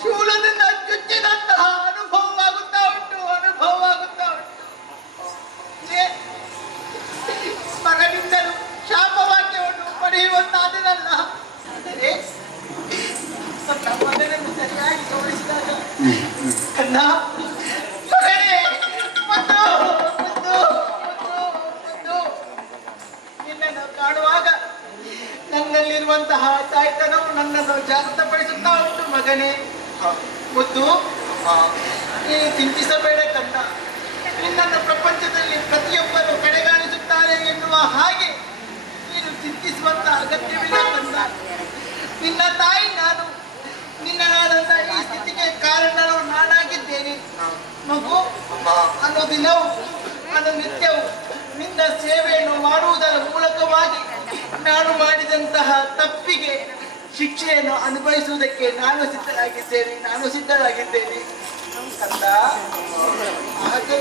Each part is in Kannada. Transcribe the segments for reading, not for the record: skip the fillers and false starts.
ಶೂಲದಿಂದ ಚುಚ್ಚಿದಂತಹ ಅನುಭವವಾಗುತ್ತಾ ಉಂಟು. ಮಗನಿಂದಲೂ ಶಾಪವಾಕ್ಯವನ್ನು ಪಡೆಯುವಂತಾದನಲ್ಲ. ಆದರೆ ಮಗನನ್ನು ಸರಿಯಾಗಿ ಗೌರವಿಸಿದಾಗ ಕನ್ನ ಮಗನೇ ನಿನ್ನನ್ನು ಕಾಣುವಾಗ ನನ್ನಲ್ಲಿರುವಂತಹ ತಾಯ್ತನವು ನನ್ನನ್ನು ಜಾಗೃತಪಡಿಸುತ್ತಾ ಉಂಟು. ಮಗನೇ ಮುದ್ದು, ನೀನು ಚಿಂತಿಸಬೇಡ ಕನ್ನ. ನಿನ್ನನ್ನು ಪ್ರಪಂಚದಲ್ಲಿ ಪ್ರತಿಯೊಬ್ಬರು ಕಡೆಗಾಣಿಸುತ್ತಾರೆ ಎನ್ನುವ ಹಾಗೆ ನೀನು ಚಿಂತಿಸುವಂತ ಅಗತ್ಯವಿಲ್ಲ ಕನ್ನ. ನಿನ್ನ ತಾಯಿ ನಾನು. ನಿನ್ನನಾದಂತಹ ಈ ಸ್ಥಿತಿಗೆ ಕಾರಣರು ನಾನಾಗಿದ್ದೇನೆ. ಮಗು, ಅನುದಿನವೂ ಅನುನಿತ್ಯವೂ ನಿನ್ನ ಸೇವೆಯನ್ನು ಮಾಡುವುದರ ಮೂಲಕವಾಗಿ ನಾನು ಮಾಡಿದಂತಹ ತಪ್ಪಿಗೆ ಶಿಕ್ಷೆಯನ್ನು ಅನುಭವಿಸುವುದಕ್ಕೆ ನಾನು ಸಿದ್ಧರಾಗಿದ್ದೇನೆ ಕಂದ. ಹಾಗೆ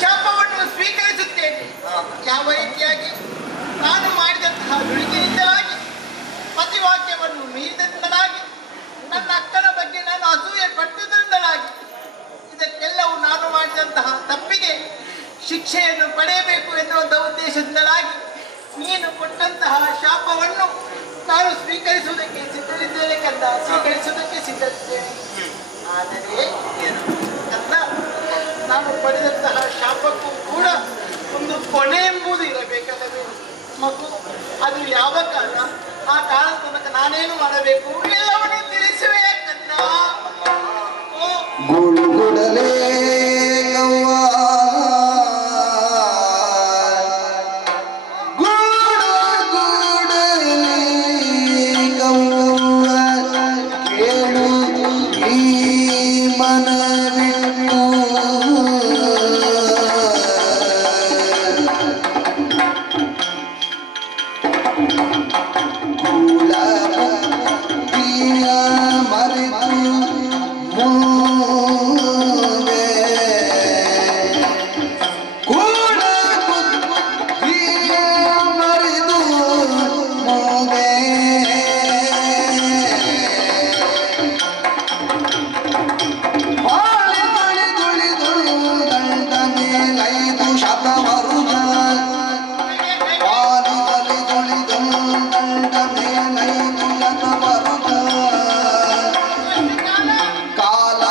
ಶಾಪವನ್ನು ಸ್ವೀಕರಿಸುತ್ತೇನೆ. ಯಾವ ರೀತಿಯಾಗಿ? ನಾನು ಮಾಡಿದಂತಹ ದುಡಿಕೆಯಿಂದಲಾಗಿ, ಪತಿವಾಕ್ಯವನ್ನು ಮೀರಿದಂತಲಾಗಿ, ನನ್ನ ಅಕ್ಕನ ಬಗ್ಗೆ ನಾನು ಅಸೂಯೆ ಪಟ್ಟುದರಿಂದಲಾಗಿ, ಇದಕ್ಕೆಲ್ಲವೂ ನಾನು ಮಾಡಿದಂತಹ ತಪ್ಪಿಗೆ ಶಿಕ್ಷೆಯನ್ನು ಪಡೆಯಬೇಕು ಎನ್ನುವಂತಹ ಉದ್ದೇಶದಿಂದಲಾಗಿ ನೀನು ಕೊಟ್ಟಂತಹ ಶಾಪವನ್ನು ನಾನು ಸ್ವೀಕರಿಸುವುದಕ್ಕೆ ಸಿದ್ಧರಿದ್ದೇನೆ ಕಂದ. ಸ್ವೀಕರಿಸುವುದಕ್ಕೆ ಸಿದ್ಧರಿದ್ದೇನೆ. ಆದರೆ ಕಂದ, ನಾನು ಪಡೆದಂತಹ ಶಾಪಕ್ಕೂ ಕೂಡ ಒಂದು ಕೊನೆ ಎಂಬುದು ಇರಬೇಕಲ್ಲವೇ ಮಗು? ಅದು ಯಾವ ಕಾಲ? ಆ ಕಾಲದ ತನಕ ನಾನೇನು ಮಾಡಬೇಕು ಎಲ್ಲವನ್ನೂ ತಿಳಿಸುವೆ ಕಂದ. ಕಾಲ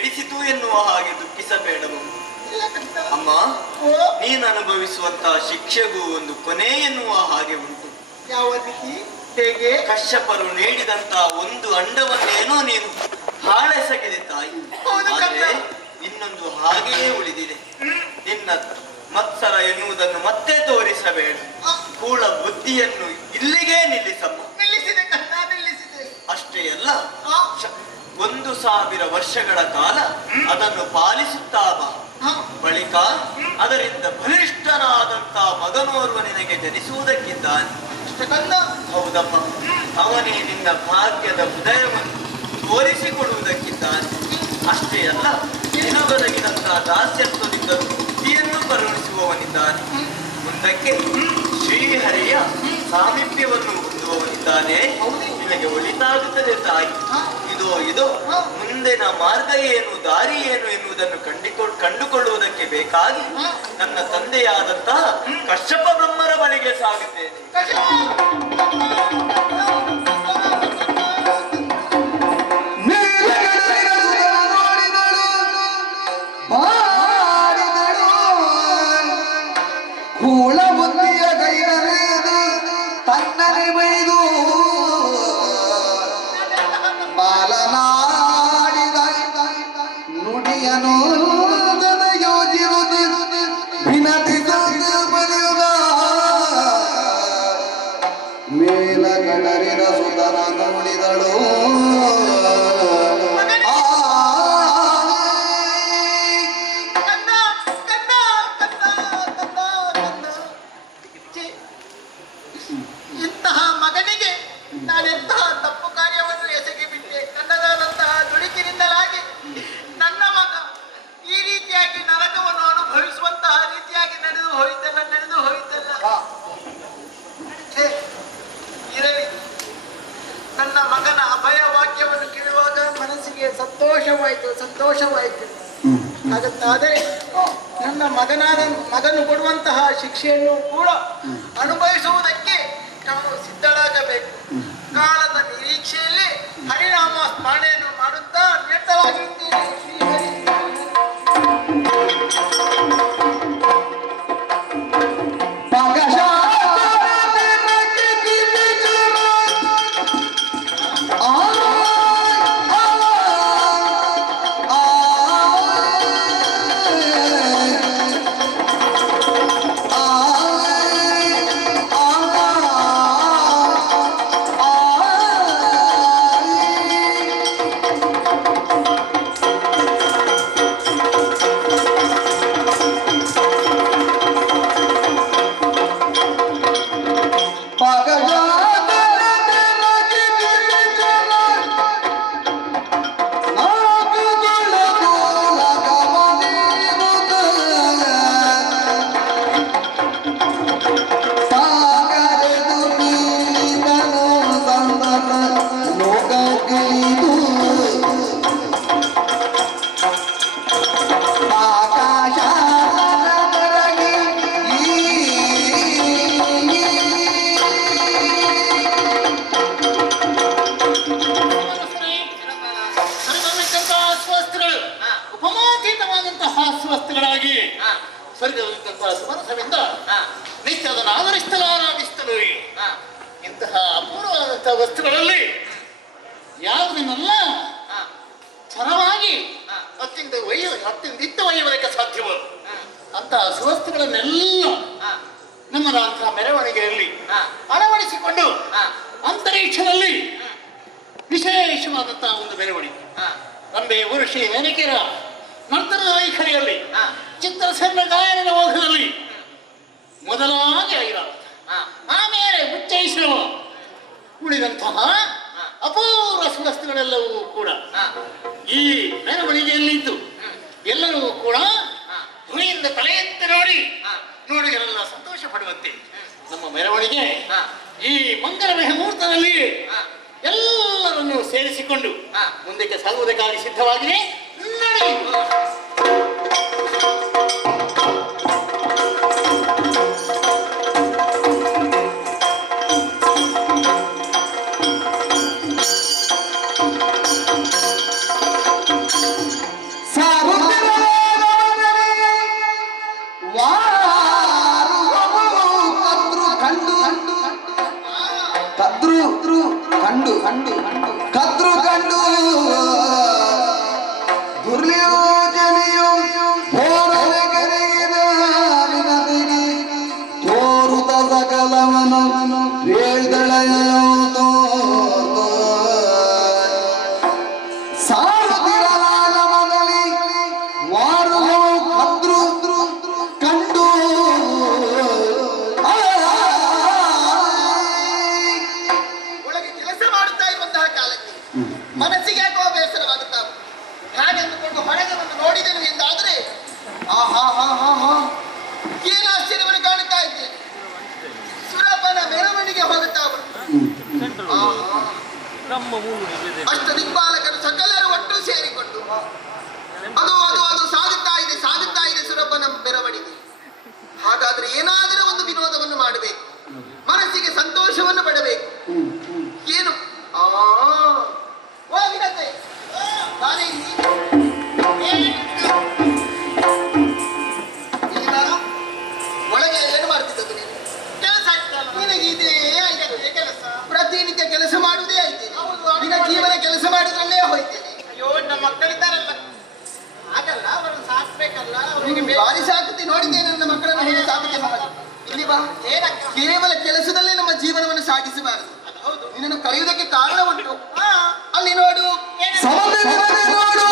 ಕೆಡಿಸಿತು ಎನ್ನುವ ಹಾಗೆ ದುಃಖಿಸಬೇಡವು. ಅಮ್ಮ, ನೀನು ಅನುಭವಿಸುವಂತಹ ಶಿಕ್ಷೆಗೂ ಒಂದು ಕೊನೆ ಎನ್ನುವ ಹಾಗೆ ಉಂಟು. ಯಾವ ರೀತಿ? ಹೇಗೆ? ಕಶ್ಯಪರು ನೀಡಿದಂತಹ ಒಂದು ಅಂಡವನ್ನೇನೋ ನೀನು ಹಾಳೆಸಗಿದೆ ತಾಯಿ. ಆದರೆ ಇನ್ನೊಂದು ಹಾಗೆಯೇ ಉಳಿದಿದೆ. ನಿನ್ನ ಮತ್ಸರ ಎನ್ನುವುದನ್ನು ಮತ್ತೆ ತೋರಿಸಬೇಡ. ಕೂಳ ಬುದ್ಧಿಯನ್ನು ಇಲ್ಲಿಗೆ ನಿಲ್ಲಿಸಮ್ಮ. ನಿಲ್ಲಿಸಿದೆ ಕನ್ನ, ನಿಲ್ಲಿಸಿದೆ. ಅಷ್ಟೇ ಅಲ್ಲ, 1000 ವರ್ಷಗಳ ಕಾಲ ಅದನ್ನು ಪಾಲಿಸುತ್ತಾ ಬಾ. ಬಳಿಕ ಅದರಿಂದ ಬಲಿಷ್ಠನಾದಂತಹ ಮಗನೋರ್ವ ನಿನಗೆ ಜನಿಸುವುದಕ್ಕಿದ್ದಾನೆ. ಹೌದಮ್ಮ, ಅವನೇ ನಿನ್ನ ಭಾಗ್ಯದ ಹೃದಯವನ್ನು ತೋರಿಸಿಕೊಡುವುದಕ್ಕಿದ್ದಾನೆ. ಅಷ್ಟೇ ಅಲ್ಲ, ನಿನಗೊದಗಿದಂತಹ ದಾಸ್ಯತ್ವದಿಂದ ಬುದ್ಧಿಯನ್ನು ಕರುಣಿಸುವವನಿದ್ದಾನೆ. ಮುಂದಕ್ಕೆ ಶ್ರೀಹರಿಯ ಸಾಮೀಪ್ಯವನ್ನು ಹೊಂದುವವನಿದ್ದಾನೆ. ನಿನಗೆ ಒಳಿತಾಗುತ್ತದೆ ತಾಯಿ. ಇದೋ ಮುಂದಿನ ಮಾರ್ಗ ಏನು, ದಾರಿ ಏನು ಎನ್ನುವುದನ್ನು ಕಂಡುಕೊಳ್ಳುವುದಕ್ಕೆ ಬೇಕಾಗಿ ನನ್ನ ತಂದೆಯಾದಂತಹ ಕಶ್ಯಪ ಬ್ರಹ್ಮರ ಬಳಿಗೆ ಸಾಗುತ್ತೇನೆ. ಮೇಲಗಡರಿನ ಸುತನ ನೋಡಿದಳು. ಇಂತಹ ಮಗನಿಗೆ ನಾನೆಂತಹ ತಪ್ಪು ಕಾರ್ಯವನ್ನು ಎಸಗಿ ಬಿಟ್ಟೆ. ಕನ್ನಡದಂತಹ ದುಡುಕಿನಿಂದಲಾಗಿ ನನ್ನ ಮಗ ಈ ರೀತಿಯಾಗಿ ನರಕವನ್ನು ಅನುಭವಿಸುವಂತಹ ರೀತಿಯಾಗಿ ನಡೆದು ಹೋಯಿತಲ್ಲ. ಇರಲಿ, ನನ್ನ ಮಗನ ಅಭಯ ವಾಕ್ಯವನ್ನು ಕೇಳುವಾಗ ಮನಸ್ಸಿಗೆ ಸಂತೋಷವಾಯಿತು. ಹಾಗಾದರೆ ನನ್ನ ಮಗನು ಕೊಡುವಂತಹ ಶಿಕ್ಷೆಯನ್ನು ಕೂಡ ಅನುಭವಿಸುವುದಕ್ಕೆ ನಾವು ಸಿದ್ಧರಾಗಬೇಕು. ಕಾಲದ ನಿರೀಕ್ಷೆಯಲ್ಲಿ ಹರಿನಾಮ ಸ್ಮರಣೆಯನ್ನು ಮಾಡುತ್ತಾ ನಿರತವಾಗಿರುತ್ತೇನೆ. ಶ್ರೀಹರಿ ಸ್ವರ್ಗದಂತಹ ಸಮರಸವಿಂದ ನಿತ್ಯದನ್ನು ಆಧರಿಸಲಾರಾಧಿಸ್ತಲು ಇಂತಹ ಅಪೂರ್ವವಾದಂತಹ ವಸ್ತುಗಳಲ್ಲಿ ಯಾವುದನ್ನೆಲ್ಲ ಚರವಾಗಿ ಅತ್ಯಂತ ಒಯ್ಯುವುದಕ್ಕೆ ಸಾಧ್ಯವೋ ಅಂತಹ ಸುವಸ್ತುಗಳನ್ನೆಲ್ಲ ನಮ್ಮದಂತಹ ಮೆರವಣಿಗೆಯಲ್ಲಿ ಅಳವಡಿಸಿಕೊಂಡು ಅಂತರಿಕ್ಷದಲ್ಲಿ ವಿಶೇಷವಾದಂತಹ ಒಂದು ಮೆರವಣಿಗೆ ರಂಬೆ ಊರ್ಷಿ ಮೆನಕೆರ ನಂತರದ ವೈಖರಿಯಲ್ಲಿ ಚಿತ್ರಸನ್ನ ಗಾಯನದ ಓಘದಲ್ಲಿ ಮೊದಲಾಗಿ ಐರಾವತ, ಆಮೇಲೆ ಉಚ್ಚೈಶ್ರವ, ಉಳಿದಂತಹ ಅಪೂರ್ವ ಸುವಸ್ತುಗಳೆಲ್ಲವೂ ಕೂಡ ಈ ಮೆರವಣಿಗೆಯಲ್ಲಿದ್ದು ಎಲ್ಲರೂ ಕೂಡ ಧ್ವನಿಯಿಂದ ತಲೆ ಎತ್ತಿ ನೋಡಿ ಎಲ್ಲ ಸಂತೋಷ ಪಡುವಂತೆ ನಮ್ಮ ಮೆರವಣಿಗೆ ಈ ಮಂಗಲ ಮುಹೂರ್ತದಲ್ಲಿ ಎಲ್ಲರನ್ನು ಸೇರಿಸಿಕೊಂಡು ಮುಂದಕ್ಕೆ ಸಾಗುವುದಕ್ಕಾಗಿ ಸಿದ್ಧವಾಗಿದೆ. ಅಷ್ಟ ದಿಕ್ಪಾಲಕರು ಸಕಲರು ಒಟ್ಟು ಸೇರಿಕೊಂಡು ಅದು ಅದು ಅದು ಸಾಗುತ್ತಾ ಇದೆ ಸುರಪ್ಪನ ಮೆರವಣಿಗೆ. ಹಾಗಾದ್ರೆ ಏನಾದರೂ ಒಂದು ವಿನೋದವನ್ನು ಮಾಡಬೇಕು, ಮನಸ್ಸಿಗೆ ಸಂತೋಷವನ್ನು ಪಡಬೇಕು. ಏನು ಹೋಗಿರತ್ತೆ ಬಾರಿ ಒಳಗೆ ಏನು ಮಾಡ್ತಿದ್ದದ್ದು ನೀನು? ಕೆಲಸ ಆಯ್ತಲ್ಲ ನಿನಗೆ ಇದೇ ನನಗೆ ಕೆಲಸ. ಪ್ರತಿನಿತ್ಯ ಕೆಲಸ ಮಾಡುವುದೇ ಆಯ್ತೇನೆ. ನಿನ್ನ ಜೀವನ ಕೆಲಸ ಮಾಡಿದ್ರಲ್ಲೇ ಹೋಯ್ತೇನೆ. ಅಯ್ಯೋ ನಮ್ಮ ಮಕ್ಕಳಿದ್ದಾರಲ್ಲ, ಹಾಗಲ್ಲ ಅವರನ್ನು ಸಾಕ್ಬೇಕಲ್ಲ, ಅವರಿಗೆ ಬಾರಿ ಸಾಕುತ್ತಿ ನೋಡಿದ್ದೇನೆ ನನ್ನ ಮಕ್ಕಳನ್ನು ಹೇಗೆ ಸಾಕುತ್ತೆ ಮಾಡಿ. ಇಲ್ಲಿ ಬಾ, ಏನಕ್ಕ? ಕೇವಲ ಕೆಲಸದಲ್ಲೇ ನಮ್ಮ ಜೀವನವನ್ನು ಸಾಗಿಸಬಾರದು. ಅದು ಹೌದು. ನಿನ್ನನ್ನು ಕರೆಯುವುದಕ್ಕೆ ಕಾರಣ ಉಂಟು. ಹಾ, ಅಲ್ಲಿ ನೋಡು, ಸಮತಿವಿನದೆ ನೋಡು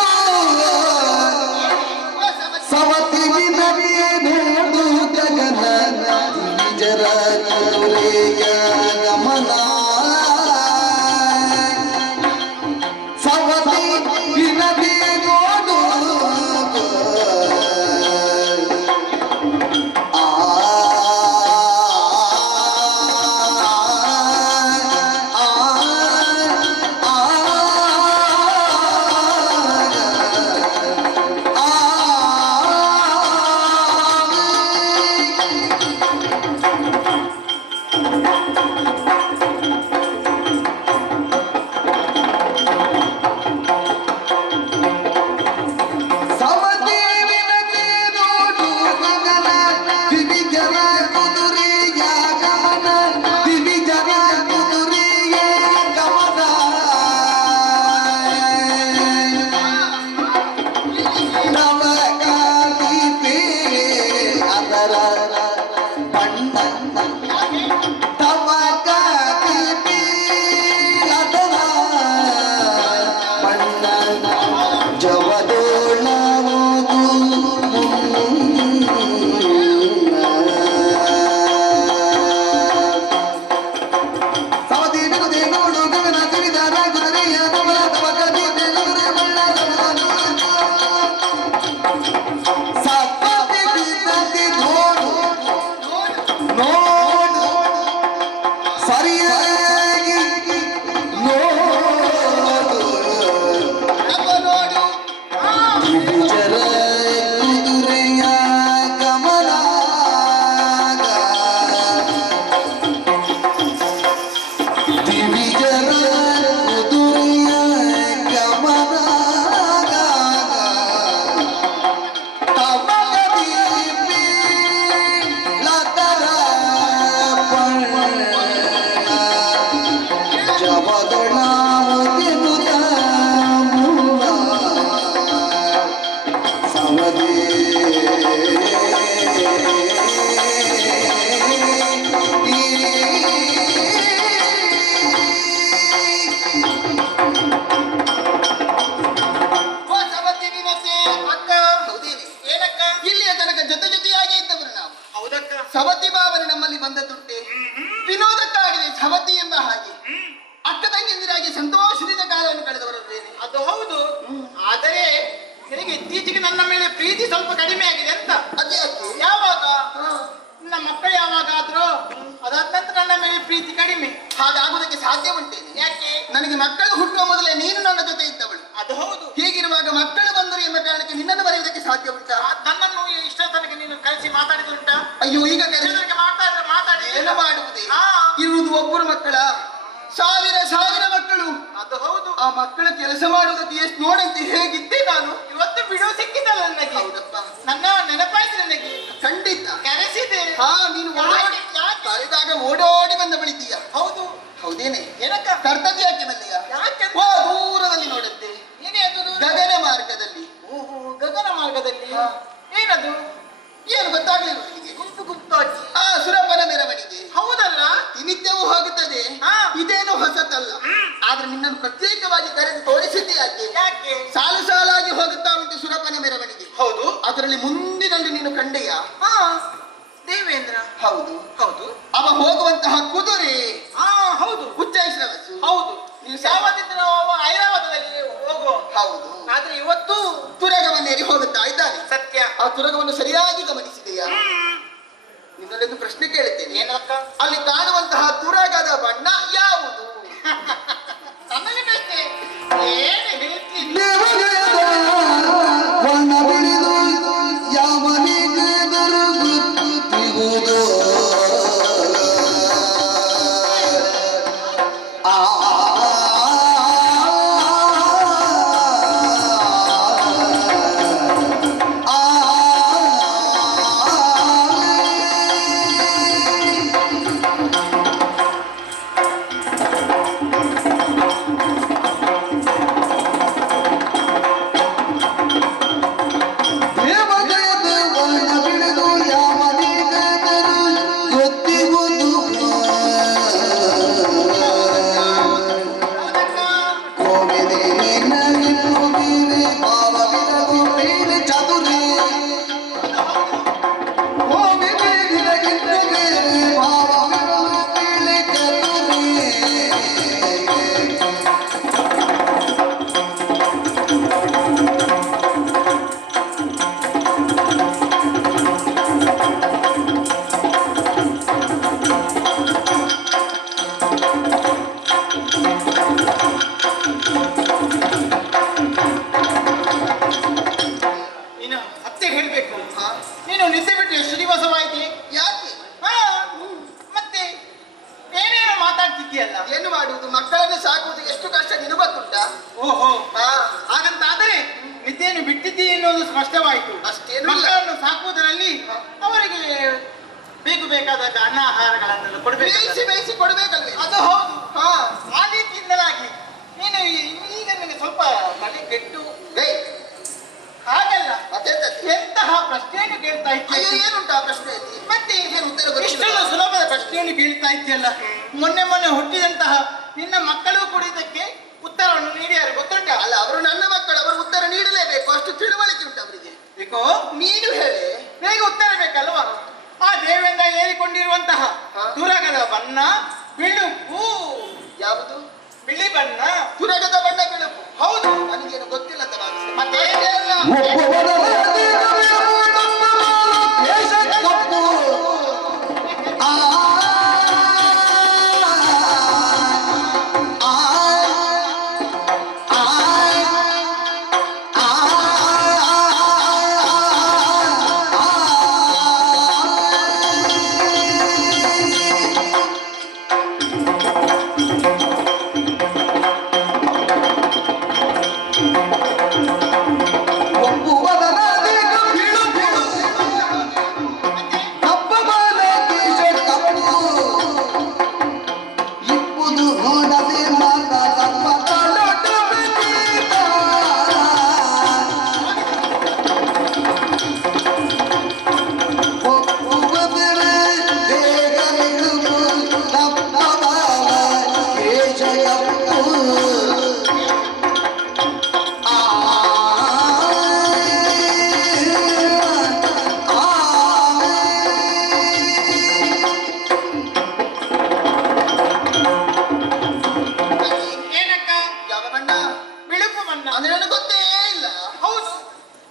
ಸಮತಿವಿನದೆ ನೋಡು ಗಗನ ನಿಜರ ಕೌರೆಯ ಗಮನ ಸಮತಿವಿನದೆ ನೋಡು ಸವತಿ ಭಾವನೆ ನಮ್ಮಲ್ಲಿ ಬಂದದ್ದುಂಟೆ. ವಿನೋದಕ್ಕಾಗಿದೆ ಸವತಿ ಎಂಬ ಹಾಗೆ ಅಕ್ಕ ತಂಗಿಯಂದಿರಾಗಿ ಸಂತೋಷದಿಂದ ಕಾಲವನ್ನು ಕಳೆದವರಲ್ವೇನೆ. ಅದು ಹೌದು. ಆದರೆ ನಿನಗೆ ಇತ್ತೀಚೆಗೆ ನನ್ನ ಮೇಲೆ ಪ್ರೀತಿ ಸ್ವಲ್ಪ ಕಡಿಮೆ ಆಗಿದೆ ಅಂತ. ಅದೇ ಯಾವಾಗ ನಮ್ಮ ಮಕ್ಕಳು ಯಾವಾಗಾದ್ರೂ ಅದಾದ ನಂತರ ನನ್ನ ಮೇಲೆ ಪ್ರೀತಿ ಕಡಿಮೆ. ಹಾಗಾಗುವುದಕ್ಕೆ ಸಾಧ್ಯ ಉಂಟೇನೆ? ಯಾಕೆ? ನನಗೆ ಮಕ್ಕಳು ಹುಟ್ಟುವ ಮೊದಲೇ ನೀನು ನನ್ನ ಜೊತೆ ಇದ್ದವಳು. ಅದು ಹೌದು. ಹೀಗಿರುವಾಗ ಮಕ್ಕಳು ಬಂದರು ಎಂಬ ಕಾರಣಕ್ಕೆ ನಿನ್ನನ್ನು ಬರೆಯುವುದಕ್ಕೆ ಸಾಧ್ಯ ಉಂಟಾ? ನನ್ನನ್ನು ಇಷ್ಟ ತನಕ ನೀನು ಕಳಿಸಿ ಮಾತಾಡಿದುಂಟಾ? ಅಯ್ಯೋ, ಈಗ ಜನರಿಗೆ ಮಾತಾಡಿ ಏನು ಮಾಡುವುದೇ? ಹಾ. ಇರುವುದು ಒಬ್ಬರು ಮಕ್ಕಳ, ಸಾವಿರ ಮಕ್ಕಳು. ಅದು ಹೌದು. ಆ ಮಕ್ಕಳ ಕೆಲಸ ಮಾಡುವುದಕ್ಕೆ ಎಷ್ಟು ನೋಡಂತೆ ಹೇಗಿದ್ದೆ ನಾನು. ಇವತ್ತು ಬಿಡುವು ಸಿಕ್ಕಿದ್ದಲ್ಲ ನನಗೆ. ಹೌದಪ್ಪ, ನನ್ನ ನೆನಪಾಯ್ತು ನನಗೆ. ಖಂಡಿತ ಕರೆಸಿದೆ. ಹಾ, ನೀನು ಯಾಕೆ? ಕರೆದಾಗ ಓಡೋಡಿ ಬಂದ ಬಳಿದೀಯ. ಹೌದು. ಹೌದೇನೆ? ಏನಕ್ಕ? ಕರ್ತವ್ಯ ಯಾಕೆ ಬಂದೆಯ? ಯಾಕೆ? ಓ, ದೂರದಲ್ಲಿ ನೋಡುತ್ತೆ, ಏನೇ ಅದು? ಗಗನ ಮಾರ್ಗದಲ್ಲಿ. ಓಹೋ, ಗಗನ ಮಾರ್ಗದಲ್ಲಿ. ಹಾ. ಏನದು? ಏನು ಗೊತ್ತಾಗಲಿಲ್ಲ ನಿನಗೆ? ಗುಪ್ತಾಗಿ. ಆ ಸುರಪ್ಪನ ಮೆರವಣಿಗೆ ಹೌದಲ್ಲ? ನಿತ್ಯವೂ ಹೋಗುತ್ತದೆ. ಹಾ. ಇದೇನು ಹೊಸತಲ್ಲ. ಆದ್ರೆ ನಿನ್ನನ್ನು ಪ್ರತ್ಯೇಕವಾಗಿ ಕರೆದು ತೋರಿಸಿದ್ದೆ ಯಾಕೆ? ಯಾಕೆ? ಸಾಲಾಗಿ ಹೋಗುತ್ತಾ ಉಂಟು ಸುರಪ್ಪನ ಮೆರವಣಿಗೆ. ಹೌದು. ಅದರಲ್ಲಿ ಮುಂದಿನಲ್ಲಿ ನೀನು ಕಂಡೆಯ? ಹಾ, ದೇವೇಂದ್ರ. ಹೌದು. ಹೌದು. ಅವ ಹೋಗುವಂತಹ ಕುದುರೆ ಹಾ, ಹೌದು. ಉಚ್ಚೈಶ್ರವಸ್ಸು. ಹೌದು. ನೀವು ಯಾವತ್ತಿಂದ ನಾವು ಐರಾವತದಲ್ಲಿ ಹೋಗುವ. ಹೌದು. ಆದ್ರೆ ಇವತ್ತು ತುರಗವನ್ನೇರಿ ಹೋಗುತ್ತಾ ಇದ್ದಾನೆ. ಸತ್ಯ. ಆ ತುರಗವನ್ನು ಸರಿಯಾಗಿ ಗಮನಿಸಿದೆಯಾ? ನಿನ್ನಲ್ಲೊಂದು ಪ್ರಶ್ನೆ ಕೇಳುತ್ತೇನೆ. ಏನಕ್ಕ? ಅಲ್ಲಿ ಕಾಣುವಂತಹ ತುರಗದ ಬಣ್ಣ ಯಾವುದು? ನಮಗೆ ಪ್ರಶ್ನೆ ಏನು ಹೇಳ್ತೀನಿ ದೇವಗಯದ ಬಣ್ಣ ಬಿಡಿದು ಯಾವನಿಗೆದರು ಗೊತ್ತಿಗುವುದೋ ದೇವಗಯದ ಬಣ್ಣ ಬಿಡಿದು ಯಾವನಿಗೆದರು ಗೊತ್ತಿಗುವುದು ಹೌದಕ್ಕ ಕೋವಿದೆ ನಗಿರುವಿವೆ ಭಾವ ಬಿಡದು ಪ್ರೇಮ ಚತುರೇ ಕೋವಿದೆ ನಗಿರುವಿವೆ ಭಾವ ಬಿಡದು ಪ್ರೇಮ ಚತುರೇ ನೀನು ಸತ್ಯ ಹೇಳ್ಬೇಕು ನೀನು ನಿದ್ದೆ ಬಿಟ್ಟು ಎಷ್ಟು ದಿವಸವಾಯ್ತು ಯಾಕೆ ಹಾ ಮತ್ತೆ ಏನೇನೋ ಮಾತಾಡ್ತಿದ್ದೀಯಲ್ಲ ಏನು ಮಾಡುವುದು ಮಕ್ಕಳನ್ನು ಸಾಕುವುದು ಎಷ್ಟು ಕಷ್ಟ ನಿನಗೆ ಗೊತ್ತುಂಟಾ ಓಹೋ ಹಾ ಹಾಗಂತಾದರೆ ನಿದ್ದೆಯನ್ನು ಬಿಟ್ಟಿದ್ದೀ ಎನ್ನುವುದು ಸ್ಪಷ್ಟವಾಯಿತು ಅಷ್ಟೇನೂ ಇಲ್ಲ. ಮಕ್ಕಳನ್ನು ಸಾಕುವುದರಲ್ಲಿ ಅವರಿಗೆ ಬೇಕಾದ ಅನ್ನ ಆಹಾರಗಳನ್ನೆಲ್ಲ ಕೊಡಬೇಕು ಬೇಯಿಸಿ ಬೇಯಿಸಿ ಕೊಡ್ಬೇಕಲ್ವೇ ಅದು ಹೌದು ಹಾ ಆ ರೀತಿಯಿಂದಲಾಗಿ ನೀನು ಈಗ ನನಗೆ ಸ್ವಲ್ಪ ತಲೆ ಕೆಟ್ಟು ಏಯ್ ಹಾಗಲ್ಲ ಮತ್ತೆಂತದ್ದು? ಎಂತಹ ಪ್ರಶ್ನೆಯನ್ನು ಕೇಳ್ತಾ ಅಯ್ಯೋ ಇದ್ದೀಯ ಏನುಂಟು ಆ ಪ್ರಶ್ನೆಯಲ್ಲಿ ಮತ್ತೆ ಏನು ಉತ್ತರ ಗೊತ್ತಿಲ್ಲ ಇಷ್ಟೊಂದು ಸುಲಭದ ಪ್ರಶ್ನೆಯನ್ನು ಕೇಳ್ತಾ ಇದ್ದೀಯಲ್ಲ ಮೊನ್ನೆ ಹುಟ್ಟಿದಂತಹ ನಿನ್ನ ಮಕ್ಕಳು ಕೂಡ ಇದಕ್ಕೆ ಉತ್ತರವನ್ನು ನೀಡಿಯಾರು ಗೊತ್ತುಂಟ ಅಲ್ಲ ಅವರು ನನ್ನ ಮಕ್ಕಳು ಅವರು ಉತ್ತರ ನೀಡಲೇಬೇಕು ಅಷ್ಟು ತಿಳುವಳಿಕೆ ಉಂಟು ಅವರಿಗೆ ಬೇಕೋ ನೀನು ಹೇಳಿ ಬೇಗ ಉತ್ತರ ಬೇಕಲ್ವಾ ಆ ದೇವೇಂದ್ರ ಏರಿಕೊಂಡಿರುವಂತಹ ಹಾ. ತುರಗದ ಬಣ್ಣ ಬಿಳುಪು ಯಾವುದು ಬಿಳಿ ಬಣ್ಣ ತುರಗದ ಬಣ್ಣ ಬೆಳಕು ಹೌದು ನನಗೇನು ಗೊತ್ತಿಲ್ಲ ಅಂತ ಭಾವಿಸಿದೆ. ಮತ್ತೆ ಒಬ್ಬವರ ದೇಶ ತಪ್ಪು ಆ ಆ ಆ ಒಬ್ಬುವರ ದೇಶ ಬಿಳುಪು ಹಬ್ಬಬಾಲ ದೇಶ ತಪ್ಪು ಇಪ್ಪುದು ನೋಡದೆ ಮಾತ ತಪ್ಪ ತಾಳೋಟ ಬೆಳೀತ ಒಬ್ಬುವರ ದೇಶ ಬಿಳುಪು ಹಬ್ಬಬಾಲ ದೇಶ ತಪ್ಪು ಏನಕ್ಕ ಯಾವ ಬಣ್ಣ ಬಿಳುಪು ಬಣ್ಣ ಅಂದ್ರೆ ನನಗೆ ಗೊತ್ತೇ ಇಲ್ಲ ಹೌದು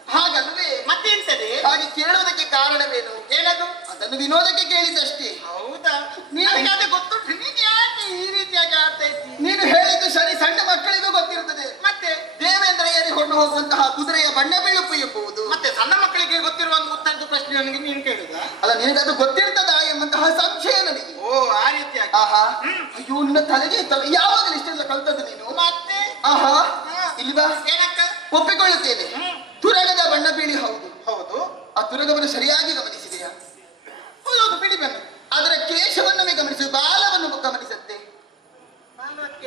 ಹಾಗಲ್ವೇ ಮತ್ತೆ ಎಂತದೆ ಹಾಗೆ ಕೇಳುವುದಕ್ಕೆ ಕಾರಣವೇನು ಏನದು ಅದನ್ನು ವಿನೋದಕ್ಕೆ ಕೇಳಿದಷ್ಟೇ ಹೌದಾ ನಿನಗೆ ಅದು ಗೊತ್ತುಂಟು ನೀನು ಯಾಕೆ ಈ ರೀತಿಯಾಗಿ ಆಡ್ತಾ ಇದ್ದೀನಿ ನೀನು ಹೇಳಿದ್ದು ಸರಿ ಸಣ್ಣ ಮಕ್ಕಳಿಗೂ ಗೊತ್ತಿರುತ್ತದೆ ಮತ್ತೆ ದೇವೇಂದ್ರ ಏರಿಕೊಂಡು ಹೋಗುವಂತಹ ಕುದುರೆಯ ಬಣ್ಣ ಬೆಳುಪು ಎಂಬುದು ಮತ್ತೆ ಸಣ್ಣ ಮಕ್ಕಳಿಗೆ ಗೊತ್ತಿರುವ ಒಂದು ಉತ್ತರದ ಪ್ರಶ್ನೆ ನನಗೆ ನೀನು ಕೇಳುದ ಅಲ್ಲ ನಿನಗದು ಗೊತ್ತಿರ್ತದಾ ಎಂಬಂತಹ ಸಂಶಯ ನನಗೆ ಓ ಆ ರೀತಿಯಾಗಿ ಆಹಾ ಅಯ್ಯೋ ನಿನ್ನ ತಲೆಗೆ ಯಾವಾಗಲೂ ಇಷ್ಟೆಲ್ಲ ಕಲ್ತದ್ದು ನೀನು ಮತ್ತೆ ಆಹಾ ಹಾ. ಇಲ್ವಾ ಏನಕ್ಕ ಒಪ್ಪಿಕೊಳ್ಳುತ್ತೇನೆ ಹ್ಮ್. ತುರಗದ ಬಣ್ಣ ಬಿಳಿ ಹೌದು ಹೌದು ಆ ತುರಗವನ್ನು ಸರಿಯಾಗಿ ಗಮನಿಸಿದೆಯಾ ಹೌದು ಬಿಳಿ ಬಣ್ಣ ಅದರ ಕೇಶವನ್ನು ಗಮನಿಸು ಬಾಲವನ್ನು ಗಮನಿಸತ್ತೆ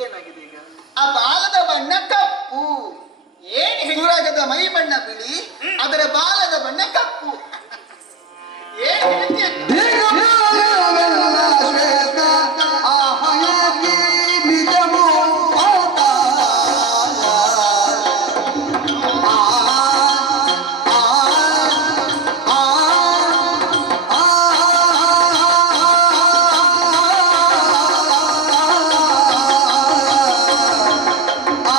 ಏನಾಗಿದೆ ಈಗ ಆ ಬಾಲದ ಬಣ್ಣ ಕಪ್ಪು ಏನು ತುರಗದ ಮೈ ಬಣ್ಣ ಬಿಳಿ ಅದರ ಬಾಲದ ಬಣ್ಣ ಕಪ್ಪು ಏನು ಹೇಳ್ತೀಯ ದಿಗಂಬರವೆಲ್ಲ ಶ್ವೇತ ಆಹಯಕ್ಕೆ ನಿಜವೋ ಆತ. ಆ, ಆ, ಆ, ಆ, ಆ,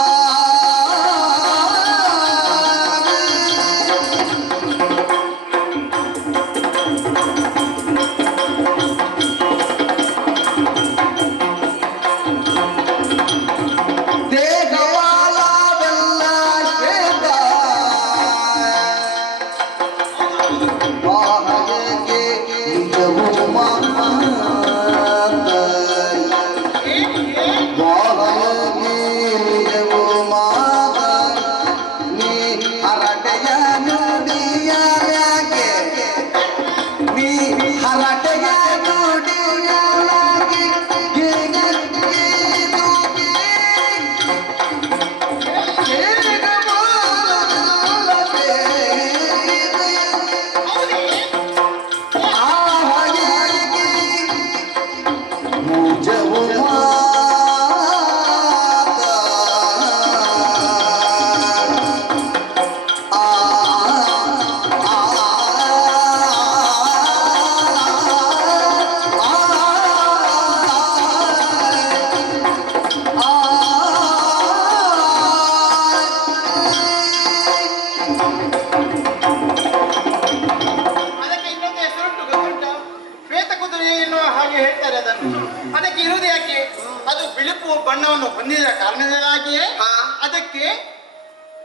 ಬಿಳುಪು ಬಣ್ಣವನ್ನು ಹೊಂದಿದ ಕಾರಣದಿಂದಾಗಿಯೇ ಹಾ. ಅದಕ್ಕೆ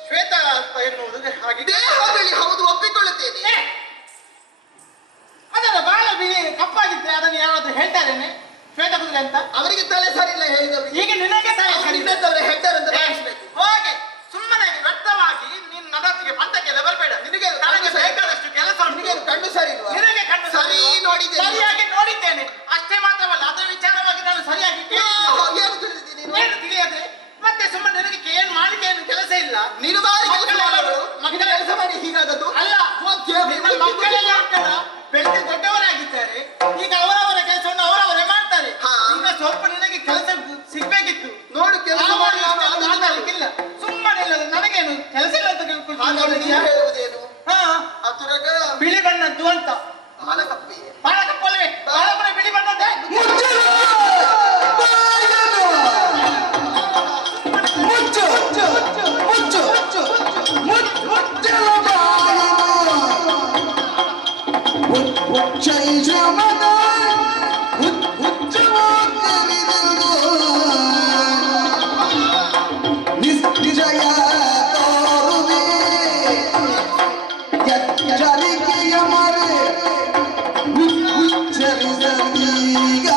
ಶ್ವೇತ ಎನ್ನುವುದು ಹಾಗೆ. ದೇಹ ಬಿಳಿ ಹೌದು, ಒಪ್ಪಿಕೊಳ್ಳುತ್ತೇನೆ. ಏ, ಅದರ ಬಾಳ ಬಿಳಿ ಕಪ್ಪಾಗಿದ್ರೆ ಅದನ್ನು ಯಾರಾದ್ರೂ ಹೇಳ್ತಾರೇನೆ ಶ್ವೇತ ಕುದುರೆ ಅಂತ? ಅವರಿಗೆ ತಲೆ ಸರಿ ಇಲ್ಲ ಹೇಳಿದವರು. ಈಗ ನಿನಗೆ ತಲೆ ಸರಿ ಇಲ್ಲ. ಇನ್ನೊಂದವರ ಹೆಡ್ಡರ್ ಅಂತ ಭಾವಿಸ್ಬೇಕು. ಹೋಗಿ ಸುಮ್ಮನೆ ವ್ಯರ್ಥವಾಗಿ ನೀನು ನನ್ನೊಟ್ಟಿಗೆ ಪಂಥಕ್ಕೆಲ್ಲ ಬರಬೇಡ. ನಿನಗೆ ನನಗೆ ಬೇಕಾದಷ್ಟು ಕೆಲಸ ಉಂಟು. ನಿನಗೆ ಕಣ್ಣು ಸರಿ ಇಲ್ವಾ? ನಿನಗೆ ಕಣ್ಣು ಸರಿ ನೋಡಿದ್ದೇನೆ. ಸರಿಯಾಗಿ ನೋಡಿದ್ದೇನೆ. ಅಷ್ಟೇ ಮಾತ್ರವಲ್ಲ, ಅದರ ವಿಚಾರವಾಗಿ ನಾನು ಸರಿಯಾಗಿ ಕೇಳಿದ್ದೇನೆ. ಏನು ತಿಳಿದಿದ್ದೀನಿ? ಏನು ತಿಳಿಯದೆ ಮತ್ತೆ ಸುಮ್ಮನೆ ನನಗೆ ಏನು ಮಾಡಲಿಕ್ಕೆ ಏನು ಕೆಲಸ ಇಲ್ಲ. ನೀನು ಬಾರಿ ಕೆಲಸ ಮಾಡೋರು. ಮಕ್ಕಳ ಕೆಲಸ ಮಾಡಿ ಹೀಗಾದದ್ದು ಅಲ್ಲ, ನಿಮ್ಮ ಮಕ್ಕಳೆಲ್ಲ ಉಂಟಲ್ಲ ಬೆಳೆದು ದೊಡ್ಡವರಾಗಿದ್ದಾರೆ. ಈಗ ಅವರವರ ಕೆಲಸವನ್ನು ಅವರವರೇ ಮಾಡ್ತಾರೆ. ಹಾ. ಈಗ ಸ್ವಲ್ಪ ನಿನಗೆ ಕೆಲಸ ಸಿಗ್ಬೇಕಿತ್ತು. ನೋಡು ಕೆಲಸ ಮಾಡಿ ನಾನು ಮಾತಾಡ್ಲಿಕ್ಕಿಲ್ಲ. ಸುಮ್ಮನೆ ಇಲ್ಲ, ನನಗೇನು ಕೆಲಸ ಇಲ್ಲ ಅಂತ ಹಾಗಾದ್ರೆ ನೀನು ಹೇಳುವುದೇನು? ಹಾ, ಅತುರಗ ಬಿಳಿ ಬಣ್ಣದ್ದು ಅಂತ. ಬಾಲಕಪ್ಪಿ ಬಾಳಕಪ್ಪಲ್ವೇ? ಬಾಳಕಪ್ಪನ ಬಿಳಿ ಬಣ್ಣದ್ದೇ. ಮುಚ್ಚಲು ಬಾಯನು ಮುಚ್ಚು ಮುಚ್ಚು ಮುಚ್ಚಲು ಬಾಯನು ಉಚ್ಚೈಷಮನ ಉಚ್ಚವಾಗಲಿರುವುದು ನಿಜಯ ತೋರುವೆ ಎಚ್ಚರಿಕೆಯ ಮರೆ ಉಚ್ಚರಿಸದೀಗ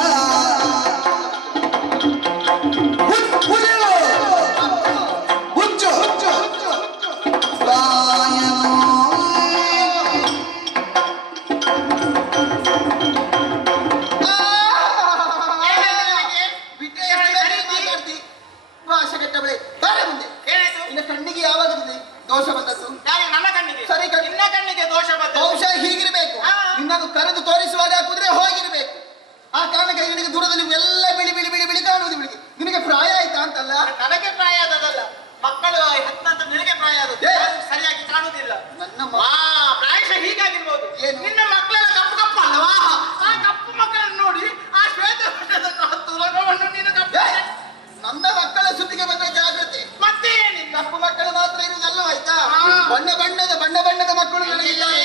ಹುಚ್ಚು ಬಾಯನು ಬಿಟ್ಟೆ ಮಾತಾಡ್ತಿ. ಭಾಷೆ ಕೆಟ್ಟವಳೆ. ಬಾರೆ ಮುಂದೆ. ಏನಾಯ್ತು? ನಿನ್ನ ಕಣ್ಣಿಗೆ ಯಾವಾಗ ದೋಷ ಬಂದದ್ದು? ಯಾರಿಗೆ? ನನ್ನ ಕಣ್ಣಿಗೆ? ಸರಿ ಕಣ್ಣು. ನಿನ್ನ ಕಣ್ಣಿಗೆ ದೋಷ ಬಂತು. ಬಹುಶಃ ಹೀಗಿರ್ಬೇಕು. ಹಾ. ನಿನ್ನನ್ನು ಕರೆದು ತೋರಿಸುವಾಗ ಆ ಕುದುರೆ ಹೋಗಿರ್ಬೇಕು. ಆ ಕಾರಣಕ್ಕೆ ನಿನಗೆ ದೂರದಲ್ಲಿ ಎಲ್ಲ ಬಿಳಿ ಬಿಳಿ ಬಿಳಿ ಬಿಳಿ ಕಾಣುವುದು ಬಿಳಿ. ನಿನಗೆ ಪ್ರಾಯ ಆಯ್ತಾ ಅಂತಲ್ಲ? ನನಗೆ ಪ್ರಾಯ ಆದದಲ್ಲ, ಮಕ್ಕಳು ಹೆತ್ತಂತ ನಿನಗೆ ಪ್ರಾಯ ಆದದ್ದು. ಏ. ಸರಿಯಾಗಿ ಕಾಣುವುದಿಲ್ಲ. ನನ್ನ ಪ್ರಾಯಶಃ ಹೀಗಾಗಿರ್ಬೋದು. ಏನು? ನಿನ್ನ ಮಕ್ಕಳೆಲ್ಲ ಕಪ್ಪು ಕಪ್ಪು ಅಲ್ಲವಾ? ಆ ಕಪ್ಪು ಮಕ್ಕಳನ್ನು ನೋಡಿ ಆ ಶ್ವೇತ ಬಣ್ಣದ ತುಲಕವನ್ನು ನೀನು ಕಪ್ಪು. ನನ್ನ ಮಕ್ಕಳ ಸುದ್ದಿಗೆ ಬಂದ ಜಾಗ್ರತೆ. ಮತ್ತೆ ಏನಿಲ್ಲ. ಕಪ್ಪು ಮಕ್ಕಳು ಮಾತ್ರ ಇರುವುದಲ್ಲವಾಯ್ತಾ? ಹಾ. ಬಣ್ಣ ಬಣ್ಣದ ಮಕ್ಕಳು ನನಗಿದ್ದಾರೆ.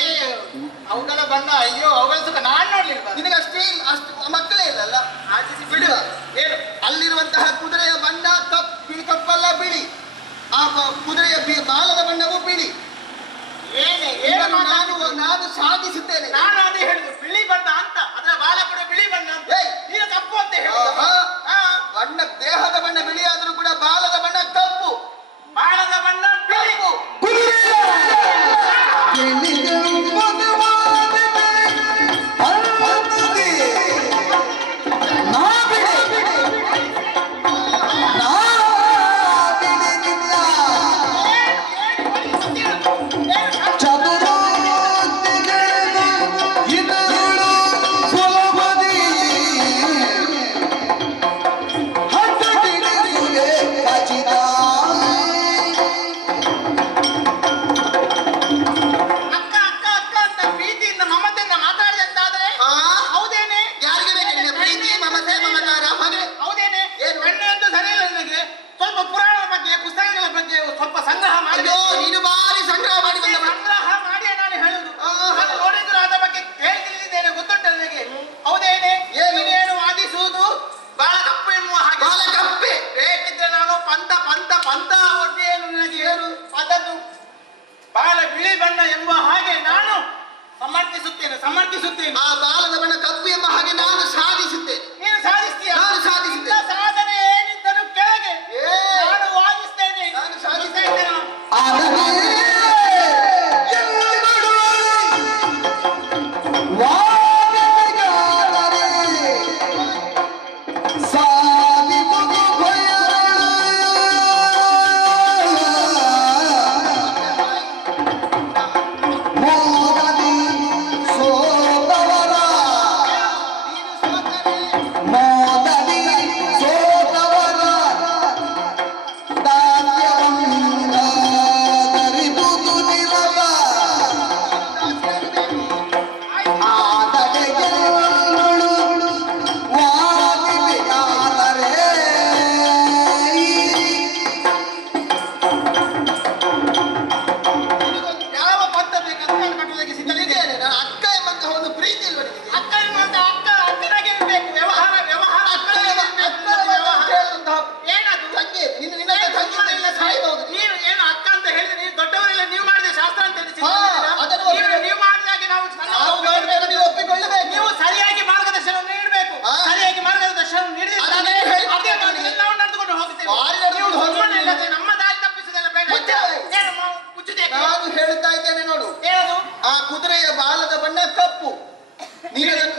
ಅವುಗಳ ಬಣ್ಣ, ಅಯ್ಯೋ ಅವುಗಳ ಸುಖ ನಾನ್ ನೋಡ್ಲಿಲ್ವಾ? ನಿನಗೆ ಅಷ್ಟೇ ಅಷ್ಟು ಮಕ್ಕಳೇ ಇಲ್ಲಲ್ಲ? ಆಚರಿಸಿ ಬಿಡುವ. ಏನು? ಅಲ್ಲಿರುವಂತಹ ಕುದುರೆಯ ಬಣ್ಣ ಬಿಳಿ ಕಪ್ಪಲ್ಲ ಬಿಳಿ. ಆ ಕುದುರೆಯ ಬಾಲದ ಬಣ್ಣವೂ ಬಿಳಿ. ಏನೇ ಏನು ಇದನ್ನು ಮಾತಾಡ್ತಿದ್ದು? ನಾನು ಸಾಧಿಸುತ್ತೇನೆ. ನಾನು ಅದೇ ಹೇಳುದು, ಬಿಳಿ ಬಣ್ಣ ಅಂತ. ಅದರ ಬಾಲ ಕೂಡ ಬಿಳಿ ಬಣ್ಣ ಅಂತ. ಏಯ್! ನೀನು ಕಪ್ಪು ಅಂತ ಹೇಳುದು. ಆಹಾ. ಬಣ್ಣ ದೇಹದ ಬಣ್ಣ ಬಿಳಿಯಾದರೂ ಕೂಡ ಬಾಲದ ಬಣ್ಣ ಕಪ್ಪು. ಬಾಳದ ಬಣ್ಣ ಬಿಳಿ. ಅಕ್ಕ ಅಕ್ಕ ಅಕ್ಕ ಅಂತ ಪ್ರೀತಿಯಿಂದ ಮಮತೆಯಿಂದ ಮಾತಾಡಿದಂತಾದ್ರೆ ಹೌದೇನೆ? ಯಾರಿಗೆ ಬೇಕು ನಿನ್ನ ಪ್ರೀತಿ ಮಮತೆ ಮಮಕಾರ? ಮಗನೇ ಹೌದೇನೆ? ಏನು? ಹೆಣ್ಣು ಅಂತ ಸರಿ ಇಲ್ಲ ನನಗೆ. ಸ್ವಲ್ಪ ಪುರಾಣದ ಬಗ್ಗೆ ಪುಸ್ತಕಗಳ ಬಗ್ಗೆ ಸ್ವಲ್ಪ ಸಂಗ್ರಹ ಮಾಡಿ. ಅಯ್ಯೋ, ನೀನು ಬಾರಿ ಸಂಗ್ರಹ ಮಾಡಿ ಬಂದ ಮಗ. ಸಂಗ್ರಹ ಮಾಡಿ ನಾನು ಹೇಳುದು. ಆಹಾ. ನಾನು ನೋಡಿದ್ರು ಅದ ಬಗ್ಗೆ ಕೇಳಿ ತಿಳಿದಿದ್ದೇನೆ, ಗೊತ್ತುಂಟು ನನಗೆ. ಹೌದೇನೆ? ಏನು? ನೀನೇನು ವಾದಿಸುವುದು ಬಾಳ ಕಪ್ಪು ಎನ್ನುವ ಹಾಗೆ. ಬಾಲ ಕಪ್ಪೆ. ಬೇಕಿದ್ರೆ ನಾನು ಪಂಥ ಪಂಥ ಪಂಥ ಒಡ್ಡೆಯನ್ನು ನಿನಗೆ ಹೇಳು. ಅದನ್ನು ಬಾಳ ಬಿಳಿ ಬಣ್ಣ ಎಂಬ ಹಾಗೆ ನಾನು ಸಮರ್ಥಿಸುತ್ತೇನೆ. ಆ ಬಾಲದ ಬಣ್ಣ ಕಪ್ಪು ಎಂಬ ಹಾಗೆ ನಾನು ಸಾಧಿಸುತ್ತೇನೆ. ನೀನು ಸಾಧಿಸ್ತೀಯ? ನಾನು ಸಾಧಿಸುತ್ತೇನೆ. ನಿನ್ನ ಸಾಧನೆ ಏನಿದ್ದರೂ ಕೆಳಗೆ ಏ. ನಾನು ವಾದಿಸ್ತೇನೆ. ನಾನು ಸಾಧಿಸ್ತೇನೆ. ನೀನು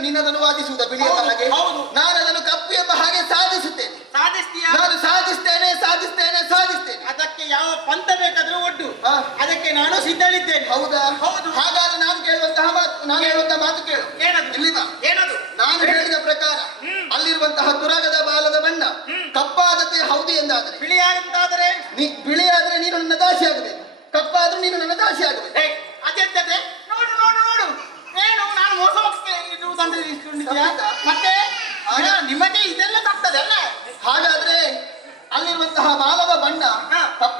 ನೀನದನ್ನು ವಾದಿಸುವುದ ಬಿಳಿ ಎಂಬ ಹೌದು, ಹಾಗೆ ಹೌದು. ನಾನು ಅದನ್ನು ಕಪ್ಪು ಎಂಬ ಹಾಗೆ ಸಾಧಿಸುತ್ತೇನೆ. ಸಾಧಿಸ್ತೀಯಾ? ನಾನು ಸಾಧಿಸ್ತೇನೆ ಸಾಧಿಸ್ತೇನೆ ಸಾಧಿಸ್ತೇನೆ. ಅದಕ್ಕೆ ಯಾವ ಪಂಥ ಬೇಕಾದ್ರೂ ಒಡ್ಡು, ಹಾ. ಅದಕ್ಕೆ ನಾನು ಸಿದ್ಧಳಿದ್ದೇನೆ. ಹೌದಾ? ಹೌದು. ಹಾಗಾದ್ರೆ ನಾನು ಹೇಳುವಂತಹ ಮಾತು ಕೇಳು. ಏನದು? ಇಲ್ಲಿ ಬಾ. ಏನದು? ನಾನು ಹೇಳಿದ ಪ್ರಕಾರ ಅಲ್ಲಿರುವಂತಹ ತುರಗದ ಬಾಲದ ಬಣ್ಣ ಕಪ್ಪಾದತೆ ಹೌದು ಎಂದಾದ್ರೆ, ಬಿಳಿಯಾದಂತಾದರೆ ಬಿಳಿಯಾದ್ರೆ ನೀನು ನನ್ನ ದಾಸಿ ಆಗಬೇಕು, ಕಪ್ಪಾದ್ರೆ ನೀನು ನನ್ನ ದಾಸಿ ಆಗಬೇಕು. ಅದೇ ನೋಡು ನೋಡು ನೋಡು, ಏನು ನಾನು ಮೋಸ ಇರುವುದಂತ ಇಟ್ಕೊಂಡಿದ್ಯಾ? ಮತ್ತೆ ನಿಮಗೆ ಇದೆಲ್ಲ ತಪ್ಪದೆ ಅಲ್ಲ? ಹಾಗಾದ್ರೆ ಅಲ್ಲಿರುವಂತಹ ಬಾಲದ ಬಣ್ಣ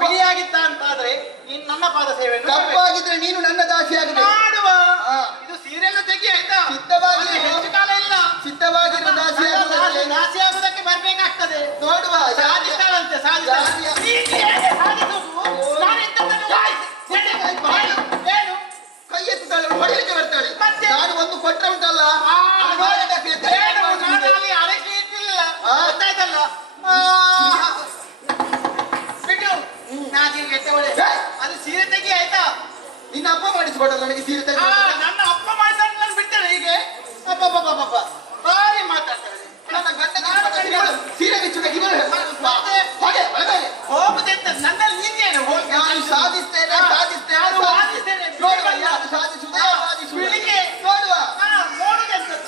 ಬಿಳಿಯಾಗಿತ್ತ ಅಂತಾದ್ರೆ ನೀನು ನನ್ನ ಪಾದ ಸೇವೆ ಕಪ್ಪಾಗಿದ್ರೆ ನೀನು ನನ್ನ ದಾಸಿ ಆಗಬೇಕು. ಮಾಡುವ. ಹಾ. ಇದು ಸೀರೆಲ್ಲ ತೆಗಿ ಆಯ್ತಾ? ಸಿದ್ಧವಾಗಿ ಹೆಚ್ಚು ಕಾಲ ಇಲ್ಲ. ಸಿದ್ಧವಾಗಿರೋ ದಾಸಿ ಆಗುವುದಕ್ಕೆ ದಾಸಿ ಆಗುವುದಕ್ಕೆ ಬರ್ಬೇಕಾಗ್ತದೆ. ನೋಡುವ. ಸಾಧಿಸ್ತಾಳಂತೆ ಸಾಧಿಸ್ತಾಳೆ. ನೀನು ಹೇಗೆ ಸಾಧಿಸುವುದು? ನಾನು ಎಂತದನ್ನು ಏನು ಕೈ ಎತ್ತುತ್ತಾಳೆ, ಹೊಡೆಯಲಿಕ್ಕೆ ಬರ್ತಾಳೆ. ಮತ್ತೆ? ನಾನು ಒಂದು ಕೊಟ್ರೆ ಉಂಟಲ್ಲ ಏನು ನಾನು ಅಲ್ಲಿ ಅರಸಿ ಇಟ್ಟಿಲ್ಲ, ಗೊತ್ತಾಯ್ತಲ್ಲ? ಬಿಟ್ಟು ನಾನೀಗ ಎತ್ತವಳೆ. ಅದು ಸೀರೆ ತೆಗಿ ಆಯ್ತಾ? ನಿನ್ನ ಅಪ್ಪ ಮಾಡಿಸ್ಕೊಡಲ್ಲ ನನಗೆ ಸೀರೆ ತೆಗೆದು. ನನ್ನ ಅಪ್ಪ ಮಾಡಿಸಾಕ ನಾನು ಬಿಡ್ತೇನೆ ಹೀಗೆ? ಅಬ್ಬಬ್ಬಬ್ಬಬ್ಬ, ಭಾರಿ ಮಾತಾಡ್ತಾಳೆ. ನನ್ನ ಗಂಡ ಸೀರೆ ಬಿಚ್ಚು ತೆಗಿ ಮತ್ತೆ ಹಾಗೆ ಒಳಗೆ ಹೋಗುದೆಂತ ನನ್ನಲ್ಲಿ ನೀನೇನು ಹೋಗಿ? ನಾನು ಸಾಧಿಸ್ತೇನೆ ಸಾಧಿಸ್ತೇನೆ ನಾನು ವಾದಿಸ್ತೇನೆ. ನೋಡುವ ಯಾರು ಸಾಧಿಸುವುದೇ ಸಾಧಿಸುವುದು. ಬೆಳಿಗ್ಗೆ ನೋಡುವ. ನೋಡುದೆಂತದ್ದು?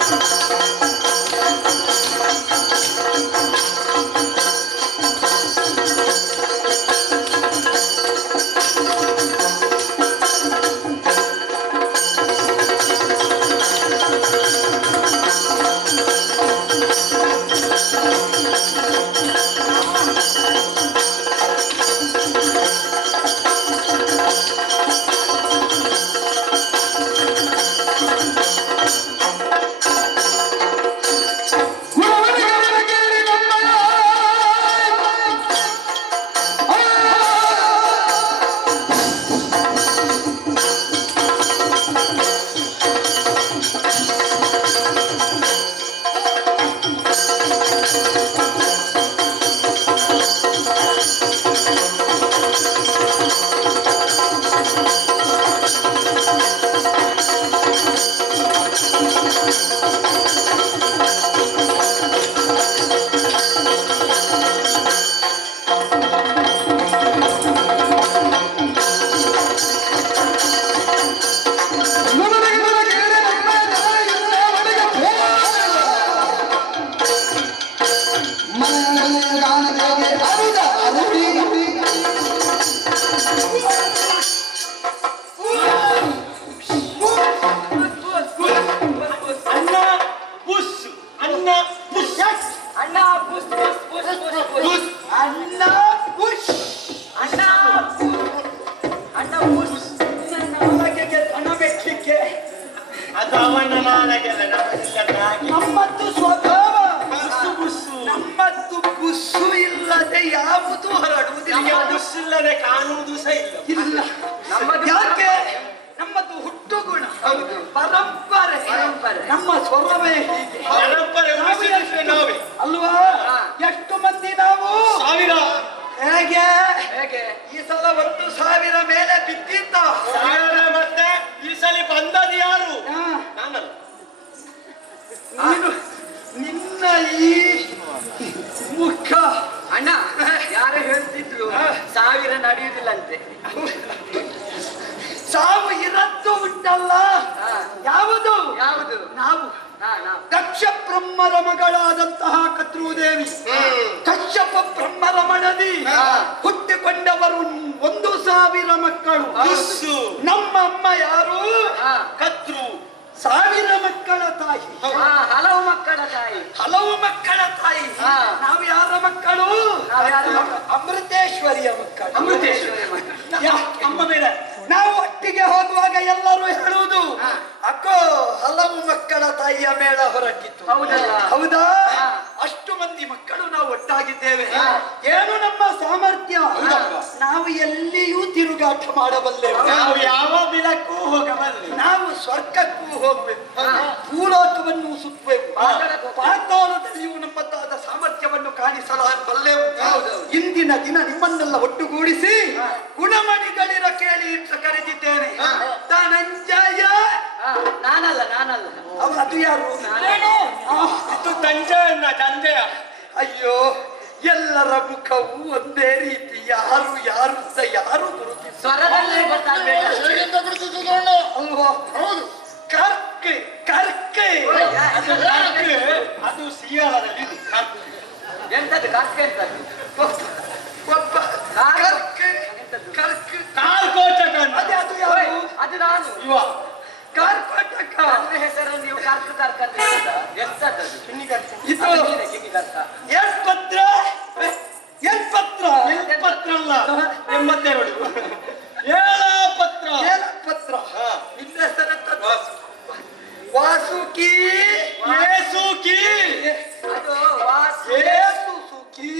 Thank you. ನಮ್ಮದ್ದು ಸ್ವಭಾವ ನಮ್ಮದ್ದು ಬುಸ್ಸು ಇಲ್ಲದೆ ಯಾವುದು ಹೊರಡುವುದಿಲ್ಲ. ಬುಸ್ಸಿಲ್ಲದೆ ಕಾಣುವುದು ಸಹ ಇಲ್ಲ. ಯಾಕೆ? ನಮ್ಮದು ಹುಟ್ಟು ಗುಣ, ಪರಂಪರೆ. ನಮ್ಮ ಸ್ವರವೇ ಹೀಗೆ. ನಾವೇ ಅಲ್ವಾ? ಎಷ್ಟು ಮಂದಿ ನಾವು? 1000. ಹೇಗೆ ಈ ಸಲ 1,000 ಮೇಲೆ ಬಿದ್ದಿದ್ದ. ಮತ್ತೆ ಈ ಸಲ ಬಂದದ್ದು ಯಾರು? ನಾನಲ್ಲ. ನೀನು ನಿನ್ನ ಈ ಮುಖ ಅಣ್ಣ ಯಾರು ಹೇಳ್ತಿದ್ರು 1000 ನಡೆಯುವುದಿಲ್ಲಂತೆ. ಸಾವು ಇರದ್ದು ಉಂಟಲ್ಲ. ಯಾವುದು ಯಾವುದು? ನಾವು ನಾವು ದಕ್ಷ ಬ್ರಹ್ಮರ ಮಗಳಾದಂತಹ ಕದ್ರೂದೇವಿ, ಕಶ್ಯಪ ಬ್ರಹ್ಮರ ಮಡದಿ ಹುಟ್ಟಿಕೊಂಡವರು 1,000 ಮಕ್ಕಳು. ಬುಸ್ಸು. ನಮ್ಮ ಅಮ್ಮ ಯಾರು? ಕತ್ರು. 1000 ಮಕ್ಕಳ ತಾಯಿ, ಹಲವು ಮಕ್ಕಳ ತಾಯಿ. ಹಲವು ಮಕ್ಕಳ ತಾಯಿ. ನಾವು ಯಾರ ಮಕ್ಕಳು? ಅಮೃತೇಶ್ವರಿಯ ಮಕ್ಕಳು. ಅಮೃತೇಶ್ವರಿ ಮಕ್ಕಳು. ಯಾಕೆ? ಅಮ್ಮ ಬೇಡ. ನಾವು ಒಟ್ಟಿಗೆ ಹೋಗುವಾಗ ಎಲ್ಲರೂ ಹೇಳುವುದು ಅಕ್ಕೋ ಹಲವು ಮಕ್ಕಳ ತಾಯಿಯ ಮೇಳ ಹೊರಟಿತ್ತು. ಹೌದಲ್ಲ? ಹೌದಾ? ಅಷ್ಟು ಮಂದಿ ಮಕ್ಕಳು ನಾವು ಒಟ್ಟಾಗಿದ್ದೇವೆ. ಏನು ನಮ್ಮ ಸಾಮರ್ಥ್ಯ? ನಾವು ಎಲ್ಲಿಯೂ ತಿರುಗಾಟ ಮಾಡಬಲ್ಲೆವು. ನಾವು ಯಾವ ಬಿಲಕ್ಕೂ ಹೋಗಬಲ್ಲೆ. ನಾವು ಸ್ವರ್ಗಕ್ಕೂ ಹೋಗ್ಬೇಕು, ಭೂಲೋಕವನ್ನು ಸುತ್ತಬೇಕು, ಪಾತಾಳದಲ್ಲಿಯೂ ನಮ್ಮದಾದ ಸಾಮರ್ಥ್ಯವನ್ನು ಕಾಣಿಸಬಲ್ಲೆವು. ಇಂದಿನ ದಿನ ನಿಮ್ಮನ್ನೆಲ್ಲ ಒಟ್ಟುಗೂಡಿಸಿ ಗುಣಮಣಿಗಳಿರ ಕೇಳಿ ಅಂತ ಕರೆದಿದ್ದೇನೆ. ಧನಂಜಯ. ನಾನಲ್ಲ ಅದು ಯಾರು? ಇದು ತಂಜೆಯ. ಅಯ್ಯೋ, ಎಲ್ಲರ ಮುಖವು ಒಂದೇ ರೀತಿ. ಯಾರು ಅಂತ ಯಾರು ಗುರುತಿಸ ಸ್ವರದಲ್ಲೇ ಗೊತ್ತಾಗ್ಬೇಕು. ಅಲ್ವಾ? ಹೌದು. ಕರ್ಕೆ ಅದು ಸಿಯಾಳದಲ್ಲಿ ಎಂತದ್ದು ಕರ್ಕೆ ಎಂತದ್ದು? ಒಬ್ಬ ಕರ್ಕೆ ಕಾರ್ಕೋಟಕ. ಅದು ಯಾರು? ಅದು ನಾನು. ಇವ ಕಾರ್ಕೋಟಕ. ನನ್ನ ಹೆಸರು ನೀವು ಕರ್ಕ ಅಂತ ಎಂತದ್ದು? ಇದು ಏನ್ ಪತ್ರ? ಏನ್ ಪತ್ರ? ಪತ್ರ ಅಲ್ಲ, 82 ಪತ್ರ. ಏನ ಪತ್ರ? ನಿನ್ನ ಹೆಸರು ವಾಸುಕಿ. ಏಸುಕಿ. ಅದು ವಾಸಿ. ಏಸುಕಿ.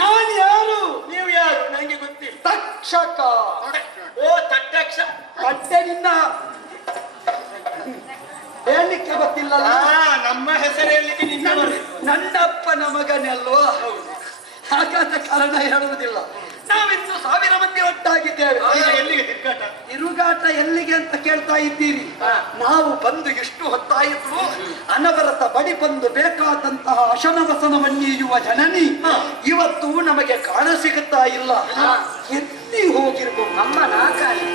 ನಾನು ಯಾರು? ನೀವು ಯಾರು? ನಂಗೆ ಗೊತ್ತಿಲ್ಲ. ತಕ್ಷಕ. ಓ ತಟ್ಟಕ್ಷ. ಮತ್ತೆ ನಿನ್ನ ಹೇಳಲಿಕ್ಕೆ ಗೊತ್ತಿಲ್ಲ. ನಮ್ಮ ಹೆಸರಲ್ಲಿ ನಿನ್ನ ನನ್ನಪ್ಪನ ಮಗನಲ್ವಾ? ಹಾಗಾದ ಕಾರಣ ಹೇಳುವುದಿಲ್ಲ. ನಾವಿನ್ನು 1000 ಮಂದಿ ಒಟ್ಟಾಗಿದ್ದೇವೆ. ಎಲ್ಲಿಗೆ ತಿರುಗಾಟ? ತಿರುಗಾಟ ಎಲ್ಲಿಗೆ ಅಂತ ಕೇಳ್ತಾ ಇದ್ದೀರಿ. ನಾವು ಬಂದು ಎಷ್ಟು ಹೊತ್ತಾಯಿತು. ಅನವರತ ಬಡಿ ಬಂದು ಬೇಕಾದಂತಹ ಅಶನವಸನವನ್ನೀಯುವ ಜನನಿ ಇವತ್ತು ನಮಗೆ ಕಾಣಸಿಗುತ್ತಾ ಇಲ್ಲ. ಎಲ್ಲಿ ಹೋಗಿರ್ಬೋದು? ಅಮ್ಮ ನಾಕಾಲಿ.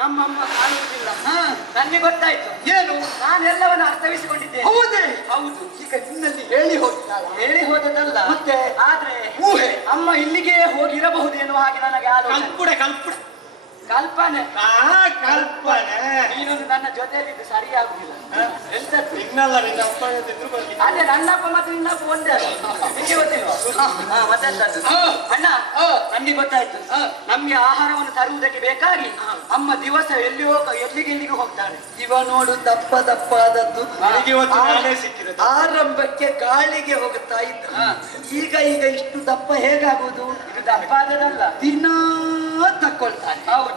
ನಮ್ಮಮ್ಮ ಕಾಣುವುದಿಲ್ಲ. ನನಗೆ ಗೊತ್ತಾಯ್ತು. ಏನು? ನಾನೆಲ್ಲವನ್ನು ಅರ್ಥವಿಸಿಕೊಂಡಿದ್ದೇನೆ. ಹೌದೇ? ಹೌದು. ಈಗ ನಿನ್ನಲ್ಲಿ ಹೇಳಿ ಹೋಗಿದ್ದಾಳ? ಹೇಳಿ ಹೋದದಲ್ಲ, ಮತ್ತೆ ಆದ್ರೆ ಊಹೆ. ಅಮ್ಮ ಇಲ್ಲಿಗೆ ಹೋಗಿರಬಹುದು ಎನ್ನುವ ಹಾಗೆ ನನಗೆ ಆಲೋಚನೆ. ಕಲ್ಪುಡೆ. ಕಲ್ಪನೆ. ಕಲ್ಪನೆ. ನೀನೊಂದು ನನ್ನ ಜೊತೆಯಲ್ಲಿದ್ದು ಸರಿಯಾಗುದಿಲ್ಲ. ಎಂತದ್ದು? ನಿನ್ನಲ್ಲ ನಿನ್ನ ಅಪ್ಪ ಹೇಳ್ತಿದ್ರು ಬರ್ಲಿಕ್ಕೆ. ಅದೇ ನನ್ನಪ್ಪ ಮತ್ತು ನಿನ್ನಪ್ಪ ಒಂದೇ ಅಲ್ಲ. ನಿಮಗೆ ಗೊತ್ತಿಲ್ವಾ? ಮತ್ತೆಂತದ್ದು? ಅಣ್ಣ, ನಮಗೆ ಗೊತ್ತಾಯ್ತು. ನಮ್ಗೆ ಆಹಾರವನ್ನು ತರುವುದಕ್ಕೆ ಬೇಕಾಗಿ ಅಮ್ಮ ದಿವಸ ಎಲ್ಲಿಗೆ ಹೋಗ್ತಾಳೆ. ಇವ ನೋಡು ದಪ್ಪ ದಪ್ಪಾದದ್ದು. ನನಗೆ ಇವತ್ತು ನಾನೇ ಸಿಕ್ಕಿರೋದು. ಆರಂಭಕ್ಕೆ ಗಾಳಿಗೆ ಹೋಗುತ್ತಾ ಇದ್ದ. ಈಗ ಇಷ್ಟು ದಪ್ಪ ಹೇಗಾಗುವುದು? ಇದು ದಪ್ಪ ಆದದಲ್ಲ. ದಿನ ತಕೊಳ್ತಾನೆ. ಹೌದು.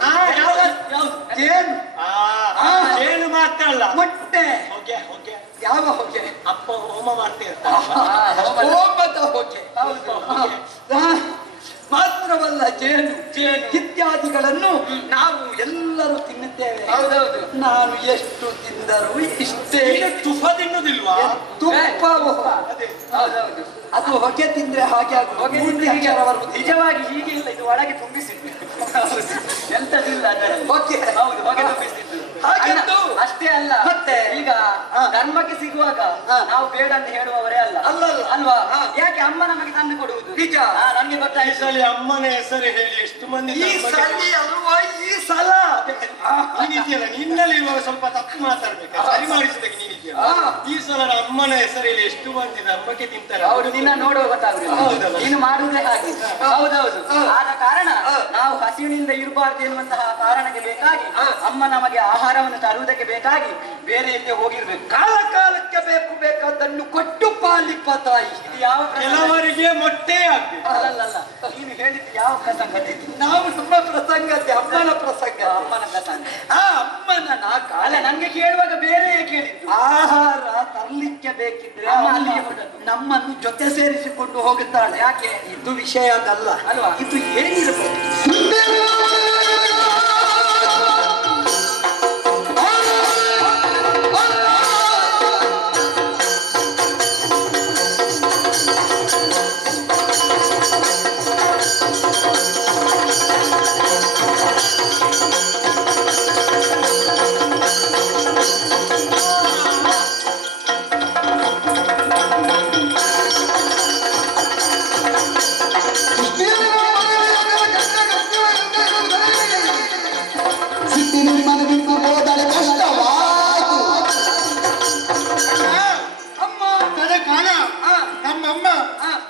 ಜೇನು, ಏನು ಮಾತ್ರ ಅಲ್ಲ, ಮೊಟ್ಟೆ. ಹೊಗೆ ಹೊಗೆ. ಯಾವ ಹೊಗೆ? ಅಪ್ಪ ಹೋಮ ಮಾಡ್ತಿರ್ತಾರೆ. ಹೋಮದ ಹೊಗೆ. ಹೌದು. ಮಾತ್ರವಲ್ಲ, ಜೇನು ಇತ್ಯಾದಿಗಳನ್ನು ನಾವು ಎಲ್ಲರೂ ತಿನ್ನುತ್ತೇವೆ. ಹೌದೌದು. ನಾನು ಎಷ್ಟು ತಿಂದರೂ ಇಷ್ಟೇ. ತುಪ್ಪ ತಿನ್ನುದಿಲ್ವಾ? ತುಪ್ಪವು ಹೌದೌದು. ಅದು ಹೊಗೆ ತಿಂದ್ರೆ ಹಾಗೆ ಆಗುವುದು. ಹೊಗೆ ತಿಂದ್ರೆ ಹೀಗೆ ನಿಜವಾಗಿ ಹೀಗೆ ಇಲ್ಲ, ಇದು ಒಳಗೆ ತುಂಬಿಸಿದ್ದು. ಎಂತದಿಲ್ಲ ಅದರಲ್ಲಿ. ಹೊಗೆ. ಹೌದು, ಹೊಗೆ ತುಂಬಿಸಿದ್ದು. ಹಾಗೆಂದು ಅಷ್ಟೇ ಅಲ್ಲ, ಮತ್ತೆ ಈಗ ಧರ್ಮಕ್ಕೆ ಸಿಗುವಾಗ ನಾವು ಬೇಡ ಅಂತ ಹೇಳುವವರೇ ಅಲ್ಲ. ಅಲ್ವಾ? ಯಾಕೆ ಅಮ್ಮ ನಮಗೆ ತಂದು ಕೊಡುವುದು. ನಿಜ. ನಮ್ಗೆ ಈ ಗೊತ್ತಾಯ್ತು. ಸಲ ಅಮ್ಮನ ಹೆಸರು ಹೇಳಿ ಎಷ್ಟು ಮಂದಿ ಈ ಸಲ ಅಲ್ವಾ, ಈ ಸಲ ನೀನಿದೆಯಲ್ಲ, ನಿನ್ನಲ್ಲಿ ಇರುವಾಗ ಸ್ವಲ್ಪ ತಪ್ಪು ಮಾತಾಡ್ಬೇಕು, ಸರಿ ಮಾಡಿಸಿದಕ್ಕೆ ನೀನಿದೆಯಲ್ಲ. ಈ ಸಲ ಅಮ್ಮನ ಹೆಸರು ಹೇಳಿ ಎಷ್ಟು ಮಂದಿ ಧರ್ಮಕ್ಕೆ ತಿಂತಾರೆ. ಹೌದು, ನಿನ್ನ ನೋಡುವ ಗೊತ್ತಾಗುದಿಲ್ಲ. ಹೌದಲ್ಲ? ನೀನು ಮಾಡುವುದೇ ಹಾಗೆ. ಹೌದೌದು. ಆದ ಕಾರಣ ನಾವು ಹಸಿವಿನಿಂದ ಇರಬಾರ್ದು ಎನ್ನುವಂತಹ ಕಾರಣಕ್ಕೆ ಬೇಕಾಗಿ ಅಮ್ಮ ನಮಗೆ ಆಹಾರವನ್ನು ತರುವುದಕ್ಕೆ ಬೇಕಾಗಿ ಬೇರೆ ಎಲ್ಲಿ ಹೋಗಿರ್ಬೇಕು. ಕಾಲ ಕಾಲಕ್ಕೆ ಬೇಕಾದನ್ನು ಕೊಟ್ಟು ಪಾಲಿಪ್ಪ ತಾಯಿ. ಇದು ಯಾವ ಪ್ರಸಂಗ? ಕೆಲವರಿಗೆ ಮೊಟ್ಟೆ ಆಗ್ಬೇಕು. ಅಲ್ಲಲ್ಲ, ನೀನು ಹೇಳಿದ್ದು ಯಾವ ಪ್ರಸಂಗತೆ? ನಾವು ನಮ್ಮ ಪ್ರಸಂಗತೆ, ಅಮ್ಮನ ಪ್ರಸಂಗ. ಅಮ್ಮನ ಪ್ರಸಂಗ. ಆ ಅಮ್ಮನ ಅಲ್ಲ, ನಂಗೆ ಕೇಳುವಾಗ ಬೇರೆ ಕೇಳಿದ್ದು. ಆಹಾರ ತರ್ಲಿಕ್ಕೆ ಬೇಕಿದ್ರೆ ಅಮ್ಮ ಅಮ್ಮ ಅಲ್ಲಿಗೆ ಹೋದದ್ದು. ನಮ್ಮನ್ನು ಜೊತೆ ಸೇರಿಸಿಕೊಂಡು ಹೋಗುತ್ತಾಳೆ. ಯಾಕೆ? ಇದು ವಿಷಯ ಅದಲ್ಲ ಅಲ್ವಾ? ಇದು ಏನಿರಬಹುದು?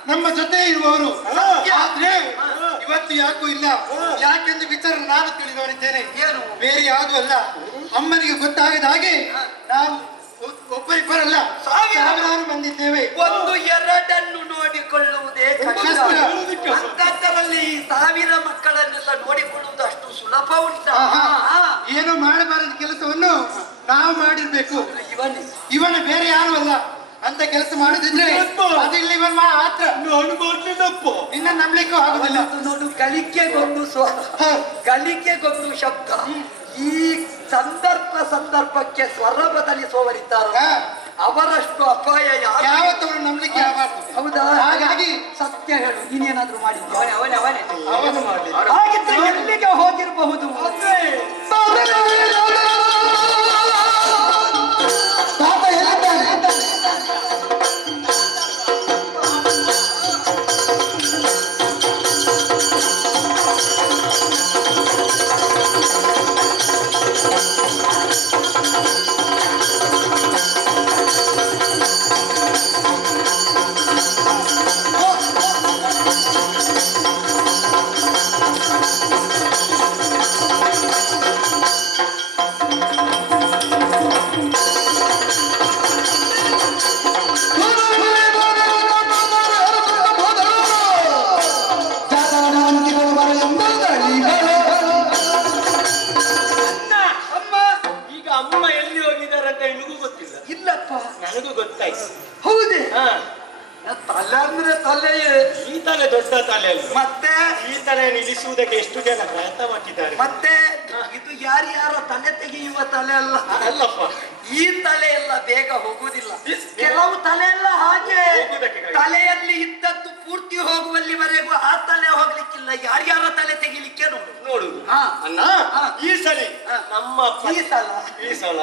ನಮ್ಮ ಜೊತೆ ಇರುವವರು ಆದ್ರೆ ಇವತ್ತು ಯಾಕೂ ಇಲ್ಲ. ಯಾಕೆಂದು ವಿಚಾರ ನಾನು ತಿಳಿದವನಿದ್ದೇನೆ. ಏನು? ಬೇರೆ ಯಾವುದು ಅಲ್ಲ, ಅಮ್ಮನಿಗೆ ಗೊತ್ತಾಗದ ಹಾಗೆ ನಾವು ಒಬ್ಬರಿಬ್ಬರಲ್ಲ ಸಾವಿರಾರು ಬಂದಿದ್ದೇವೆ. ಒಂದು ಎರಡನ್ನು ನೋಡಿಕೊಳ್ಳುವುದೇ ಕಷ್ಟ. ಅಂಥದ್ದರಲ್ಲಿ 1000 ಮಕ್ಕಳನ್ನೆಲ್ಲ ನೋಡಿಕೊಳ್ಳುವುದು ಅಷ್ಟು ಸುಲಭ ಉಂಟ? ಏನು ಮಾಡಬಾರದ ಕೆಲಸವನ್ನು ನಾವು ಮಾಡಿರ್ಬೇಕು. ಇವನೇ ಇವನ ಬೇರೆ ಯಾರು ಅಲ್ಲ. ಅಂತ ಕೆಲಸ ಮಾಡುದಿದ್ರೆ ಅದು ಇಲ್ಲಿ ಇವನ್ ಮಾತ್ರ. ನಿನ್ನ ನಂಬಲಿಕ್ಕೂ ಆಗುದಿಲ್ಲ. ನೋಡು, ಗಳಿಕೆಗೊಂದು ಶಬ್ದ. ಈ ಸಂದರ್ಭಕ್ಕೆ ಸ್ವರ ಬದಲಿಸುವವರಿದ್ದಾರ, ಅವರಷ್ಟು ಅಪಾಯ ಯಾವತ್ತವರು ನಂಬಲಿಕ್ಕೆ ಆಗಬಾರ್ದು. ಹೌದಾ? ಹಾಗಾಗಿ ಸತ್ಯ ಹೇಳು, ನೀನೇನಾದ್ರೂ ಮಾಡಿದ್ಯಾ? ಅವನೇ ಅವನು ಮಾಡಲಿ. ಹಾಗಿದ್ರೆ ಎಲ್ಲಿಗೆ ಹೋಗಿರಬಹುದು? ನನಗೂ ಗೊತ್ತಾಯ್ತು. ಹೌದೇ? ಹಾ, ತಲೆ ಅಂದ್ರೆ ತಲೆಯೇ. ಈ ತಲೆ ದೊಡ್ಡ ತಲೆ ಅಲ್ಲ. ಮತ್ತೆ ಈ ತಲೆ ನಿಲ್ಲಿಸುವುದಕ್ಕೆ ಎಷ್ಟು ಜನ ಪ್ರಯತ್ನ ಪಟ್ಟಿದ್ದಾರೆ. ಮತ್ತೆ ಇದು ಯಾರ್ಯಾರ ತಲೆ ತೆಗೆಯುವ ತಲೆ ಅಲ್ಲ. ಅಲ್ಲಪ್ಪ, ಈ ತಲೆ ಎಲ್ಲ ಬೇಗ ಹೋಗುವುದಿಲ್ಲ. ಕೆಲವು ತಲೆ ಎಲ್ಲ ಹಾಗೆ ತಲೆಯಲ್ಲಿ ಇದ್ದದ್ದು ಪೂರ್ತಿ ಹೋಗುವಲ್ಲಿವರೆಗೂ ಆ ತಲೆ ಹೋಗ್ಲಿಕ್ಕಿಲ್ಲ. ಯಾರ್ಯಾರ ತಲೆ ತೆಗಿಲಿಕ್ಕೆ ನೋಡುದು. ಅಣ್ಣ, ಈ ಸಲ ನಮ್ಮಪ್ಪ ಈ ಸಲ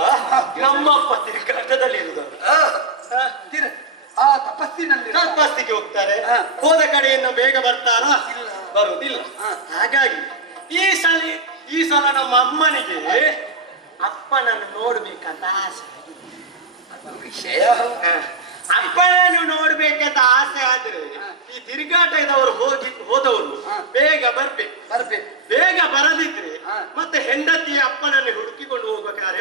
ನಮ್ಮಪ್ಪ ತಿರುಗಾಟದಲ್ಲಿ ಇರುವುದು. ತಪಸ್ಸಿಗೆ ಹೋಗ್ತಾರೆ. ಹೋದ ಕಡೆಯಿಂದ ಬೇಗ ಬರ್ತಾರಾ? ಬರುವುದಿಲ್ಲ. ಹಾಗಾಗಿ ಈ ಸಲ ಈ ಸಲ ನಮ್ಮ ಅಮ್ಮನಿಗೆ ಅಪ್ಪನನ್ನು ನೋಡ್ಬೇಕಂತ ಆಸೆ. ವಿಷಯ ಅಪ್ಪನನ್ನು ನೋಡ್ಬೇಕಂತ ಆಸೆ ಆದ್ರೆ ಈ ತಿರುಗಾಟದವರು ಹೋದವರು ಬೇಗ ಬರ್ಬೇಕು. ಬೇಗ ಬರದಿದ್ರೆ ಮತ್ತೆ ಹೆಂಡತಿಯ ಅಪ್ಪನನ್ನು ಹುಡುಕಿಕೊಂಡು ಹೋಗುವ ಕಾರ್ಯ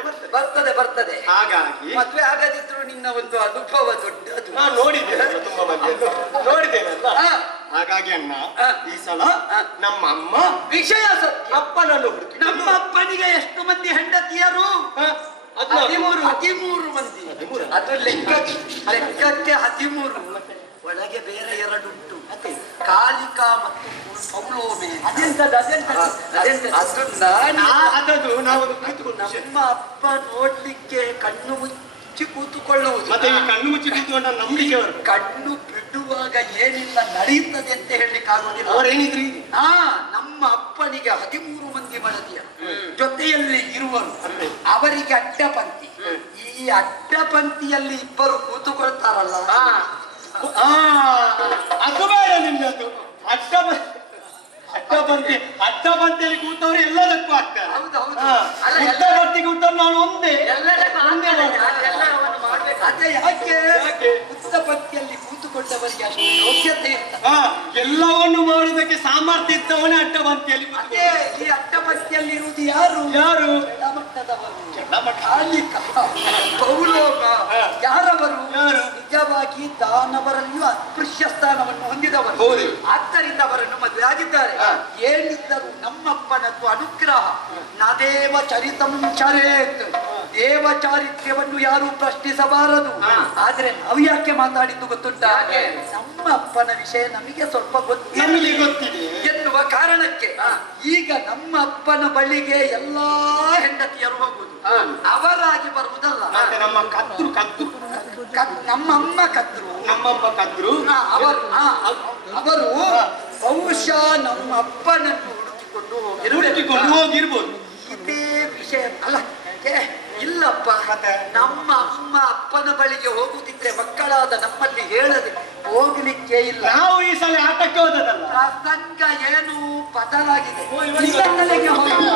ಬರ್ತದೆ. ಹಾಗಾಗಿ ಮದ್ವೆ ಆಗದಿದ್ರು ನಿನ್ನ ಒಂದು ಅನುಭವ ದೊಡ್ಡದು. ನಾನು ನೋಡಿದ್ದೇನೆ, ತುಂಬಾ ಮಂದಿ ನೋಡಿದ್ದೇನಲ್ಲ. ಹಾಗಾಗಿ ಅಣ್ಣ ಈ ಸಲ ನಮ್ಮ ಅಮ್ಮ ವಿಷಯ ಸತ್ಯ. ಅಪ್ಪನನ್ನು ಹುಡುಕಿ. ನಮ್ಮ ಅಪ್ಪನಿಗೆ ಎಷ್ಟು ಮಂದಿ ಹೆಂಡತಿಯರು? 13 ಮಂದಿ. ಅದು ಲೆಕ್ಕಕ್ಕೆ 13. ಒಳಗೆ ಬೇರೆ 2 ಉಂಟು. ಕಾಲಿಕಾ ಮತ್ತು ಪೌಲೋಮೆ. ಅದದು ನಾವು ನಮ್ಮ ಅಪ್ಪ ನೋಡ್ಲಿಕ್ಕೆ ಕಣ್ಣು ಮುಚ್ಚಿ ಕೂತುಕೊಳ್ಳುವುದು. ಮತ್ತೆ ಈ ಕಣ್ಣು ಮುಚ್ಚಿ ಕೂತ್ಕೊಂಡ ನಂಬಿಕೆ ಕಣ್ಣು ಬಿಡುವಾಗ ಏನಿಲ್ಲ ನಡೆಯುತ್ತದೆ ಅಂತ ಹೇಳಲಿಕ್ಕೆ ಆಗುದಿಲ್ಲ. ಅವರೇನಿದ್ರಿ? ನಮ್ಮ ಅಪ್ಪನಿಗೆ 13 ಮಂದಿ ಮಡದಿಯರು ಜೊತೆಯಲ್ಲಿ ಇರುವರು. ಅವರಿಗೆ ಅಡ್ಡಪಂಕ್ತಿ. ಈ ಅಡ್ಡಪಂಕ್ತಿಯಲ್ಲಿ ಇಬ್ಬರು ಕೂತುಕೊಳ್ತಾರಲ್ಲ, ಅದು ಬೇಡ ನಿಮ್ಮದು. ಅಡ್ಡಪಂಕ್ತಿಯಲ್ಲಿ ಕೂತವ್ರು ಎಲ್ಲದಕ್ಕೂ ಆಗ್ತಾರೆ. ಅಡ್ಡಪಂಕ್ತಿ ಕೂತವ್ರು ನಾನು ಒಂದೇ ಅದೇ ಯಾಕೆ ಉತ್ತಪಂಕ್ತಿಯಲ್ಲಿ ಕೂತುಕೊಂಡವರಿಗೆ ಅಷ್ಟು ಯೋಗ್ಯತೆ ಇರ್ತದೆ. ಎಲ್ಲವನ್ನು ಮಾಡುವುದಕ್ಕೆ ಸಾಮರ್ಥ್ಯ ಇದ್ದವನೇ ಅಡ್ಡಪಂಕ್ತಿಯಲ್ಲಿ. ಅದೇ ಈ ಅಡ್ಡಪಂಕ್ತಿಯಲ್ಲಿ ಇರುವುದು ಯಾರು? ಕೆಳಮಟ್ಟದವರು. ಕಾಲಿಕ ಪೌಲೋಮ ಯಾರವರು? ನಿಜವಾಗಿ ದಾನವರಲ್ಲಿಯೂ ಅಸ್ಪೃಶ್ಯ ಸ್ಥಾನವನ್ನು ಹೊಂದಿದವರು. ಆದ್ದರಿಂದ ಅವರನ್ನು ಮದುವೆ ಆಗಿದ್ದಾರೆ. ಏನಿದ್ದರೂ ನಮ್ಮಪ್ಪನದ್ದು ಅನುಗ್ರಹ. ನದೇವ ಚರಿತಂ ಚರೇತ್. ದೇವ ಚಾರಿತ್ರ್ಯವನ್ನು ಯಾರು ಪ್ರಶ್ನಿಸಬಾರದು. ಆದ್ರೆ ನಾವು ಯಾಕೆ ಮಾತಾಡಿದ್ದು ಗೊತ್ತುಂಟಾ? ನಮ್ಮ ಅಪ್ಪನ ವಿಷಯ ನಮಗೆ ಸ್ವಲ್ಪ ಗೊತ್ತಿದೆ ಎನ್ನುವ ಕಾರಣಕ್ಕೆ ಈಗ ನಮ್ಮ ಅಪ್ಪನ ಬಳಿಗೆ ಎಲ್ಲಾ ಹೆಂಡತಿಯರು ಹೋಗುವುದು. ಅವರಾಗಿ ಬರುವುದಲ್ಲ. ನಮ್ಮಮ್ಮ ಕದ್ರು. ಅವರು ಬಹುಶಃ ನಮ್ಮ ಅಪ್ಪನನ್ನು ಹುಡುಕಿಕೊಂಡು ಹೋಗಿರ್ಬೋದು. ಇದೇ ವಿಷಯ ಅಲ್ಲ. ಇಲ್ಲಪ್ಪ, ನಮ್ಮ ಅಮ್ಮ ಅಪ್ಪನ ಬಳಿಗೆ ಹೋಗುತ್ತಿದ್ರೆ ಮಕ್ಕಳಾದ ನಮ್ಮಲ್ಲಿ ಹೇಳದೆ ಹೋಗ್ಲಿಕ್ಕೆ ಇಲ್ಲ. ನಾವು ಈ ಸಲ ಆಟಕ್ಕೆ ಹೋದದಲ್ಲ. ಪ್ರಸಂಗ ಏನು ಬದಲಾಗಿದೆ. ಇಲ್ಲದಲ್ಲಿಗೆ ಹೋಗುವ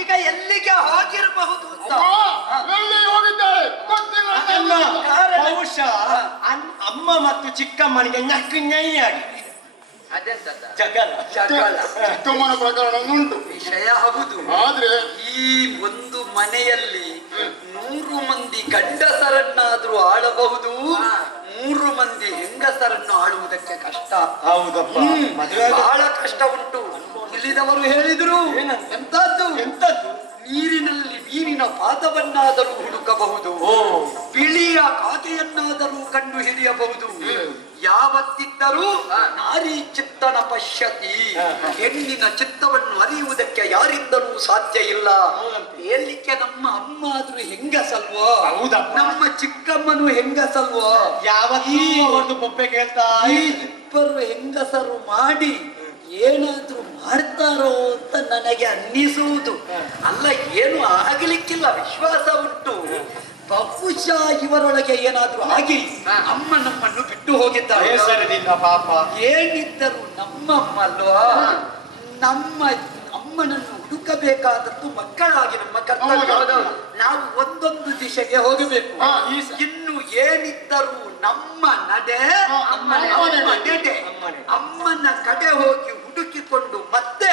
ಈಗ ಎಲ್ಲಿಗೆ ಹೋಗಿರಬಹುದು ಅಂತ ಬಹುಶಃ ಅಮ್ಮ ಮತ್ತು ಚಿಕ್ಕಮ್ಮನಿಗೆ ನೈಯಾಗಿ ಜಗಲ ಚಿಕ್ಕಮ್ಮನ ಪ್ರಕರಣ ಉಂಟು. ವಿಷಯ ಹೌದು. ಆದ್ರೆ ಈ ಒಂದು ಮನೆಯಲ್ಲಿ 100 ಮಂದಿ ಗಂಡಸರನ್ನಾದ್ರೂ ಆಳಬಹುದು, 3 ಮಂದಿ ಹೆಂಗಸರನ್ನು ಆಳುವುದಕ್ಕೆ ಕಷ್ಟ. ಹೌದಪ್ಪ, ಬಹಳ ಕಷ್ಟ ಉಂಟು. ಇಲ್ಲಿದವರು ಹೇಳಿದ್ರು ಎಂತದ್ದು ನೀರಿನಲ್ಲಿ ಮೀನಿನ ಪಾದವನ್ನಾದರೂ ಹುಡುಕಬಹುದು, ಬಿಳಿಯ ಕಾಗೆಯನ್ನಾದರೂ ಕಂಡು ಹಿಡಿಯಬಹುದು. ಯಾವತ್ತಿದ್ದರೂ ನಾರಿ ಚಿತ್ತನ ಪಶ್ಯತಿ. ಹೆಣ್ಣಿನ ಚಿತ್ತವನ್ನು ಅರಿಯುವುದಕ್ಕೆ ಯಾರಿಂದಲೂ ಸಾಧ್ಯ ಇಲ್ಲ. ಹೇಳಲಿಕ್ಕೆ ನಮ್ಮ ಅಮ್ಮ ಆದ್ರೂ ಹೆಂಗಸಲ್ವಾ? ನಮ್ಮ ಚಿಕ್ಕಮ್ಮನು ಹೆಂಗಸಲ್ವಾ? ಯಾವತ್ತೂ ಬೊಬ್ಬೆ ಕೇಳ್ತಾ ಇಬ್ಬರು ಹೆಂಗಸರು ಮಾಡಿ ಏನಾದ್ರೂ ಮಾಡ್ತಾರೋ ಅಂತ ನನಗೆ ಅನ್ನಿಸುವುದು. ಅಲ್ಲ, ಏನು ಆಗಲಿಕ್ಕಿಲ್ಲ, ವಿಶ್ವಾಸ ಉಂಟು. ಬಹುಶಃ ಇವರೊಳಗೆ ಏನಾದ್ರೂ ಆಗಿ ಅಮ್ಮ ನಮ್ಮನ್ನು ಬಿಟ್ಟು ಹೋಗಿದ್ದಾರೆ. ಪಾಪ ಏನಿದ್ದರೂ ನಮ್ಮಮ್ಮ ಅಲ್ವಾ? ನಮ್ಮ ಅಮ್ಮನನ್ನು ಹುಡುಕಬೇಕಾದದ್ದು ಮಕ್ಕಳಾಗಿ ನಮ್ಮ ಕರ್ತವ್ಯ. ನಾವು ಒಂದೊಂದು ದಿಶೆಗೆ ಹೋಗಬೇಕು. ಇನ್ನು ಏನಿದ್ದರೂ ನಮ್ಮ ನಡೆ ಅಮ್ಮನ ಕಡೆ ಹೋಗಿ ಹುಡುಕಿಕೊಂಡು ಮತ್ತೆ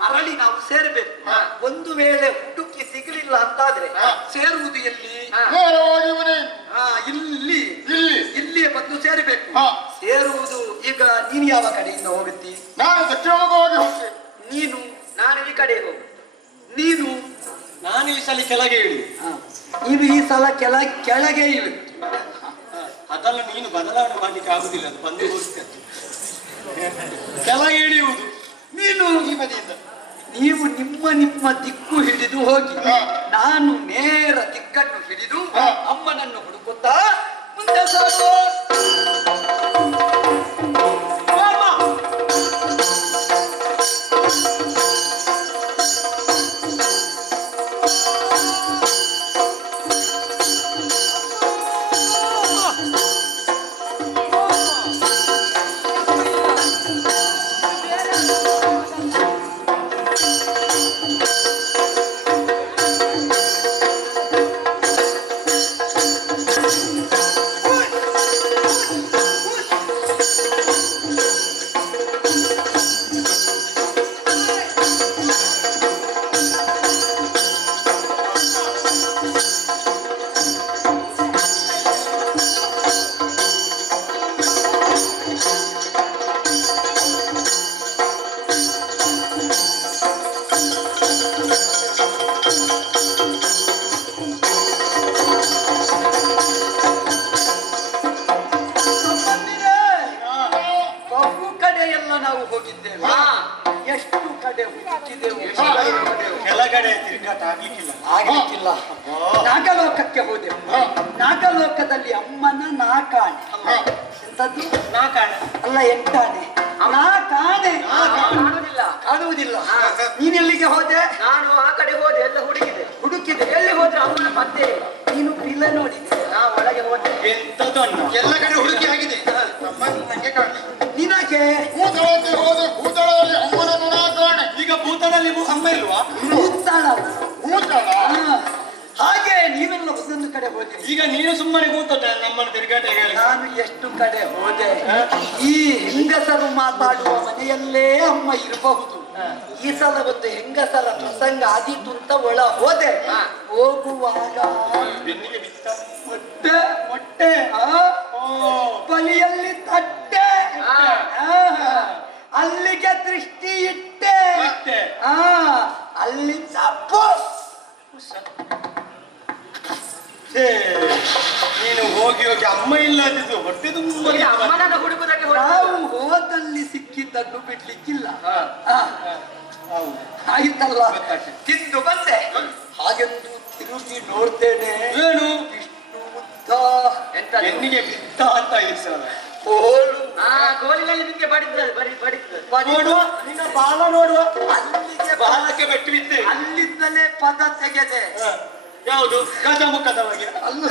ಮರಳಿ ನಾವು ಸೇರಬೇಕು. ಒಂದು ವೇಳೆ ಹುಡುಕಿ ಸಿಗಲಿಲ್ಲ ಅಂತಾದ್ರೆ ಸೇರುವುದು ಎಲ್ಲಿ? ಇಲ್ಲಿಯೇ ಬಂದು ಸೇರಬೇಕು. ಸೇರುವುದು ನೀನು ಯಾವ ಕಡೆಯಿಂದ ಹೋಗುತ್ತಿ? ನಾನು ದಕ್ಷಿಣವಾಗಿ ಹೋಗ್ತೇನೆ. ನೀನು ನಾನು ಈ ಕಡೆ ಹೋಗು. ನೀನು ನಾನು ಈ ಸಲ ಕೆಳಗೆ ಇಳಿ. ಇದು ಈ ಸಲ ಕೆಳಗೆ ಇಳು. ಅದಲ್ಲ, ನೀನು ಬದಲಾವಣೆ ಮಾಡ್ಲಿಕ್ಕೆ ಆಗುದಿಲ್ಲ, ಅದು ಬಂದು ಹೋಗ್ತದೆ. ಕೆಳಗೆ ಇಳಿಯುವುದು ನೀನು ಈ ಬದಿಯಿಂದ. ನೀವು ನಿಮ್ಮ ದಿಕ್ಕು ಹಿಡಿದು ಹೋಗಿ, ನಾನು ನೇರ ದಿಕ್ಕನ್ನು ಹಿಡಿದು ಅಮ್ಮನನ್ನು ಹುಡುಕುತ್ತಾ ಮುಂದೆ ಸಾಗು. ಬಹು ಕಡೆ ಎಲ್ಲ ನಾವು ಹೋಗಿದ್ದೇವೆ. ಎಷ್ಟು ಕಡೆ ಹುಡುಕಿದೆವು, ಕೆಳಗಡೆ ತಿರುಗಾಟ ಆಗ್ಲಿಕ್ಕಿಲ್ಲ. ಆಗಲಿಕ್ಕಿಲ್ಲ. ನಾಗಲೋಕಕ್ಕೆ ಹೋದೆವು. ನಾಗಲೋಕದಲ್ಲಿ ಅಮ್ಮನ ನಾಕಾಣೆ. ಎಂತದ್ದು? ನಾಕಾಣೆ ಅಲ್ಲ, ಎಂಟಾಣೆ. ನಾಕಾಣೆ ಕಾಣುವುದಿಲ್ಲ. ಕಾಣುವುದಿಲ್ಲ. ನೀನೆಲ್ಲಿಗೆ ಹೋದೆ? ನಾನು ಆ ಕಡೆ ಹೋದೆ, ಎಲ್ಲ ಹುಡುಕಿದೆ. ಎಲ್ಲಿ ಹೋದ್ರೆ ಅಮ್ಮನ ಪತ್ತೆ ಇಲ್ಲ. ನೀನು ಪಿಲ್ಲ ನೋಡಿದೆ. ನಾ ಒಳಗೆ ಹೋದೆ. ಎಂತದ್ದು ಅಣ್ಣ? ಎಲ್ಲ ಕಡೆ ಹುಡುಕಿ ಆಗಿದೆ, ನಂಗೆ ಕಾಣಲಿ. ನಿನಗೆ ಭೂತಳಕ್ಕೆ ಹೋದೆ, ಭೂತಳದಲ್ಲಿ ಅಮ್ಮನನ್ನು ನಾ ಕಾಣೆ. ಈಗ ಭೂತದಲ್ಲಿ ಅಮ್ಮ ಇಲ್ವಾ? ಭೂತಳ. ಭೂತಳ ಹಾಗೆ ನೀವೆಲ್ಲ ಒಂದೊಂದು ಕಡೆ ಹೋದಿರಿ. ಈಗ ನೀನು ಸುಮ್ಮನೆ ಕೂತದ ನಮ್ಮನ್ನು ತಿರುಗಾಟ ಹೇಳಿ. ನಾನು ಎಷ್ಟು ಕಡೆ ಹೋದೆ. ಈ ಹೆಂಗಸರು ಮಾತಾಡುವ ಮನೆಯಲ್ಲೇ ಅಮ್ಮ ಇರಬಹುದು. ಈ ಸಲ ಒಂದು ಹೆಂಗಸರ ಪ್ರಸಂಗ ಆದೀತು ಅಂತ ಒಳ ಹೋದೆ. ಹೋಗುವಾಗ ಬೆನ್ನಿಗೆ ಬಿತ್ತ. ಮೊಟ್ಟೆ ಬಲಿಯಲ್ಲಿ ತಟ್ಟೆ. ಅಲ್ಲಿಗೆ ದೃಷ್ಟಿ ಇಟ್ಟೆ. ಅಲ್ಲಿ ತಪ್ಪು. ನೀನು ಹೋಗಿ ಅಮ್ಮ ಇಲ್ಲದಿದ್ದು ಹೊಟ್ಟೆ ತುಂಬ ಈಗ ಅಮ್ಮನನ್ನು ಹುಡುಕುದಕ್ಕೆ ಹೋದೆ. ನಾವು ಹೋದಲ್ಲಿ ಸಿಕ್ಕಿದ್ದನ್ನು ಬಿಡ್ಲಿಕ್ಕಿಲ್ಲ. ಆಯ್ತಲ್ಲ, ತಿಂದು ಬಂದೆ. ಹಾಗೆಂದು ತಿರುಗಿ ನೋಡ್ತೇನೆ. ಏನು ಇಷ್ಟು ಉದ್ದ ಎಂತ ಬೆನ್ನಿಗೆ ಬಿತ್ತ ಅಂತ ಸರ್. ಕೋಲು. ಕೋಲಿನಲ್ಲಿ ನಿಮ್ಗೆ ಬಡಿತದೆ. ನೋಡುವ ನಿನ್ನ ಬಾಲ ನೋಡುವ. ಅಲ್ಲಿಗೆ ಬಾಲಕ್ಕೆ ಬೆಟ್ಟು ಬಿದ್ದೆ. ಅಲ್ಲಿಂದಲೇ ಪದ ತೆಗೆದೆ. ಯಾವುದು? ಗಜ ಮುಖದ ಬಗ್ಗೆ ಅಲ್ಲ,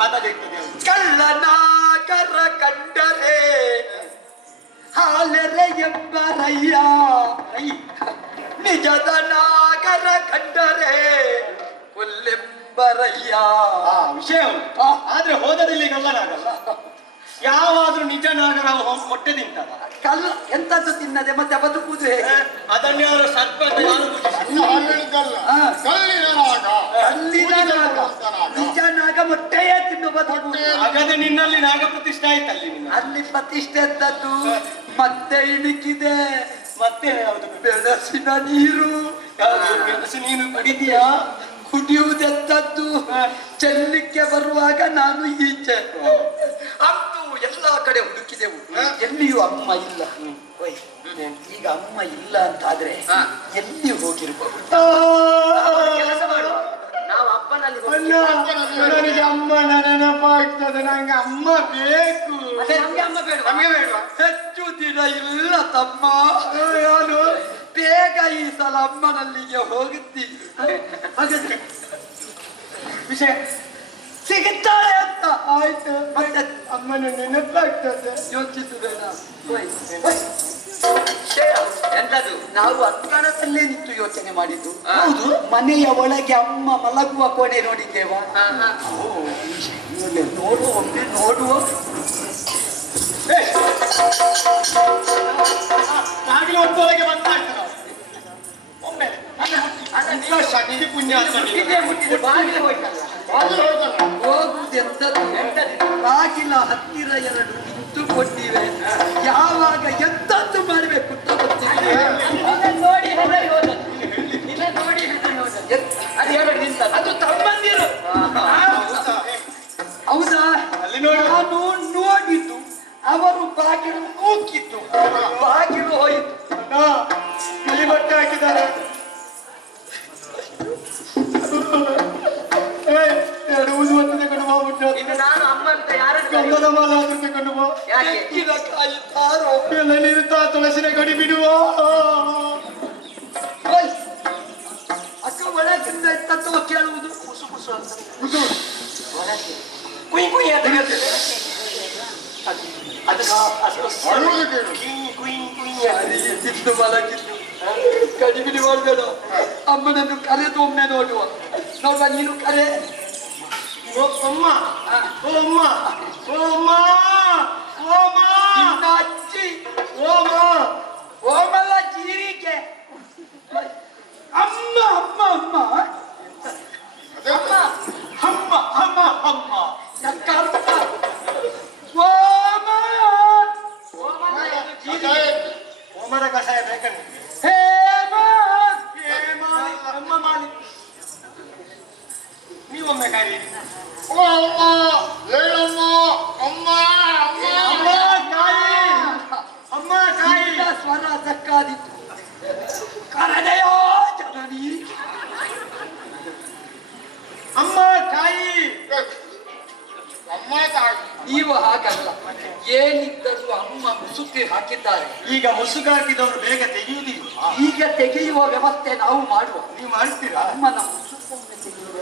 ಪದ ತೆಗ್ತದೆ. ಕಳ್ಳನಾಗರ ಕಂಡರೆ ಹಾಲೆರೆ ಎಂಬರಯ್ಯ. ನಿಜದ ನಾಗರ ಕಂಡರೆ ಕೊಲ್ಲೆಂಬರಯ್ಯ. ವಿಷಯ ಉಂಟು. ಆದ್ರೆ ಹೋದದಲ್ಲಿ ಗಲ್ಲನಾಗಲ್ಲ. ಯಾವಾದ್ರೂ ನಿಜ ನಾಗರ ಹೊಟ್ಟೆ ತಿಂತದ. ಕಲ್ಲ ಎಂತದ್ದು ತಿನ್ನದೆ ಮತ್ತೆ ಬದುಕುವುದು ಹೇಗೆ? ಅದನ್ನ ಯಾರು ಸರ್ಪ ಅಂತ ಯಾರು ಅನ್ನ ಹೇಳಿದ್ದಲ್ಲ, ಕಲ್ಲಿನ ನಾಗ. ಕಲ್ಲಿನ ನಾಗ, ನಿಜ ನಾಗ ಮೊಟ್ಟೆಯೇ ತಿನ್ನು ಬದುಕುವುದು. ಹಾಗಾದ್ರೆ ನಿನ್ನಲ್ಲಿ ನಾಗ ಪ್ರತಿಷ್ಠೆ ಆಯ್ತಲ್ಲಿ ನಿನ್ನ. ಅಲ್ಲಿ ಪ್ರತಿಷ್ಠೆ ಎಂತದ್ದು? ಮತ್ತೆ ಇಣುಕಿದೆ. ಮತ್ತೆ ಯಾವುದು? ಬೆಳಸಿನ ನೀರು. ಯಾವುದು ಮೆಣಸು ನೀನು ಕುಡಿದೀಯಾ? ಕುಡಿಯುವುದೆಂತದ್ದು? ಚೆಲ್ಲಿಕ್ಕೆ ಬರುವಾಗ ನಾನು ಈಚೆ. ಅಂತೂ ಎಲ್ಲಾ ಕಡೆ ಹುಡುಕಿದೆವು, ಎಲ್ಲಿಯೂ ಅಮ್ಮ ಇಲ್ಲ. ಓಯ್, ಈಗ ಅಮ್ಮ ಇಲ್ಲ ಅಂತಾದ್ರೆ ಎಲ್ಲಿ ಹೋಗಿರ್ಬೋದು? ಕೆಲಸ ಮಾಡು, ನಾವು ಅಪ್ಪನಲ್ಲಿ ಹೋಗಿ. ನನಗೆ ಅಮ್ಮನ ನೆನಪಾಗ್ತದೆ. ನಂಗೆ ಅಮ್ಮ ಬೇಕು. ಮತ್ತೆ ನಮ್ಗೆ ಅಮ್ಮ ಬೇಡ. ನಮ್ಗೆ ಬೇಡವಾ? ಹೆಚ್ಚು ದಿನ ಇಲ್ಲ ತಮ್ಮ. ನಾನು ಬೇಗ ಈ ಸಲ ಅಮ್ಮನಲ್ಲಿಗೆ ಹೋಗುತ್ತೀನಿ. ಹಾಗಾದ್ರೆ ವಿಷಯ ಸಿಗುತ್ತಾಳೆ ಅಂತ ಆಯ್ತು. ಮತ್ತೆ ಅಮ್ಮನ ನೆನಪಾಗ್ತದೆ. ಯೋಚಿಸಬೇಡ. ಎಂತದು? ನಾವು ಅಂಕಣದಲ್ಲೇ ನಿಂತು ಯೋಚನೆ ಮಾಡಿದ್ದು. ಹೌದು. ಮನೆಯ ಒಳಗೆ ಅಮ್ಮ ಮಲಗುವ ಕೋಣೆ ನೋಡಿದ್ದೇವಾ? ನೋಡುವ, ಒಮ್ಮೆ ನೋಡುವ. ನಾಗಿಲು ಒಟ್ಟೊಳಗೆ ಬಂದಾಗ್ತದ ಒಮ್ಮೆ. ಶಕ್ತಿ ಪುಣ್ಯ ಅಂತ ಮುಟ್ಟಿದ್ರೆ ಬಾಗಿಲು ಹೋಯ್ತಲ್ಲ. ಹೋಗುವುದೆಂತದ್ದು? ಬಾಗಿಲ ಹತ್ತಿರ ಎರಡು ನಿಂತುಕೊಂಡಿವೆ. ಯಾವಾಗ ಎಂತದ್ದು ಮಾಡಬೇಕು ಅಂತ ಗೊತ್ತಿಲ್ಲ. ನಿನ್ನ ನೋಡಿ ಹೆದರಿ ಹೋದದ್ದು. ನಿನ್ನ ನೋಡಿ ಹೆದರಿ ಹೋದದ್ದು. ಅದು ಹೇಳಿ ನಿಂತ ಅದು ತಮ್ಮಂದಿರು. ಹೌದಾ? ಅಲ್ಲಿ ನೋಡಿ. ನಾನು ನೋಡಿದ್ದು ಅವರು ಬಾಗಿಲು ಕೂಕಿದ್ದು, ಬಾಗಿಲು ಹೋಯಿತು. ಬಿಳಿ ಬಟ್ಟೆ ಹಾಕಿದ್ದಾರೆ. ಎರಡು ಊದುವತ್ತು ತಗೊಂಡು ಹೋಗ್ಬಿಟ್ಟು ಇನ್ನು ನಾನು ಅಮ್ಮ ಅಂತ ಯಾರನ್ನು ಗಂಧದ ಮಾಲ ಆದ್ರೂ ತಗೊಂಡು ಬಾ. ಯಾಕೆ? ತೆಂಗಿನಕಾಯಿ ತಾರೋ. ಎಲ್ಲಿರುತ್ತಾ ತುಳಸಿನ ಗಡಿ ಬಿಡುವ. ಓಯ್, ಅಕ್ಕ ಒಳಗಿಂದ ತತ್ವ ಕೇಳುವುದು ಕುಸು ಕುಸು ಅಂತ. ಕುಯ್ ಕುಯ್ ಅಂತ ಹೇಳ್ತದೆ. ಅದು ತಿಂದು ಮಲಗಿದ್ದು ಗಡಿಬಿಡಿ ಮಾಡಬೇಡ. ಅಮ್ಮನನ್ನು ಕರೆದು ಒಮ್ಮೆ ನೋಡುವ. ನೋಡುವ, ನೀನು ಕರೆ. ಓ ಅಮ್ಮ, ಓ ಅಮ್ಮ, ಓ ಅಮ್ಮ, ಓ ಅಮ್ಮ, ನಿನ್ನ ಅಜ್ಜಿ ಓ ಅಮ್ಮ. ಓಮಲ್ಲ ಜೀರಿಗೆ. ಅಮ್ಮ ಅಮ್ಮ ಅಮ್ಮ ಅಮ್ಮ ಅಮ್ಮ ಅಮ್ಮ ಅಮ್ಮ. ಯಾಕ ಅಮ್ಮ? ಓಮ ಓಮದ ಕಷಾಯ ಬೇಕಂದ್ರೆ ಹೇಮ ಅಮ್ಮ ಮಾಲಿ ನೀವೊಮ್ಮೆ ಕರಿ. ಅಮ್ಮ ಕಾಯಿ, ಅಮ್ಮ ಕಾಯಿ. ನಿನ್ನ ಸ್ವರ ತಕ್ಕಾದಿತ್ತು. ಕರದೆಯೋ ಜನನಿ. ಅಮ್ಮ ಕಾಯಿ. ನೀವು ಹಾಗಲ್ಲ, ಏನಿದ್ದರೂ ಅಮ್ಮ ಮುಸುಕಿ ಹಾಕಿದ್ದಾರೆ. ಈಗ ಮುಸುಕು ಹಾಕಿದವರು ಬೇಗ ತೆಗೆಯುವುದಿಲ್ಲ. ಈಗ ತೆಗೆಯುವ ವ್ಯವಸ್ಥೆ ನಾವು ಮಾಡುವ. ನೀವು ಮಾಡ್ತೀರಾ? ಅಮ್ಮನ ಮುಸುಕೊಮ್ಮೆ ತೆಗೆಯುವ.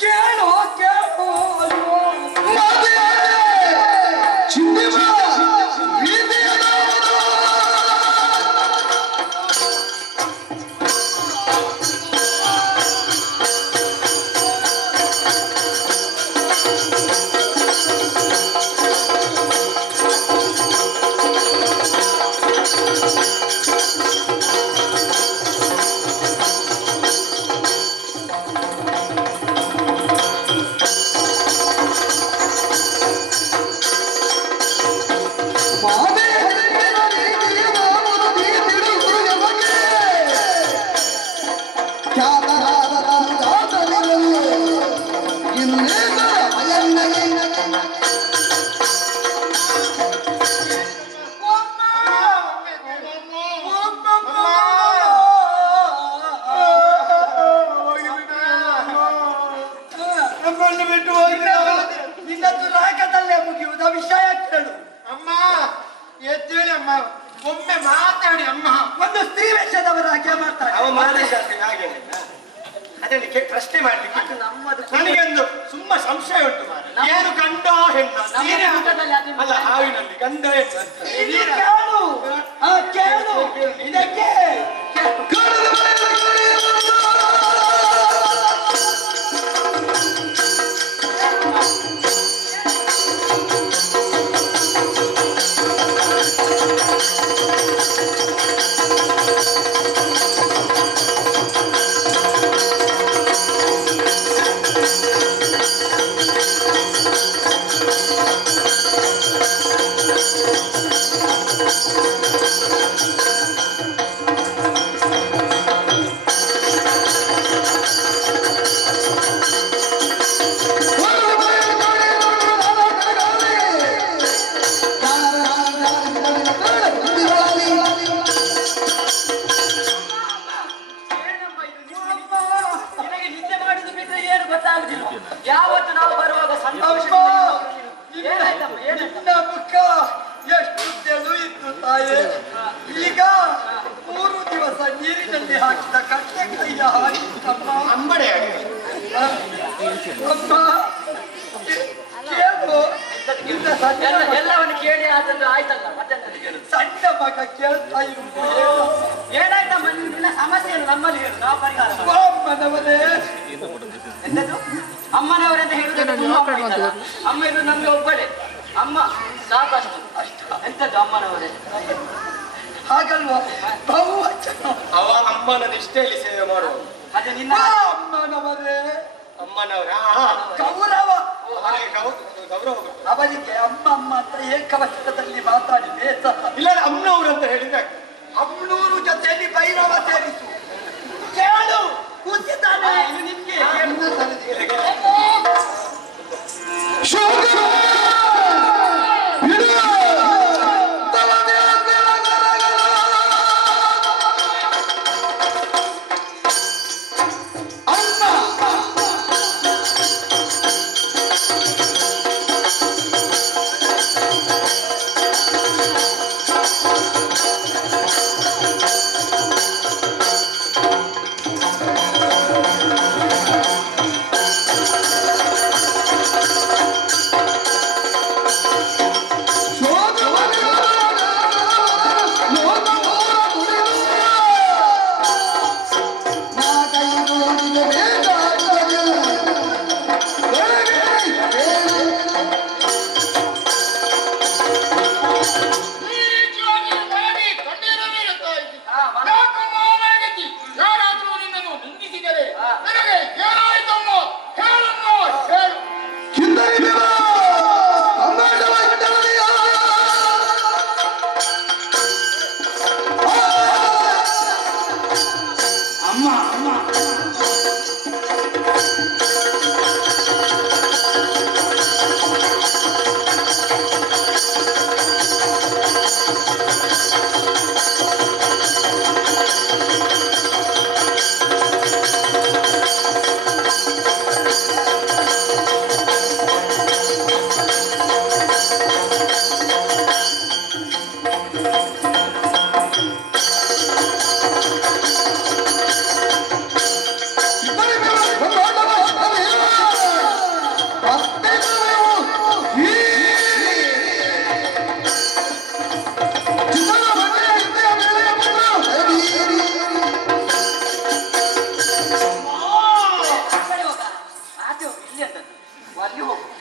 ಕೇಳೋ ಕೇಳೋ. ಅಯ್ಯೋ ನಮ್ಮನ್ನು ಬಿಟ್ಟು ಹೋಗಿದ್ದಾರೆ. ನಿನ್ನದು ರಾಗದಲ್ಲೇ ಮುಗಿಯುವುದ ವಿಷಯ ಕೇಳು. ಅಮ್ಮ ಎದ್ದೇಳಿ ಅಮ್ಮ, ಒಮ್ಮೆ ಮಾತಾಡಿ ಅಮ್ಮ. ಒಂದು ಸ್ತ್ರೀ ವೇಷದವರ ಹಾಗೆ ಮಾಡ್ತಾರೆ. ಅವ ಮಾತಾಡ್ತೀನಿ ಹಾಗೆ ಅದನ್ನು ಪ್ರಶ್ನೆ ಮಾಡ್ಲಿಕ್ಕೆ ಅದು ನಮ್ಮದು. ನನಗೊಂದು ತುಂಬಾ ಸಂಶಯ ಉಂಟು ಮಾರ್ರೆ. ಏನು ಗಂಡ ಹೆಣ್ಣ? ನಮ್ಮ ಊಟದಲ್ಲಿ ಅದನ್ನು ಅಲ್ಲ, ಹಾವಿನಲ್ಲಿ ಗಂಡ ಹೆಣ್ಣ ಅಂತ. ಇಲ್ಲಿ ಕೇಳು. ಕೇಳು ಇದಕ್ಕೆ. ನಿನಗೆ ನಿದ್ದೆ ಮಾಡುದು ಬಿಟ್ಟರೆ ಏನು ಗೊತ್ತಾಗುದಿಲ್ಲ. ಯಾವತ್ತು ನಾವು ಬರುವಾಗ ಸಂತೋಷ. ಏನಾಯ್ತಮ್ಮ? ಏನಾಯ್ತು? ನಿನ್ನ ಮುಖ ಎಷ್ಟು ತೆಳು ಇತ್ತು ತಾಯೇ. ಈಗ 3 ದಿವಸ ನೀರಿನಲ್ಲಿ ಹಾಕಿದ ಕಟ್ಟೆಕೈಯ ಹಾಕಿತ್ತಮ್ಮ. ಅಂಬಡೆ ಅಮ್ಮ ಕೇಳು. ನಿನ್ನ ಸಣ್ಣ ಎಲ್ಲವನ್ನು ಕೇಳಿ ಅದನ್ನು ಆಯ್ತಲ್ಲ, ಮತ್ತೆ ಕೇಳು. ಸಣ್ಣ ಮಗ ಕೇಳ್ತಾ ಇರುವುದು ಏನಾಯ್ತಮ್ಮ? ನಿನ್ನ ಸಮಸ್ಯೆಯನ್ನು ನಮ್ಮಲ್ಲಿ ಹೇಳು, ನಾವು ಪರಿಹಾರ ಮಾಡ್ತೇವೆ. ಅಮ್ಮನವರೇ. ಎಂತದ್ದು? ಅಮ್ಮನವರೆಂತ ಹೇಳುವುದಕ್ಕೆ ತುಂಬಾ ಆಯ್ತಲ್ಲ. ಅಮ್ಮ ಇದು ನಮ್ಗೆ ಒಬ್ಬಳೇ ಅಮ್ಮ, ಸಾಕಷ್ಟು ಅಷ್ಟು. ಎಂತದ್ದು ಅಮ್ಮನವರೇ? ಹಾಗಲ್ವಾ? ಬಹುವಚನ. ಅವ ಅಮ್ಮನ ನಿಷ್ಠೆಯಲ್ಲಿ ಸೇವೆ ಮಾಡುವ. ಅದು ನಿನ್ನ ಅಮ್ಮನವರೇ. ಅಮ್ಮನವರ ಕೌರವ. ಓ, ಹಾಗೆ. ಗೌರವ ಕೊಟ್ಟು. ಅವರಿಗೆ ಅಮ್ಮ ಅಮ್ಮ ಅಂತ ಏಕವಚನದಲ್ಲಿ ಮಾತಾಡಿ ಬೇಸರ. ಇಲ್ಲ ಅಮ್ಮನವರು ಅಂತ ಹೇಳಿದ್ರೆ ಆಗ್ತದೆ. ಅಮ್ಮನೂರು ಜೊತೆಯಲ್ಲಿ ಭೈರವ ಸೇರಿಸು. ಕೇಳು ಕೂತಿದ್ದಾನೆ ಇದು ನಿನ್ಗೆ.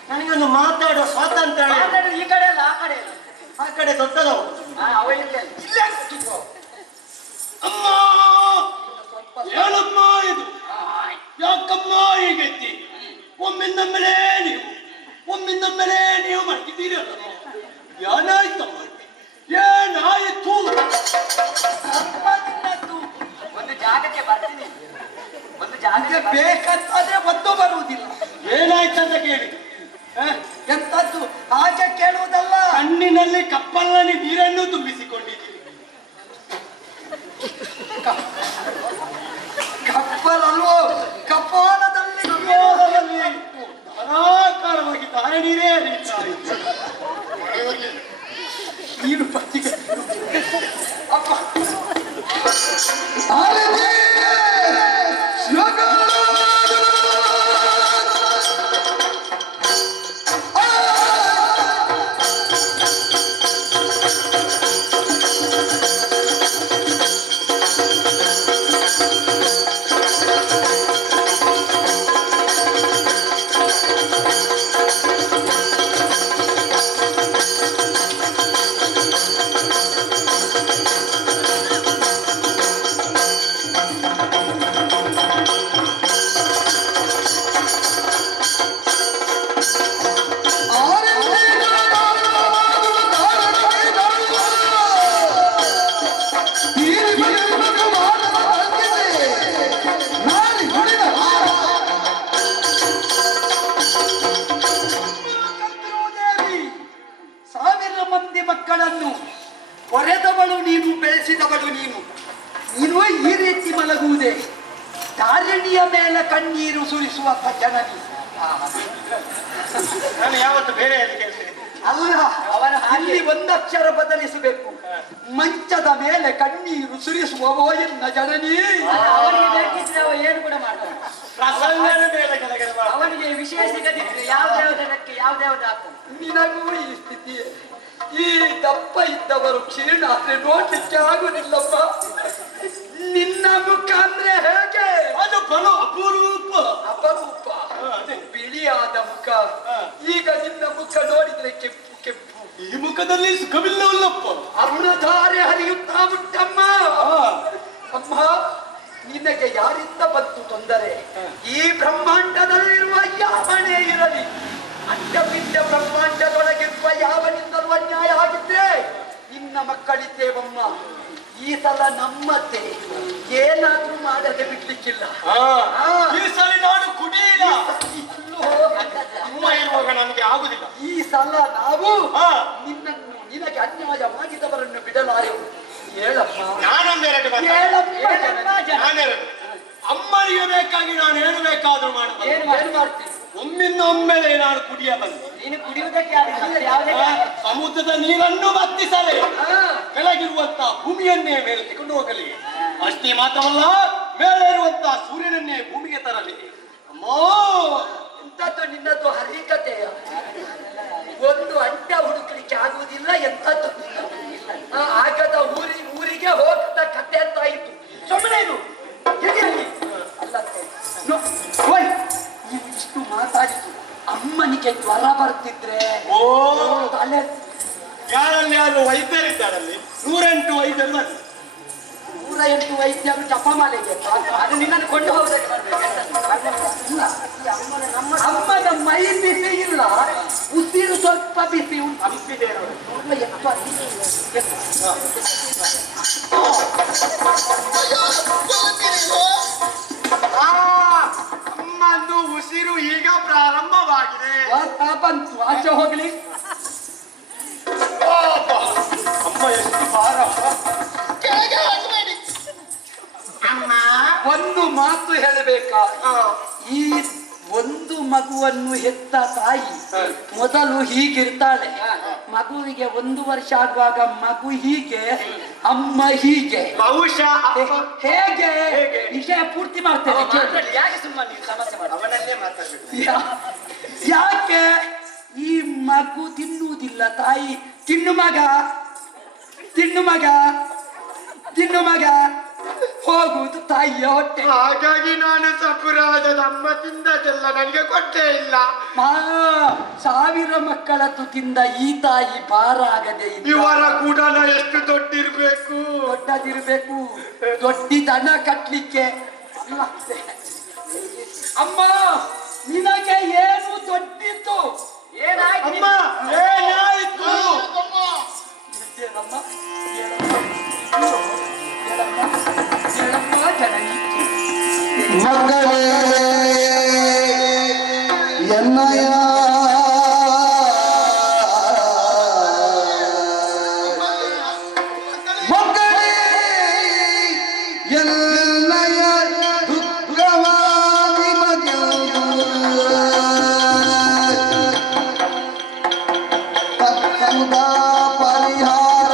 ನನಗೊಂದು ಮಾತಾಡುವ ಸ್ವಾತಂತ್ರ್ಯ ಮಾತಾಡಿದ್ರೆ ಈ ಕಡೆ ಅಲ್ಲ ಆ ಕಡೆ ಅಲ್ಲ. ಆ ಕಡೆ ದೊಡ್ಡದವು. ಅವ ಇಲ್ಲೇ ಅಮ್ಮ ಏನಮ್ಮ ಇದು? ಯಾಕಮ್ಮ ಹೀಗೆತ್ತಿ? ಒಮ್ಮಿಂದೊಮ್ಮೆಲೇ ನೀವು ಮಡಗಿದ್ದೀರಿ ಅಲ್ಲ? ಏನಾಯ್ತಮ್ಮ? ಏನಾಯಿತು? ಒಂದು ಜಾಗಕ್ಕೆ ಬರ್ತೀನಿ. ಒಂದು ಜಾಗಕ್ಕೆ ಬೇಕಂತಾದ್ರೆ ಒತ್ತು ಬರುವುದಿಲ್ಲ. ಏನಾಯ್ತಂತ ಕೇಳಿ. ಎಂತದ್ದು ಹಾಗೆ ಕೇಳುವುದಲ್ಲ. ಕಣ್ಣಿನಲ್ಲಿ ಕಪ್ಪಲ್ಲನಿ ನೀರನ್ನು ತುಂಬಿಸಿಕೊಂಡಿದ್ದೀರಿ. ಕಪ್ಪಲಲ್ವೋ ಕಪಾಲದಲ್ಲಿ ಧಾರಾಕಾರವಾಗಿ ಧಾರೆ ನೀರೇ ಹರಿಯುತ್ತಾ ಇತ್ತು. ನೀರು ಪತ್ತಿಗೆ ಅಪ್ಪ ಮಕ್ಕಳನ್ನು ಹೊರೆದವಳು ನೀನು, ಬೆಳೆಸಿದವಳು ನೀನು. ನೀನು ಈ ರೀತಿ ಮಲಗುವುದೇ ತಾರಿಣಿಯ ಮೇಲೆ ಕಣ್ಣೀರು ಸುರಿಸುವಂತ ಜನನಿ. ನಾನು ಯಾವತ್ತು ಬೇರೆ ಕೆಲಸ ಅಲ್ಲ, ಅವನ ಅಲ್ಲಿ ಒಂದಕ್ಷರ ಬದಲಿಸಬೇಕು. ಮಂಚದ ಮೇಲೆ ಕಣ್ಣೀರು ಸುರಿಸುವವೋ ಎನ್ನ ಜನನಿ. ಅವನಿಗೆ ಬೇಕಿದ್ರೆ ಅವ ಏನು ಕೂಡ ಮಾಡ್ತಾನೆ. ಪ್ರಸಂಗದ ಮೇಲೆ ಕೆಳಗಡೆ ಬಾ. ಅವನಿಗೆ ವಿಷಯ ಸಿಗದಿದ್ರೆ ಯಾವ್ದಾವುದಕ್ಕೆ ಯಾವ್ದಾವ್ದು ಹಾಕ್ತಾನೆ. ನಿನಗೂ ಈ ಸ್ಥಿತಿ. ಈ ದಪ್ಪ ಇದ್ದವರು ಕ್ಷೀಣ ಆದ್ರೆ ನೋಡ್ಲಿಕ್ಕೆ ಆಗುದಿಲ್ಲಪ್ಪ. ನಿನ್ನ ಮುಖ ಅಂದ್ರೆ ಹೇಗೆ? ಅದು ಬಲು ಅಪರೂಪ. ಅಪರೂಪ, ಬಿಳಿಯಾದ ಮುಖ. ಈಗ ನಿನ್ನ ಮುಖ ನೋಡಿದ್ರೆ ಕೆಂಪು ಕೆಂಪು. ಈ ಮುಖದಲ್ಲಿ ಸುಖವಿಲ್ಲವಲ್ಲಪ್ಪ. ಅರುಣಧಾರೆ ಹರಿಯುತ್ತಾ ಉಂಟಮ್ಮ. ಅಮ್ಮ, ನಿನಗೆ ಯಾರಿಂದ ಬಂತು ತೊಂದರೆ? ಈ ಬ್ರಹ್ಮಾಂಡದಲ್ಲಿರುವ ಯಾವನೇ ಇರಲಿ, ಅಡ್ಡ ಬಿದ್ದ ಅಮ್ಮ ಈ ಸಲ ನಮ್ಮತ್ತೆ ಏನಾದ್ರೂ ಮಾಡದೆ ಬಿಡ್ಲಿಕ್ಕಿಲ್ಲ. ಈ ಸಲ ನಾನು ಕುಡಿಯಿಲ್ಲ. ಅಮ್ಮ ಇರುವಾಗ ನನಗೆ ಆಗುದಿಲ್ಲ. ಈ ಸಲ ನಾವು ನಿನಗೆ ಅನ್ಯಾಯ ಮಾಡಿದವರನ್ನು ಬಿಡಲಾರೆವು. ಹೇಳಮ್ಮ. ನಾನೊಂದೆರಡು ಅಮ್ಮನಿಗೆ ಬೇಕಾಗಿ ನಾನು ಏನು ಬೇಕಾದ್ರೂ ಮಾಡಬಹುದು. ಏನು ಮಾಡ್ತೀನಿ? ಒಮ್ಮಿಂದೊಮ್ಮೆಲೆ ನಾನು ಕುಡಿಯ ಬಂದೆ. ನೀನು ಕುಡಿಯುವುದಕ್ಕೆ ಸಮುದ್ರದ ನೀರನ್ನು ಬತ್ತಿಸಲೇ ಕೆಳಗಿರುವಂತಹ ಭೂಮಿಯನ್ನೇ ಮೇಲೆ ತಗೊಂಡು ಹೋಗಲಿ. ಅಷ್ಟೇ ಮಾತ್ರವಲ್ಲ, ಮೇಲೆ ಇರುವಂತಹ ಸೂರ್ಯನನ್ನೇ ಭೂಮಿಗೆ ತರಲಿ. ಅಮ್ಮೋ, ಎಂತದ್ದು ನಿನ್ನದ್ದು ಹರಿಕತೆಯ? ಒಂದು ಅಡ್ಡ ಹುಡುಕಲಿಕ್ಕೆ ಆಗುವುದಿಲ್ಲ. ಎಂತದ್ದು ಆಗದ ಊರಿಗೆ ಹೋಗದ ಕತೆ ಅಂತ ಆಯಿತು. ಸುಮ್ಮನೇನು ಇಷ್ಟು ಮಾತಾಡಿತು. ಅಮ್ಮನಿಗೆ ಜ್ವರ ಬರ್ತಿದ್ರೆ ತಲೆ ಯಾರಲ್ಲಿ ಯಾರು ವೈದ್ಯರಿದ್ದಾರಲ್ಲಿ 108 ವೈದ್ಯರು ಬನ್ನಿ. 108 ವೈದ್ಯರು ಜಪಮಾಲೆಗೆ ಅದು ನಿನ್ನನ್ನು ಕೊಂಡು ಹೋಗುದಕ್ಕೆ ಅಮ್ಮನ ಮೈ ಬಿಸಿ ಇಲ್ಲ, ಉಸಿರು ಸ್ವಲ್ಪ ಬಿಸಿ ಉಂಟು. ಅಮ್ಮಂದು ಉಸಿರು ಈಗ ಪ್ರಾರಂಭವಾಗಿದೆ. ಬಂತು, ಆಚೆ ಹೋಗ್ಲಿ. ಅಮ್ಮ ಎಷ್ಟು ಭಾರ. ಕೆಳಗೆ ಹೋಗಬೇಡಿ ಅಮ್ಮ. ಒಂದು ಮಾತು ಹೇಳಬೇಕಾ? ಈ ಒಂದು ಮಗುವನ್ನು ಹೆತ್ತ ತಾಯಿ ಮೊದಲು ಹೀಗಿರ್ತಾಳೆ. ಮಗುವಿಗೆ 1 ವರ್ಷ ಆಗುವಾಗ ಮಗು ಹೀಗೆ, ಅಮ್ಮ ಹೀಗೆ. ಬಹುಶಃ ಹೇಗೆ ವಿಷಯ ಪೂರ್ತಿ ಮಾಡ್ತೇನೆ. ಯಾಕೆ ಸುಮ್ಮನೆ ನೀವು ಸಮಸ್ಯೆ ಮಾಡಿ ಅವನಲ್ಲೇ ಮಾತಾಡ್ಬೇಕು. ಯಾಕೆ ಈ ಮಗು ತಿನ್ನುವುದಿಲ್ಲ? ತಾಯಿ ತಿನ್ನು ಮಗ, ತಿನ್ನು ಮಗ, ತಿನ್ನು ಮಗ ಹೋಗುವುದು ತಾಯಿಯ ಹೊಟ್ಟೆ. ಹಾಗಾಗಿ ನಾನು ಸಪುರಾದ ಅಮ್ಮ ತಿಂದದೆಲ್ಲ ನನಗೆ ಕೊಟ್ಟೇ ಇಲ್ಲ. 1000 ಮಕ್ಕಳದ್ದು ತಿಂದ ಈ ತಾಯಿ ಭಾರ ಆಗದೆ ಇವರ ಕೂಡ ಎಷ್ಟು ದೊಡ್ಡಿರ್ಬೇಕು. ದೊಡ್ಡದಿರ್ಬೇಕು. ದೊಡ್ಡಿ ದನ ಕಟ್ಲಿಕ್ಕೆ ಅಮ್ಮ ನಿನಗೆ ಏನು ದೊಡ್ಡಿತ್ತು? ಏನಾಯ್ತು? ಅಮ್ಮ ಏನಾಯ್ತು? ಏನಮ್ಮ? ಹೇಳಮ್ಮ ಜನನಿ. ಮಕ್ಕಳೇ ಎನ್ನಯ ಮಕ್ಕಳೇ ಎನ್ನಯ ದುಃಖವಾಗಿ ತಕ್ಕಂದ ಪರಿಹಾರ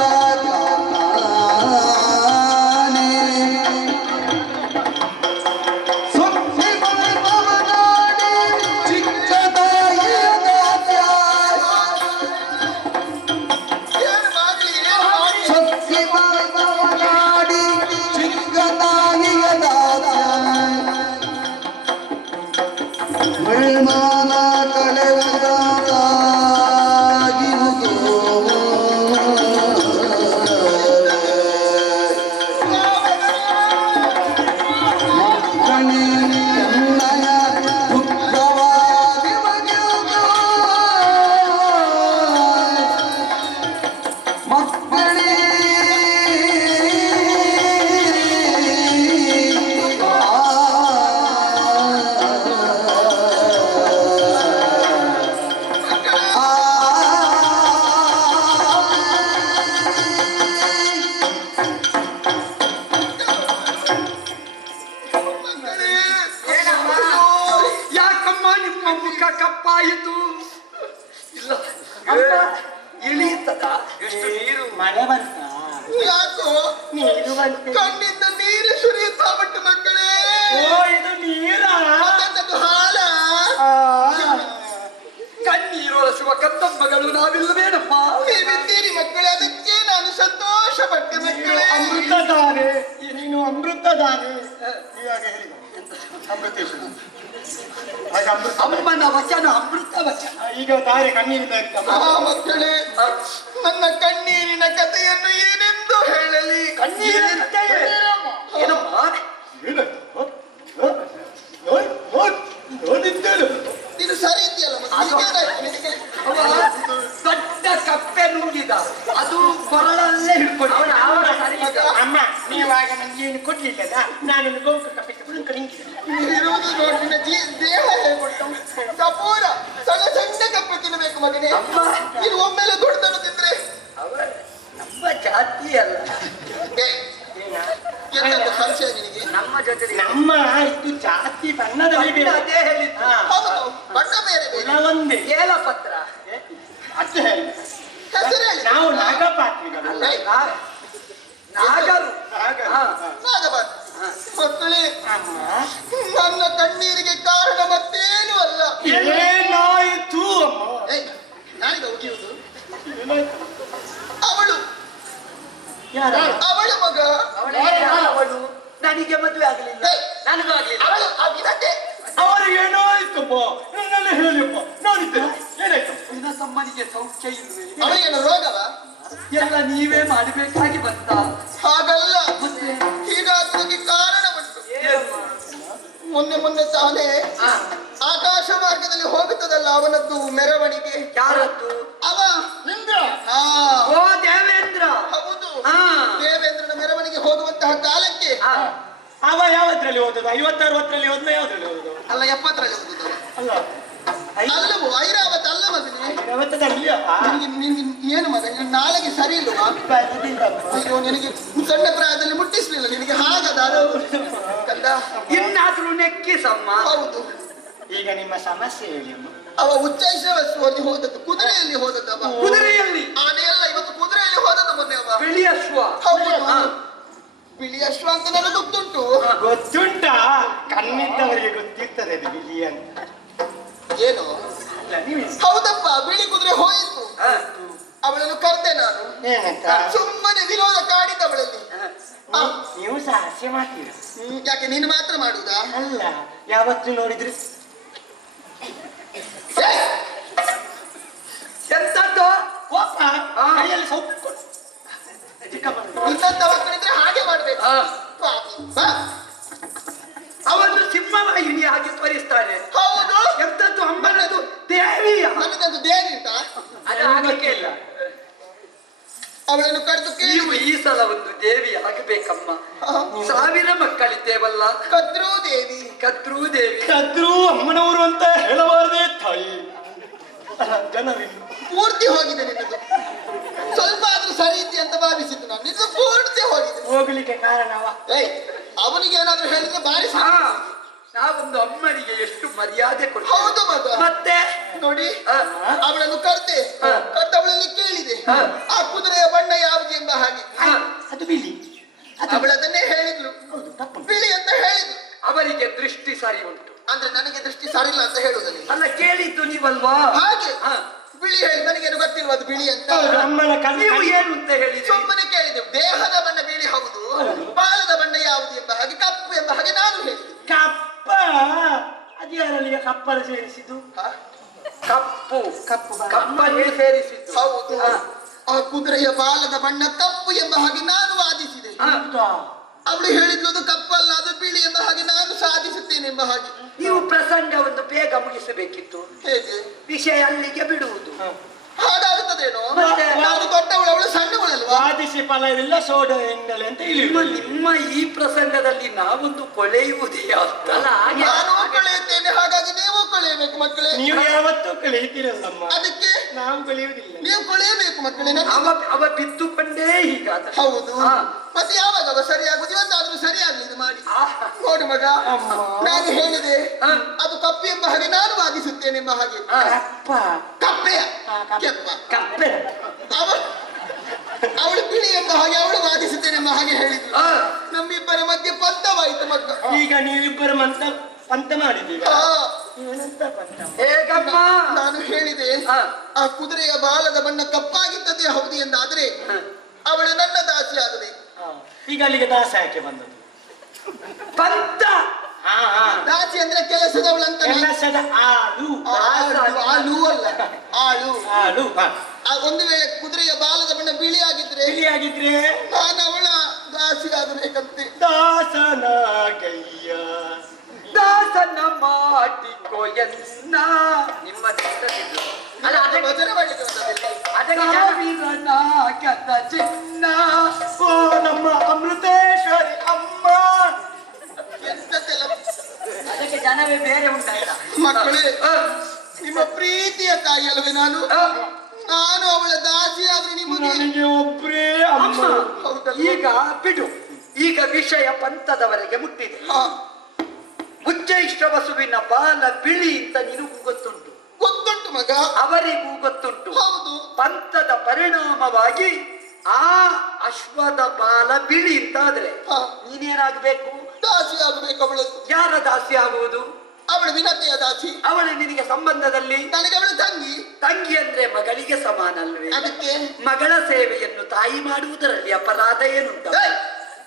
ಮಳ್ಮಾನ ಕಳೆಯುವುದಾಗಿರುವುದು ಮಕ್ಕಳೇ ಎನ್ನಯ ದುಃಖವಾಗಿ ಮಕ್ಕಳೇ ಯಾಕಮ್ಮ ನಿಮ್ಮ ಮುಖ ಕಪ್ಪಾಯಿತು? ಇಲ್ಲ ಇಳಿಯುತ್ತದ? ಎಷ್ಟು ನೀರು ಮಳೆ ಬಂತ? ಯಾಕೋ ನೀರು ಬಂತೆ. ಕಣ್ಣಿಂದ ನೀರು ಸುರಿಯುತ್ತಾ ಬಿಟ್ಟು ಮಕ್ಕಳೇ. ಇದು ನೀರ? ಮತ್ತೊಂದದ್ದು ಹಾಲ. ಕಣ್ಣೀರು ಒಳಸುವ ಕತ್ತಮ್ಮಗಳು ನಾವಿಲ್ಲವೇನಪ್ಪ? ನೀವಿದ್ದೀರಿ ಮಕ್ಕಳೇ, ಅದಕ್ಕೆ ನಾನು ಸಂತೋಷ ಪಟ್ಟೆ ಮಕ್ಕಳೇ. ಅಮೃತಧಾರೆ, ನೀನು ಅಮೃತಧಾರೆ. ಇವಾಗ ಹೇಳಿ ಅಮೃತೇಶ್ವರ. ಹಾಗೆ ಅಮೃತ ಅಮ್ಮನ ವಚನ ಅಮೃತ ವಚನ. ಈಗ ಧಾರೆ ಕಣ್ಣೀರಿನ ಆ ಮಕ್ಕಳೇ, ನನ್ನ ಕಣ್ಣೀರಿನ ಕಥೆಯನ್ನು ಏನೆಂದು ಹೇಳಲಿ? ಕಣ್ಣೀರಂತೆ ಏನಮ್ಮ? ನೋಡಿದ್ದೇನು ಇದು ಸರಿ ಇದೆಯಲ್ಲ ಮತ್ತೆ? ಹೀಗೇನಾಯ್ತು ನಿನಗೆ? ದೊಡ್ಡ ಕಪ್ಪೆ ನುಂಗಿದ, ಅದು ಕೊರಳಲ್ಲೇ ಹಿಡ್ಕೊಂಡು ಅವನ ಕೊಡ್ಲಿಲ್ಲ ನಾನೊಂದು ಗೋಮುಖ ಕಪ್ಪಿಟ್ಟು ನಿಂತಿದ್ದೆ. ಇರುವುದು ನೋಡಿ ನಿನ್ನ ದೇಹ ಹೇಳ್ಕೊಟ್ಟು ಸಪೂರ ಸಣ್ಣ ಸಣ್ಣ ಕಪ್ಪು ತಿನ್ನಬೇಕು ಮಗನೇ. ನೀನು ಒಮ್ಮೆಲೆ ದೊಡ್ಡದನ್ನು ತಿಂದ್ರೆ ನಮ್ಮ ಜಾತಿ ಅಲ್ಲ, ಎಂತ ಸಂಶಯ ನಿನಗೆ? ನಮ್ಮ ಜೊತೆ ನಮ್ಮ ಇದು ಜಾತಿ ಬಣ್ಣದಲ್ಲಿ ಬೇರೆ. ಅದೇ ಹೇಳಿದ್ದು. ಹೌದು, ಬಣ್ಣ ಬೇರೆ ಬೇರೆ. ನಾವೊಂದೇ ಏಲ ಪತ್ರ ಅಷ್ಟೇ ಹೇಳಿ. ಹೆಸರು ಹೇಳಿ. ನಾವು ನಾಗಪಾತ್ರಿಗಳು. ನಾಗರು. ಹಾ. ನಾಗಬಾರ ಮಕ್ಕಳೇ, ಅಮ್ಮ ನನ್ನ ಕಣ್ಣೀರಿಗೆ ಕಾರಣ ಮತ್ತೇನು ಅಲ್ಲ. ಏನಾಯಿತು ಅಮ್ಮ? ಏಯ್, ನಾನೀಗ ಉಗಿಯುವುದು ಏನಾಯ್ತು? ಅವಳು ಯಾರ? ಅವಳು ಮಗ. ಅವಳು ನನಗೆ ಮದುವೆ ಆಗಲಿಲ್ಲ, ಏಯ್, ನನಗೂ ಆಗಲಿಲ್ಲ. ಅವಳು ಅವಿನತೆ. ಅವರಿಗೆ ಏನಾಯ್ತಪ್ಪ? ನನ್ನೆಲ್ಲ ಹೇಳಿಯಪ್ಪ, ನೋಡಿದ್ದೆ ಏನಾಯ್ತು? ನಿನ್ನ ಸೌಖ್ಯ ಇಲ್ವೇ? ಅವಳಿಗೇನು ರೋಗವ? ಎಲ್ಲ ನೀವೇ ಮಾಡಬೇಕಾಗಿ ಬಂತ. ಹಾಗಲ್ಲ, ಹೀಗಾಗುವುದಕ್ಕೆ ಕಾರಣ ಉಂಟು. ಮೊನ್ನೆ ತಾನೇ ಆಕಾಶ ಮಾರ್ಗದಲ್ಲಿ ಹೋಗುತ್ತದಲ್ಲ ಅವನದ್ದು ಮೆರವಣಿಗೆ. ಯಾರದ್ದು? ಅವ ನಿಂದ್ರ ಹಾ, ಓ ದೇವೇಂದ್ರ. ಹೌದು, ಹಾ. ದೇವೇಂದ್ರನ ಮೆರವಣಿಗೆ ಹೋಗುವಂತಹ ಕಾಲಕ್ಕೆ ಹಾ. ಅವ ಯಾವತ್ರಲ್ಲಿ ಓದೋದು? 50-60ರಲ್ಲಿ ಓದ್ನ ಯಾವ್ದ್ರಲ್ಲಿ ಓದೋದು? ಅಲ್ಲ 70ರಲ್ಲಿ ಹೋಗುದು. ಅಲ್ಲ ಅಲ್ಲವೋ ಐರಾವತ್ ಅಲ್ಲ ಮಗನೇ. ಯಾವತ್ತಲ್ಲಿ ನಿನಗೆ ಏನು ಮಗ, ನಿನ್ನ ನಾಳೆಗೆ ಸರಿ ಇಲ್ವಾ? ಅಯ್ಯೋ, ನಿನಗೆ ಸಣ್ಣ ಪ್ರಾಯದಲ್ಲಿ ಮುಟ್ಟಿಸ್ಲಿಲ್ಲ ನಿನಗೆ ಹಾಗದ ಕಂದ. ಇನ್ನಾದ್ರೂ ನೆಕ್ಕಿಸಮ್ಮ. ಹೌದು, ಈಗ ನಿಮ್ಮ ಸಮಸ್ಯೆ ಹೇಳಿ ಅಮ್ಮ. ಅವ ಉಚ್ಚೈಶ್ರವಸ್ವಲ್ಲಿ ಹೋದದ್ದು, ಕುದುರೆಯಲ್ಲಿ ಹೋದದ್ದು. ಅವ ಕುದುರೆಯಲ್ಲಿ? ಆನೆಯಲ್ಲ, ಇವತ್ತು ಕುದುರೆಯಲ್ಲಿ ಹೋದದ್ದು ಮೊನ್ನೆ ಅವ. ಬಿಳಿ ಅಶ್ವ. ಹೌದು, ಹಾ. ಬಿಳಿ ಅಶ್ವ ಅಂತ ನನಗೆ ಗೊತ್ತುಂಟು. ಗೊತ್ತುಂಟಾ? ಕಣ್ಣಿದ್ದವರಿಗೆ ಗೊತ್ತಿರ್ತದೆ ಅದು ಬಿಳಿ ಅಂತ. ಏನು? ಅಲ್ಲ ನೀವೇ ಹೌದಪ್ಪ, ಬಿಳಿ ಕುದುರೆ ಹೋಯಿತು. ಹಾ. ಅವಳನ್ನು ಕರೆದೆ ನಾನು. ಏನಂತ? ಸುಮ್ಮನೆ ವಿರೋಧ ಕಾಡಿದ ಅವಳಲ್ಲಿ. ನೀವು ಸಾಹಸ್ಯ ಮಾಡ್ತೀರಾ? ಯಾಕೆ ನೀನು ಮಾತ್ರ ಮಾಡುವುದಾ? ಅಲ್ಲ, ಯಾವತ್ತು ನೋಡಿದ್ರೆ ಎಂತದ್ದು? ಕೋಪ ಕೈಯಲ್ಲಿ ಸೊಪ್ಪು ಕೊಡು. ಚಿಕ್ಕಮ್ಮ ಇನ್ನಂತ ಮಕ್ಕಳಿದ್ರೆ ಹಾಗೆ ಮಾಡ್ಬೇಕು. ಹಾ. ಬಾ. ಅವನು ಸಿಂಹವಾಹಿನಿ ಹಾಗೆ ತೋರಿಸ್ತಾನೆ. ಹೌದು, ಎಂತದ್ದು? ಅಮ್ಮನದು ದೇವಿಯ. ನನ್ನದೊಂದು ದೇವಿ ಉಂಟಾ? ಅದು ಆಗಕ್ಕೆ ಇಲ್ಲ. ಅವಳನ್ನು ಕರೆದು ಕೇಳಿ. ನೀವು ಈ ಸಲ ಒಂದು ದೇವಿ ಆಗಬೇಕಮ್ಮ. ಸಾವಿರ ಮಕ್ಕಳಿದ್ದೇವಲ್ಲ. ಕದ್ರೂ ದೇವಿ. ಕದ್ರೂ ದೇವಿ. ಕದ್ರು ಅಮ್ಮನವರು ಅಂತ ಹೇಳಬಾರದೆ ತಾಯಿ. ಜನವಿಲ್ಲ. ಪೂರ್ತಿ ಹೋಗಿದೆ ನಿನ್ನದು. ಸ್ವಲ್ಪ ಆದ್ರೂ ಸರಿ ಇದ್ದಿ ಅಂತ ಭಾವಿಸಿದ್ದು ನಾನು. ನಿನ್ನದು ಪೂರ್ತಿ ಹೋಗಿದೆ. ಹೋಗ್ಲಿಕ್ಕೆ ಕಾರಣವ? ಏಯ್, ಅವನಿಗೆ ಏನಾದ್ರೂ ಹೇಳಿದ್ರೆ ಬಾರಿ ಹಾ. ನಾವೊಂದು ಅಮ್ಮನಿಗೆ ಎಷ್ಟು ಮರ್ಯಾದೆ ಕೊಡ್ತೀವಿ. ಹೌದು ಮಗ. ಮತ್ತೆ ನೋಡಿ, ಹಾ. ಅವಳನ್ನು ಕರ್ದೆ. ಕರ್ದು ಅವಳಲ್ಲಿ ಕೇಳಿದೆ, ಹಾ. ಆ ಕುದುರೆಯ ಬಣ್ಣ ಯಾವುದು ಎಂಬ ಹಾಗೆ. ಹಾ. ಅದು ಬಿಳಿ. ಅವಳದನ್ನೇ ಹೇಳಿದ್ಲು. ಹೌದು, ತಪ್ಪು. ಬಿಳಿ ಅಂತ ಹೇಳಿದ್ಲು. ಅವರಿಗೆ ದೃಷ್ಟಿ ಸರಿ ಉಂಟು. ಅಂದ್ರೆ ನನಗೆ ದೃಷ್ಟಿ ಸರಿಲ್ಲ ಅಂತ ಹೇಳುವುದಲ್ಲಿ ಅಲ್ಲ, ಕೇಳಿದ್ದು ನೀವಲ್ವಾ? ಹಾಗೆ. ಹಾ. ಬಿಳಿ ಹೇಳಿ ನನಗೇನು ಗೊತ್ತಿಲ್ವ ಅದು ಬಿಳಿ ಅಂತ. ಹೌದು, ಅಮ್ಮನ ಕಣ್ಣು ನೀವು ಏನು ಅಂತ ಹೇಳಿದ್ರಿ? ಸುಮ್ಮನೆ ಕೇಳಿದೆ. ದೇಹದ ಬಣ್ಣ ಬಿಳಿ ಹೌದು, ಬಾಲದ ಬಣ್ಣ ಯಾವುದು ಎಂಬ ಹಾಗೆ, ಕಪ್ಪು ಎಂಬ ಹಾಗೆ ನಾನು ಹೇಳಿದೆ. ಕಪ್ಪ. ಅದು ಯಾರಲ್ಲಿಗೆ ಕಪ್ಪಳ ಸೇರಿಸಿದ್ದು? ಹಾ? ಕಪ್ಪು. ಕಪ್ಪು ಬಾ. ಕಪ್ಪನ್ನೇ ಸೇರಿಸಿದ್ದು. ಹೌದು, ಆ ಕುದುರೆಯ ಬಾಲದ ಬಣ್ಣ ಕಪ್ಪು ಎಂಬ ಹಾಗೆ ನಾನು ವಾದಿಸಿದೆ. ಹೌದಾ? ಅವಳು ಹೇಳಿದ್ಲು ಅದು ಕಪ್ಪಲ್ಲ, ಅದು ಬಿಳಿ ಎಂಬ ಹಾಗೆ ನಾನು ಸಾಧಿಸುತ್ತೇನೆ ಎಂಬ ಹಾಗೆ. ನೀವು ಪ್ರಸಂಗವನ್ನು ಬೇಗ ಮುಗಿಸಬೇಕಿತ್ತು. ಹೇಗೆ? ವಿಷಯ ಅಲ್ಲಿಗೆ ಬಿಡುವುದು. ಹಾಗಾಗುತ್ತದೇನೋ? ಮತ್ತೆ? ನಾನು ದೊಡ್ಡವಳು, ಅವಳು ಸಣ್ಣವಳಲ್ವಾ? ವಾದಿಸಿ ಫಲವಿಲ್ಲ, ಸೋಡ ಎಣ್ಣೆ ಅಂತ ನಿಮ್ಮ ಈ ಪ್ರಸಂಗದಲ್ಲಿ ನಾವೊಂದು ಕೊಳೆಯುವುದೇ ಅಲ್ಲ. ಹಾಗೆ ನಾನು ಕಳೆಯುತ್ತೇನೆ, ಹಾಗಾಗಿ ನೀವು ಕಳೆಯಬೇಕು ಮಕ್ಕಳೇ. ನೀವು ಯಾವತ್ತೂ ಕಳೆಯುತ್ತೀರಲ್ಲಮ್ಮ. ಅದಕ್ಕೆ ನಾವು ಕಳೆಯುವುದಿಲ್ಲ. ನೀವು ಕಳೆಯಬೇಕು ಮಕ್ಕಳೇ. ಅವ ಬಿದ್ದುಕೊಂಡೇ ಹೀಗಾದ. ಹೌದು, ಹಾ. ಮತ್ತೆ ಯಾವಾಗ ಅವ ಸರಿಯಾಗುದು? ಇವತ್ತಾದ್ರೂ ಸರಿಯಾಗ್ಲಿ ಇದು ಮಾಡಿ. ಆಹಾ. ನೋಡು ಮಗ, ಅಮ್ಮ. ನಾನು ಹೇಳಿದೆ ಹಾ. ಅದು ಕಪ್ಪು ಎಂಬ ಹಾಗೆ ನಾನು ವಾದಿಸುತ್ತೇನೆ ಎಂಬ ಹಾಗೆ. ಕಪ್ಪ. ಕಪ್ಪೆಯ ಕಪ್ಪೆ. ಕೆಪ್ಪ. ಕಪ್ಪೆ. ಅವಳು ಬಿಳಿ ಎಂಬ ಹಾಗೆ ಅವಳು ವಾದಿಸುತ್ತೇನೆ ಎಂಬ ಹಾಗೆ ಹೇಳಿದ್ರು. ಹಾ. ನಮ್ಮಿಬ್ಬರ ಮಧ್ಯೆ ಪಂಥವಾಯಿತು ಮಕ್ಕ. ಈಗ ನೀವಿಬ್ಬರು ಪಂತ ಮಾಡಿದ್ದೀವಿ. ಹಾ. ಇವನೆಂತ ಪಂತ? ಹೇಗಮ್ಮ? ನಾನು ಹೇಳಿದೆ ಹಾ. ಆ ಕುದುರೆಯ ಬಾಲದ ಬಣ್ಣ ಕಪ್ಪಾಗಿದ್ದದೇ ಹೌದು ಎಂದಾದ್ರೆ ಹಾ. ಅವಳು ನನ್ನ ದಾಸಿ ಆಗಬೇಕು. ಈಗ ಅಲ್ಲಿಗೆ ದಾಸ ಯಾಕೆ ಬಂದದ್ದು? ಪಂತ. ಹಾ ಹಾ. ದಾಸಿ ಅಂದ್ರೆ ಕೆಲಸದವಳು ಅಂತ. ಕೆಲಸದ ಆಳು. ಆಳು ಅಲ್ಲ, ಆಳು. ಆಳು. ಹಾ. ಒಂದು ವೇಳೆ ಕುದುರೆಯ ಬಾಲದ ಬಣ್ಣ ಬಿಳಿ ಆಗಿದ್ರೆ ಬಿಳಿಯಾಗಿದ್ರೆ ನಾನು ಅವಳ ದಾಸಿ ಆಗಬೇಕಂತೆ. ದಾಸನ ಕೈಯ ದಾಸನ ಮಾಡಿಕೋ ಎನ್ನ. ನಿಮ್ಮ ಚಿತ್ರದಿದ್ದು. ಅಲ್ಲ, ಅದಕ್ಕೆ ಭಜನೆ ಮಾಡ್ಲಿಕ್ಕೆ ಬಂದದ್ದು. ಅದಕ್ಕೆ ಸಾವಿರನಾಗದ ಚಿನ್ನ. ಓ ನಮ್ಮ ಅಮೃತೇಶ್ವರಿ ಅಮ್ಮ ಜನವೇ ಬೇರೆ ಉಂಟಾಯ್ತಾ? ಮಕ್ಕಳೇ, ನಿಮ್ಮ ಪ್ರೀತಿಯ ತಾಯಿ ಅಲ್ವೇ ನಾನು? ನಾನು ಅವಳ ದಾಸಿ ಆದ್ರೆ ನಿಮಗೆ ನನಗೆ ಒಬ್ಬರೇ ಅಮ್ಮ, ಅಮ್ಮ. ಹೌದಲ್ವಾ? ಈಗ ಬಿಡು. ಈಗ ವಿಷಯ ಪಂಥದವರೆಗೆ ಮುಟ್ಟಿದೆ. ಹಾ, ಉಚ್ಚೈಷ್ಟ ವಸುವಿನ ಬಾಲ ಬಿಳಿ ಅಂತ ನಿನಗೂ ಗೊತ್ತುಂಟು, ಗೊತ್ತುಂಟು ಮಗ. ಅವರಿಗೂ ಗೊತ್ತುಂಟು. ಹೌದು. ಪಂಥದ ಪರಿಣಾಮವಾಗಿ ಆ ಅಶ್ವದ ಬಾಲ ಬಿಳಿ ಅಂತಾದ್ರೆ ಹಾ. ನೀನೇನಾಗಬೇಕು? ದಾಸಿ ಆಗಬೇಕು ಅವಳದ್ದು. ಯಾರ ದಾಸಿ ಆಗುವುದು? ಅವಳ ವಿನತೆಯ ದಾಸಿ. ಅವಳು ನಿನಗೆ ಸಂಬಂಧದಲ್ಲಿ ನನಗೆ ಅವಳು ತಂಗಿ. ತಂಗಿ ಅಂದ್ರೆ ಮಗಳಿಗೆ ಸಮಾನ ಅಲ್ವೇ? ಅದಕ್ಕೆ ಮಗಳ ಸೇವೆಯನ್ನು ತಾಯಿ ಮಾಡುವುದರಲ್ಲಿ ಅಪರಾಧ ಏನುಂಟ? ಏಯ್,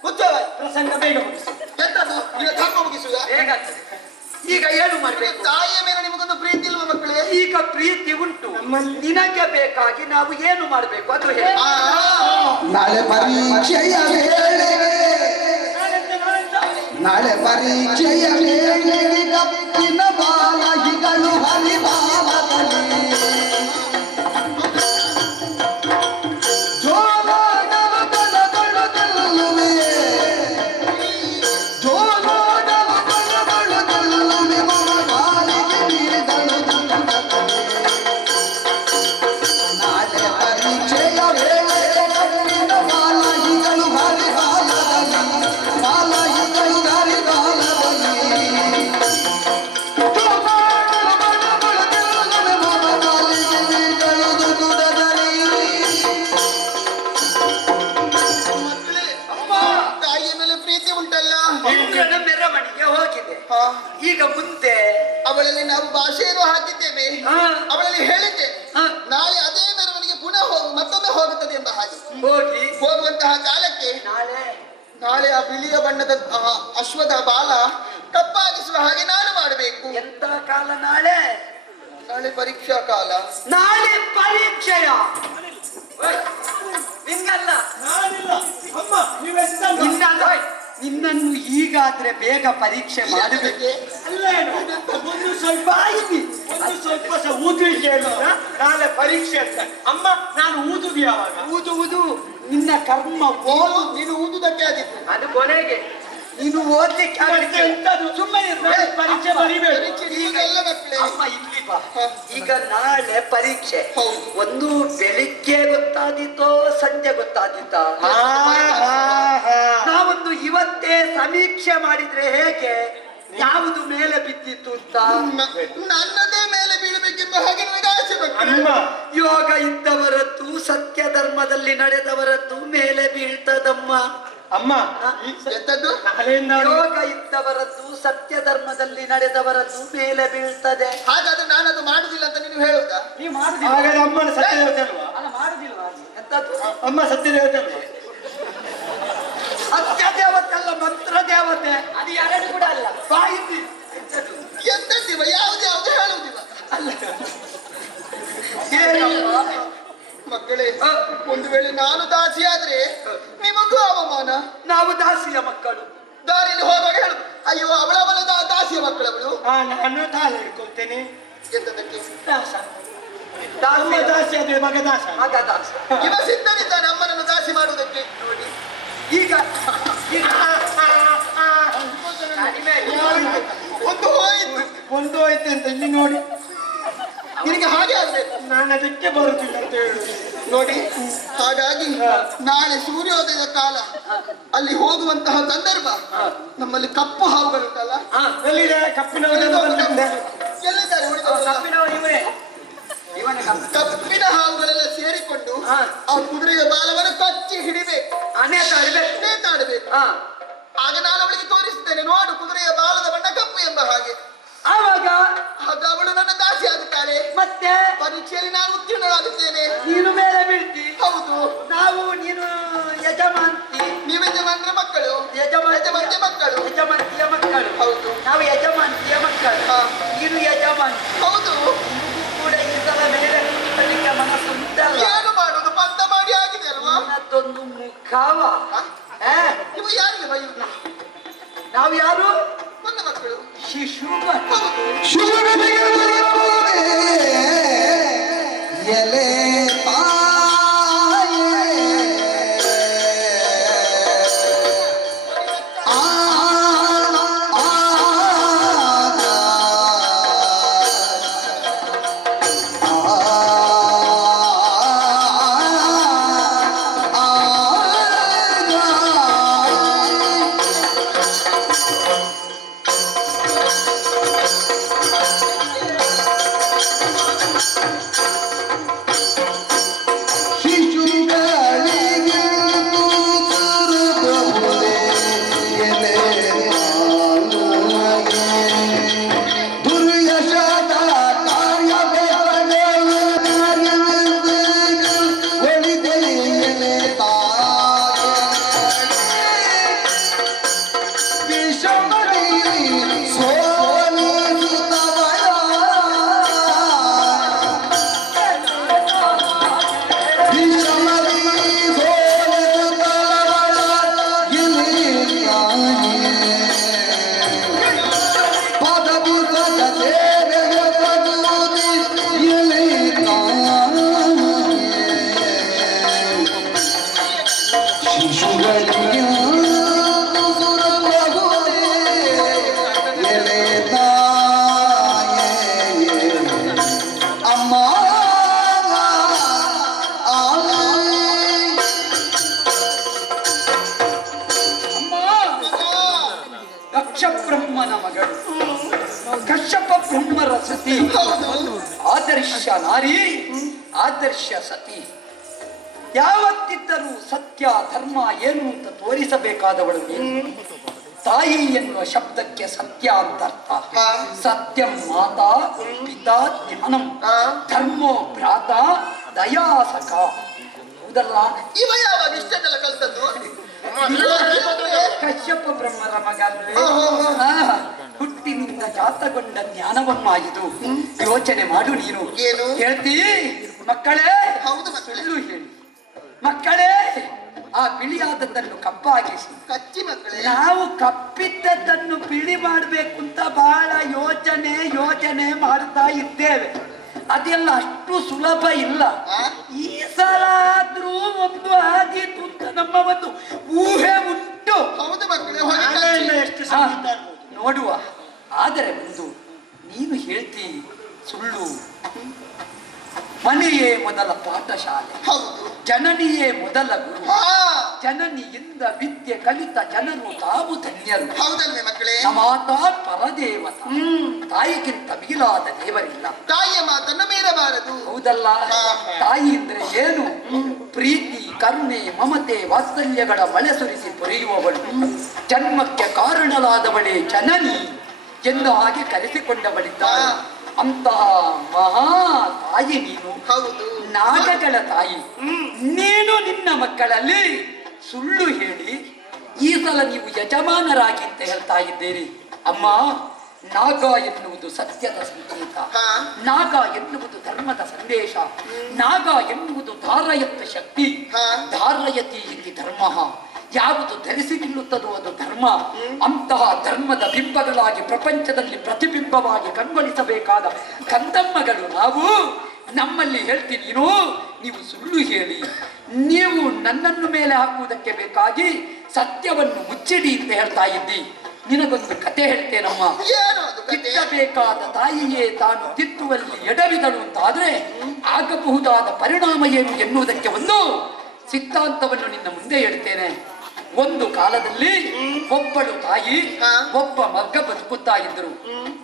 ಮುಚ್ಚವ. ಪ್ರಸಂಗ ಬೇಗ ಮುಗಿಸಿ. ಎಂತದ್ದು? ನಿನ್ನ ಧರ್ಮ ಮುಗಿಸುವುದಾ? ಹೇಗಾಗ್ತದೆ? ಈಗ ಏನು ಮಾಡ್ಬೇಕು? ತಾಯಿಯ ಮೇಲೆ ನಿಮಗೊಂದು ಪ್ರೀತಿ ಇಲ್ವ ಮಕ್ಕಳೇ? ಈಗ ಪ್ರೀತಿ ಉಂಟು. ನಮ್ಮಲ್ಲಿ- ನಿನಗೆ ಬೇಕಾಗಿ ನಾವು ಏನು ಮಾಡಬೇಕು ಅದು ಹೇಳಿ. ನಾಳೆ ಪರೀಕ್ಷೆಯ ವೇಳೆಗೆ ನಾಳೆ ಪರೀಕ್ಷೆಯ ವೇಳೆಗೆ ಕಪ್ಪಿನ ಬಾಲಹಿಗಳು ಹರಿಬಾಲದಲ್ಲಿ ಜೋಲಾಡಲು ತಳತಳುತ್ತಲುವೆ, ಜೋಲಾಡಲು ತಳತಳುತ್ತಲುವೆ, ಮಹಾಕಾಲಿಗೆ ಬೀಳಿದಳು ದಂಡದಲ್ಲಿ. ನಾಳೆ ಪರೀಕ್ಷೆಯ ವೇಳೆಗೆ ಕಪ್ಪಿನ ಬಾಲಹಿಗಳು ಹರಿಬಾಲದಲ್ಲಿ, ಬಾಲಹಿಗಳು ಹರಿಬಾಲದಲ್ಲಿ. ಮಕ್ಕಳೇ, ತಾಯಿಯ ಮೇಲೆ ಪ್ರೀತಿ ಉಂಟಲ್ಲ? ಇಂದ್ರನ ಮೆರವಣಿಗೆ ಹೋಗಿದೆ. ಹಾ. ಈಗ ಮುಂದೆ ಅವಳಲ್ಲಿ ನಾವು ಭಾಷೆಯನ್ನು ಹಾಕಿದ್ದೇವೆ. ಹಾ. ಅವಳಲ್ಲಿ ಹೇಳಿದ್ದೇವೆ ಹಾ. ನಾಳೆ ಅದೇ ಮೆರವಣಿಗೆ ಪುನಃ ಮತ್ತೊಮ್ಮೆ ಹೋಗುತ್ತದೆ ಎಂಬ ಹಾಗೆ. ಹೋಗಿ ಹೋಗುವಂತಹ ಕಾಲಕ್ಕೆ ನಾಳೆ ಆ ಬಿಳಿಯ ಬಣ್ಣದ ಅಶ್ವದ ಬಾಲ ಕಪ್ಪಾಗಿಸುವ ಹಾಗೆ ನಾನು ಮಾಡಬೇಕು. ಎಂತ ಕಾಲ ನಾಳೆ? ನಾಳೆ ಪರೀಕ್ಷಾ ಕಾಲ. ನಾಳೆ ಪರೀಕ್ಷೆಯ ಓಯ್, ನಿನ್ನಲ್ಲ ನಾನಿಲ್ಲ ಅಮ್ಮ, ನೀವೆಂತ ನಿನ್ನಲ್ಲ. ಓಯ್, ನಿನ್ನನ್ನು ಈಗಾದ್ರೆ ಬೇಗ ಪರೀಕ್ಷೆ ಮಾಡಬೇಕು. ಅಲ್ಲ ಏನು? ಒಂದು ಸ್ವಲ್ಪ ಆಗಿದೆ, ಒಂದು ಸ್ವಲ್ಪ ಊದುವಿಕೆ ಅಲ್ಲ. ನಾಳೆ ಪರೀಕ್ಷೆ ಅಂತ ಅಮ್ಮ. ನಾನು ಊದುದು ಯಾವಾಗ? ಊದುವುದು ನಿನ್ನ ಕರ್ಮ. ನೀನು ಊದುದಕ್ಕೆ ಆದಿತ್ತು. ಅದು ಕೊನೆಗೆ ನೀನು ಓದ್ಲಿಕ್ಕೆ ಮತ್ತೆ ಆಗಲಿಕ್ಕೆ ಎಂತದು? ಸುಮ್ಮನೆ ನಾಳೆ ಪರೀಕ್ಷೆ ಬರಿಬೇಕು. ಪರೀಕ್ಷೆ ಈಗಲ್ಲ ಮಕ್ಕಳೇ. ಅಮ್ಮ ಇಲ್ಲಿ ಬಾ. ಈಗ ನಾಳೆ ಪರೀಕ್ಷೆ. ಹೌದು. ಒಂದು ಬೆಳಿಗ್ಗೆ ಗೊತ್ತಾದಿತ್ತೋ ಸಂಜೆ ಗೊತ್ತಾದಿತ್ತ? ನಾವೊಂದು ಇವತ್ತೇ ಸಮೀಕ್ಷೆ ಮಾಡಿದ್ರೆ ಹೇಗೆ ಯಾವುದು ಮೇಲೆ ಬಿದ್ದಿತ್ತು ಅಂತ? ನನ್ನದೇ ಮೇಲೆ ಬೀಳಬೇಕೆಂಬ ಹಾಗೆ ನನಗೆ ಆಸೆ ಮಕ್ಕಳೇ. ಅಮ್ಮ, ಯೋಗ ಇದ್ದವರದ್ದು ಸತ್ಯ ಧರ್ಮದಲ್ಲಿ ನಡೆದವರದ್ದು ಮೇಲೆ ಬೀಳ್ತದಮ್ಮ. ಅಮ್ಮ, ಈ ಎಂತದ್ದು? ನಾಳೆಯಿಂದ ಯೋಗ ಇದ್ದವರದ್ದು ಸತ್ಯ ಧರ್ಮದಲ್ಲಿ ನಡೆದವರದ್ದು ಮೇಲೆ ಬೀಳ್ತದೆ. ಹಾಗಾದ್ರೆ ನಾನು ಅದು ಮಾಡುದಿಲ್ಲ ಅಂತ ನೀನು ಹೇಳುದಾ? ನೀವು ಮಾಡುದಿಲ್ಲ? ಹಾಗಾದ್ರೆ ಅಮ್ಮನ ಸತ್ಯದೇವತೆ ಅಲ್ವಾ? ಅಲ್ಲ, ಮಾಡುದಿಲ್ವಾ? ಎಂತದ್ದು? ಅಮ್ಮ ಸತ್ಯದೇವತೆ ಅಲ್ವಾ? ಸತ್ಯ ದೇವತೆ ಅಲ್ಲ, ಮಂತ್ರ ದೇವತೆ. ಅದು ಎರಡು ಕೂಡ ಅಲ್ಲ. ಬಾಯಿದ್ದಿ ಎಂತದ್ದಿವ? ಯಾವ್ದು ಹೇಳುವುದಿಲ್ಲ. ಏನಮ್ಮ? ಮಕ್ಕಳೇ, ಒಂದು ವೇಳೆ ನಾನು ದಾಸಿ ಆದ್ರೆ ನಿಮಗೂ ಅವಮಾನ. ನಾವು ದಾಸಿಯ ಮಕ್ಕಳು. ದಾರಿಯಲ್ಲಿ ಹೋಗುವಾಗ ಹೇಳು, ಅಯ್ಯೋ ಅವಳವಳ ದಾಸಿಯ ಮಕ್ಕಳವಳು. ನಾನು ತಾಳೆ ಹಿಡ್ಕೊಳ್ತೇನೆ. ಎಂತದಕ್ಕೆ? ದಾಸ. ಅಮ್ಮ ದಾಸಿಯ ದಾಸಿ ಆದ್ರೆ ಮಗ ದಾಸ. ಮಗ ದಾಸ. ಇವ ಸಿದ್ಧನಿದ್ದಾನೆ ಅಮ್ಮನನ್ನು ದಾಸಿ ಮಾಡುವುದಕ್ಕೆ. ನೋಡಿ ಈಗ ಕಡಿಮೆ ಒಂದು ಹೋಯ್ತು. ಒಂದು ಹೋಯ್ತು ಅಂತ ಇಲ್ಲಿ ನೋಡಿ. ನಿನಗೆ ಹಾಗೆ ಆಗ್ಬೇಕು. ನಾನು ಅದಕ್ಕೆ ಬರುತ್ತಿಲ್ಲ ಅಂತ ಹೇಳುದು. ನೋಡಿ, ಹಾಗಾಗಿ ನಾಳೆ ಸೂರ್ಯೋದಯದ ಕಾಲ ಅಲ್ಲಿ ಹೋಗುವಂತಹ ಸಂದರ್ಭ ನಮ್ಮಲ್ಲಿ ಕಪ್ಪು ಹಾವುಗಳುಂಟಲ್ಲ, ಎಲ್ಲಿದೆ ಕಪ್ಪಿನ ಒಡೆದು ಬಂದಿದ್ದೆ? ಎಲ್ಲಿದ್ದಾರೆ ಉಳಿದವರು? ಕಪ್ಪಿನವ ಇವನೇ. ಇವನ ಕಪ್ಪು. ಕಪ್ಪಿನ ಹಾವುಗಳೆಲ್ಲ ಸೇರಿಕೊಂಡು ಹಾ. ಆ ಕುದುರೆಯ ಬಾಲವನ್ನು ಕಚ್ಚಿ ಹಿಡಿಬೇಕು, ಅನೇತಾಡ್ಬೇಕು. ನೇತಾಡಬೇಕು. ಹಾ. ಆಗ ನಾನು ಅವಳಿಗೆ ತೋರಿಸ್ತೇನೆ, ನೋಡು ಕುದುರೆಯ ಬಾಲದ ಬಣ್ಣ ಕಪ್ಪು ಎಂಬ ಹಾಗೆ. ಆವಾಗ ಆಗ ಅವಳು ನನ್ನ ದಾಸಿ ಆಗುತ್ತಾಳೆ. ಮತ್ತೆ ಪರೀಕ್ಷೆಯಲ್ಲಿ ನಾನು ಉತ್ತೀರ್ಣರಾಗುತ್ತೇನೆ. ನೀನು ಮೇಲೆ ಬೀಳ್ತಿ. ಹೌದು. ನೀನು ಯಜಮಾಂತಿ. ನೀವೆಜಮಾನರ ಮಕ್ಕಳು, ಯಜಮಾಂತಿಯ ಮಕ್ಕಳು. ಯಜಮಾಂತಿಯ ಮಕ್ಕಳು. ಹೌದು. ನಾವು ಯಜಮಾಂತಿಯ ಮಕ್ಕಳು. ಹಾ. ನೀನು ಯಜಮಾಂತಿ. ಹೌದು. ನಿಮಗೂ ಕೂಡ ಈ ಸಲ ಮೇಲೆ ಕೂತ್ಕೊಳ್ಳಿಕ್ಕೆ ಮನಸ್ಸು ಉಂಟಲ್ಲ? ಏನು ಮಾಡುದು? ಪಂತ ಮಾಡಿ ಆಗಿದೆ ಅಲ್ವಾ? ನನ್ನದೊಂದು ಮುಖವ. ಇವು ಯಾರಿಗೆ ಬೈಯುವುದ? ನಾವು ಯಾರು? ನನ್ನ ಮಕ್ಕಳು. ಶಿಶುಗಳು. ಹೌದು. ಎಲೆ ತಾಯೇ ಆ ನಾರಿ ಆದರ್ಶ ಸತಿ. ಯಾವತ್ತಿದ್ದರೂ ಸತ್ಯ ಧರ್ಮ ಏನು ಅಂತ ತೋರಿಸಬೇಕಾದವಳು ನೀನು. ತಾಯಿ ಎನ್ನುವ ಶಬ್ದಕ್ಕೆ ಸತ್ಯ ಅಂತ ಅರ್ಥ. ಸತ್ಯಂ ಮಾತಾ ಪಿತಾ ಜ್ಞಾನಂ ಧರ್ಮೋ ಭ್ರಾತ ದಯಾಸಕ. ಹೌದಲ್ಲ? ಇವ ಯಾವಾಗ ಇಷ್ಟನ್ನೆಲ್ಲ ಕಲ್ತದ್ದು? ಕಶ್ಯಪ ಬ್ರಹ್ಮರ ಮಗ ಅಲ್ವೇ? ಹುಟ್ಟಿನಿಂದ ಜಾತಗೊಂಡ ಜ್ಞಾನವಮ್ಮ ಇದು. ಯೋಚನೆ ಮಾಡು ನೀನು. ಏನು? ಹೇಳ್ತೀ ಮಕ್ಕಳೇ? ಹೌದು ಮಕ್ಕಳೇ. ಸುಳ್ಳು ಹೇಳಿ ಮಕ್ಕಳೇ. ಆ ಬಿಳಿಯಾದದ್ದನ್ನು ಕಪ್ಪಾಗಿಸಿ ಕಚ್ಚಿ ಮಕ್ಕಳೇ. ನಾವು ಕಪ್ಪಿದ್ದದ್ದನ್ನು ಬಿಳಿ ಮಾಡಬೇಕು ಅಂತ ಬಹಳ ಯೋಚನೆ ಮಾಡ್ತಾ ಇದ್ದೇವೆ. ಅದೆಲ್ಲ ಅಷ್ಟು ಸುಲಭ ಇಲ್ಲ. ಈ ಸಲ ಆದ್ರೂ ಒಂದು ಆದೀತು ಅಂತ ನಮ್ಮ ಒಂದು ಊಹೆ ಉಂಟು. ಹೌದು ಮಕ್ಕಳೇ. ನಾಳೆಯಿಂದ ಎಷ್ಟು ಸಂಗೀತ ಇರ್ಬೋದು. ನೋಡುವ. ಆದರೆ ಒಂದು ನೀನು ಹೇಳ್ತಿ ಸುಳ್ಳು. ಮನೆಯೇ ಮೊದಲ ಪಾಠಶಾಲೆ, ಹೌದು. ಜನನಿಯೇ ಮೊದಲ ಗುರು. ಹಾ, ಜನನಿಯಿಂದ ವಿದ್ಯೆ ಕಲಿತ ಜನರು ತಾವು ಧನ್ಯರು. ಹೌದಲ್ವೇ ಮಕ್ಕಳೇ? ಮಾತಾ ಪರದೇವತ. ತಾಯಿಗಿಂತ ಮಿಗಿಲಾದ ದೇವರಿಲ್ಲ. ತಾಯಿಯ ಮಾತನ್ನು ಮೀರಬಾರದು. ಹೌದಲ್ಲ? ತಾಯಿ ಅಂದ್ರೆ ಏನು? ಪ್ರೀತಿ, ಕರುಣೆ, ಮಮತೆ, ವಾತ್ಸಲ್ಯಗಳ ಮಳೆ ಸುರಿಸಿ ಪೊರೆಯುವವಳು. ಜನ್ಮಕ್ಕೆ ಕಾರಣಲಾದವಳೇ ಜನನಿ ಎಂದು ಹಾಗೆ ಕರೆಸಿಕೊಂಡವಳಿದ್ದಾಳೆ. ಅಂತಹ ಮಹಾ ತಾಯಿ ನೀನು. ಹೌದು. ನಾಗಗಳ ತಾಯಿ ನೀನು. ನಿನ್ನ ಮಕ್ಕಳಲ್ಲಿ ಸುಳ್ಳು ಹೇಳಿ ಈ ಸಲ ನೀವು ಯಜಮಾನರಾಗಿ ಅಂತ ಹೇಳ್ತಾ ಇದ್ದೀರಿ. ಅಮ್ಮ, ನಾಗ ಎನ್ನುವುದು ಸತ್ಯದ ಸಂಕೇತ. ನಾಗ ಎನ್ನುವುದು ಧರ್ಮದ ಸಂದೇಶ. ನಾಗ ಎನ್ನುವುದು ಧಾರಯತ್ತ ಶಕ್ತಿ. ಧಾರಯತಿ ಇತಿ ಧರ್ಮ. ಯಾವುದು ಧರಿಸಿ ನಿಲ್ಲುತ್ತದೋ ಅದು ಧರ್ಮ. ಅಂತಹ ಧರ್ಮದ ಬಿಂಬಗಳಾಗಿ ಪ್ರಪಂಚದಲ್ಲಿ ಪ್ರತಿಬಿಂಬವಾಗಿ ಕಂಗೊಳಿಸಬೇಕಾದ ಕಂದಮ್ಮಗಳು ನಾವು. ನಮ್ಮಲ್ಲಿ ಹೇಳ್ತೀನಿ ನೀವು ಸುಳ್ಳು ಹೇಳಿ ನೀವು ನನ್ನನ್ನು ಮೇಲೆ ಹಾಕುವುದಕ್ಕೆ ಬೇಕಾಗಿ ಸತ್ಯವನ್ನು ಮುಚ್ಚಿಡಿ ಅಂತ ಹೇಳ್ತಾ ಇದ್ದಿ. ನಿನಗೊಂದು ಕತೆ ಹೇಳ್ತೇನಮ್ಮ. ತಿದ್ದಬೇಕಾದ ತಾಯಿಯೇ ತಾನು ತಿದ್ದುವಲ್ಲಿ ಎಡವಿದಳು ಅಂತಾದ್ರೆ ಆಗಬಹುದಾದ ಪರಿಣಾಮ ಏನು ಎನ್ನುವುದಕ್ಕೆ ಒಂದು ಸಿದ್ಧಾಂತವನ್ನು ನಿನ್ನ ಮುಂದೆ ಹೇಳ್ತೇನೆ. ಒಂದು ಕಾಲದಲ್ಲಿ ಒಬ್ಬಳು ತಾಯಿ ಒಬ್ಬ ಮಗ ಬದುಕುತ್ತಾ ಇದ್ದರು.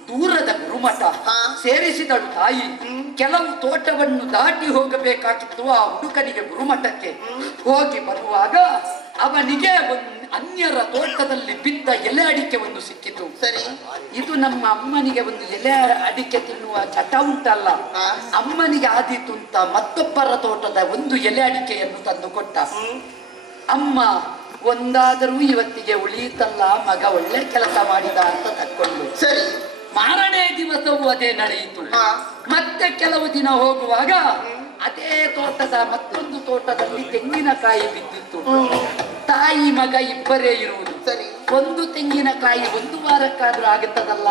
ದೂರದ ಗುರುಮಠ ಸೇರಿಸಿದಳು ತಾಯಿ. ಕೆಲವು ತೋಟವನ್ನು ದಾಟಿ ಹೋಗಬೇಕಾಗಿತ್ತು ಆ ಹುಡುಗನಿಗೆ ಗುರುಮಠಕ್ಕೆ. ಹೋಗಿ ಬರುವಾಗ ಅವನಿಗೆ ಒಂದು ಅನ್ಯರ ತೋಟದಲ್ಲಿ ಬಿದ್ದ ಎಲೆ ಅಡಿಕೆ ಒಂದು ಸಿಕ್ಕಿತು. ಸರಿ. ಇದು ನಮ್ಮ ಅಮ್ಮನಿಗೆ ಒಂದು ಎಲೆ ಅಡಿಕೆ ತಿನ್ನುವ ಚಟ ಉಂಟಲ್ಲ, ಅಮ್ಮನಿಗೆ ಆದೀತು ಅಂತ ಮತ್ತೊಬ್ಬರ ತೋಟದ ಒಂದು ಎಲೆ ಅಡಿಕೆಯನ್ನು ತಂದು ಕೊಟ್ಟ. ಅಮ್ಮ ಒಂದಾದರೂ ಇವತ್ತಿಗೆ ಉಳಿಯಿತಲ್ಲ, ಮಗ ಒಳ್ಳೆ ಕೆಲಸ ಮಾಡಿದ ಅಂತ ತಕ್ಕೊಂಡು. ಸರಿ. ಮಾರನೇ ದಿವಸವೂ ಅದೇ ನಡೆಯಿತು. ಮತ್ತೆ ಕೆಲವು ದಿನ ಹೋಗುವಾಗ ಅದೇ ತೋಟದ ಮತ್ತೊಂದು ತೋಟದಲ್ಲಿ ತೆಂಗಿನಕಾಯಿ ಬಿದ್ದಿತ್ತು. ತಾಯಿ ಮಗ ಇಬ್ಬರೇ ಇರುವುದು. ಸರಿ. ಒಂದು ತೆಂಗಿನಕಾಯಿ ಒಂದು ವಾರಕ್ಕಾದ್ರೂ ಆಗುತ್ತದಲ್ಲ.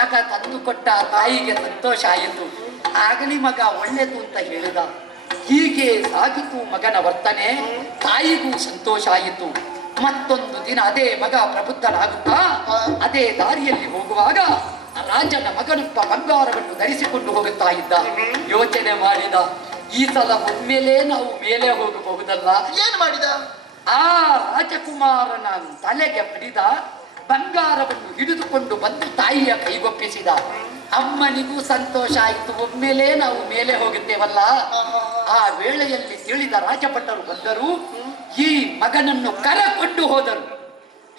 ಮಗ ತಂದು ಕೊಟ್ಟ ತಾಯಿಗೆ ಸಂತೋಷ ಆಯಿತು. ಆಗಲಿ ಮಗ ಒಳ್ಳೆದು ಅಂತ ಹೇಳಿದ. ಹೀಗೆ ಸಾಗಿತು ಮಗನ ವರ್ತನೆ. ತಾಯಿಗೂ ಸಂತೋಷ ಆಯಿತು. ಮತ್ತೊಂದು ದಿನ ಅದೇ ಮಗ ಪ್ರಬುದ್ಧನಾಗುತ್ತಾ ಅದೇ ದಾರಿಯಲ್ಲಿ ಹೋಗುವಾಗ ರಾಜನ ಮಗನೊಬ್ಬ ಬಂಗಾರವನ್ನು ಧರಿಸಿಕೊಂಡು ಹೋಗುತ್ತಾ ಇದ್ದ. ಯೋಚನೆ ಮಾಡಿದ, ಈ ಸಲ ಒಮ್ಮೆಲೆ ನಾವು ಮೇಲೆ ಹೋಗಬಹುದಲ್ಲ. ಏನು ಮಾಡಿದ? ಆ ರಾಜಕುಮಾರನ ತಲೆಗೆ ಬಡಿದ ಬಂಗಾರವನ್ನು ಹಿಡಿದುಕೊಂಡು ಬಂದು ತಾಯಿಯ ಕೈಗೊಪ್ಪಿಸಿದ. ಅಮ್ಮನಿಗೂ ಸಂತೋಷ ಆಯಿತು, ಒಮ್ಮೆಲೆ ನಾವು ಮೇಲೆ ಹೋಗುತ್ತೇವಲ್ಲ. ಆ ವೇಳೆಯಲ್ಲಿ ತಿಳಿದ ರಾಜಭಟರು ಬಂದರು. ಈ ಮಗನನ್ನು ಕರಕೊಂಡು ಹೋದರು.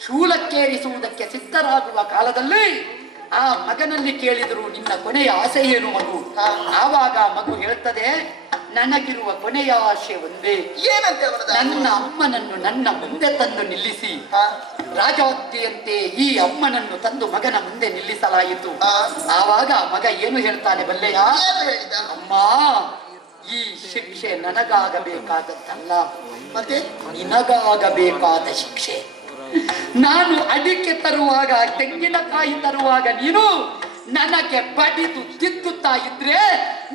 ಶೂಲಕ್ಕೇರಿಸುವುದಕ್ಕೆ ಸಿದ್ಧರಾಗುವ ಕಾಲದಲ್ಲಿ ಆ ಮಗನಲ್ಲಿ ಕೇಳಿದರು, ನಿನ್ನ ಕೊನೆಯ ಆಸೆ ಏನು ಮಗು? ಆವಾಗ ಮಗು ಹೇಳ್ತದೆ, ನನಗಿರುವ ಕೊನೆಯ ಆಸೆ ಒಂದೇ. ಏನಂತೆ? ನನ್ನ ಅಮ್ಮನನ್ನು ನನ್ನ ಮುಂದೆ ತಂದು ನಿಲ್ಲಿಸಿ. ರಾಜವತ್ತಿಯಂತೆ ಈ ಅಮ್ಮನನ್ನು ತಂದು ಮಗನ ಮುಂದೆ ನಿಲ್ಲಿಸಲಾಯಿತು. ಆವಾಗ ಮಗ ಏನು ಹೇಳ್ತಾನೆ ಬಲ್ಲೆಯ? ಅಮ್ಮ, ಈ ಶಿಕ್ಷೆ ನನಗಾಗಬೇಕಾದದ್ದಲ್ಲ, ಮತ್ತೆ ನಿನಗಾಗಬೇಕಾದ ಶಿಕ್ಷೆ. ನಾನು ಅಡಿಕೆ ತರುವಾಗ, ತೆಂಗಿನಕಾಯಿ ತರುವಾಗ ನೀನು ನನಗೆ ಬಡಿದು ತಿದ್ದುತ್ತಾ ಇದ್ರೆ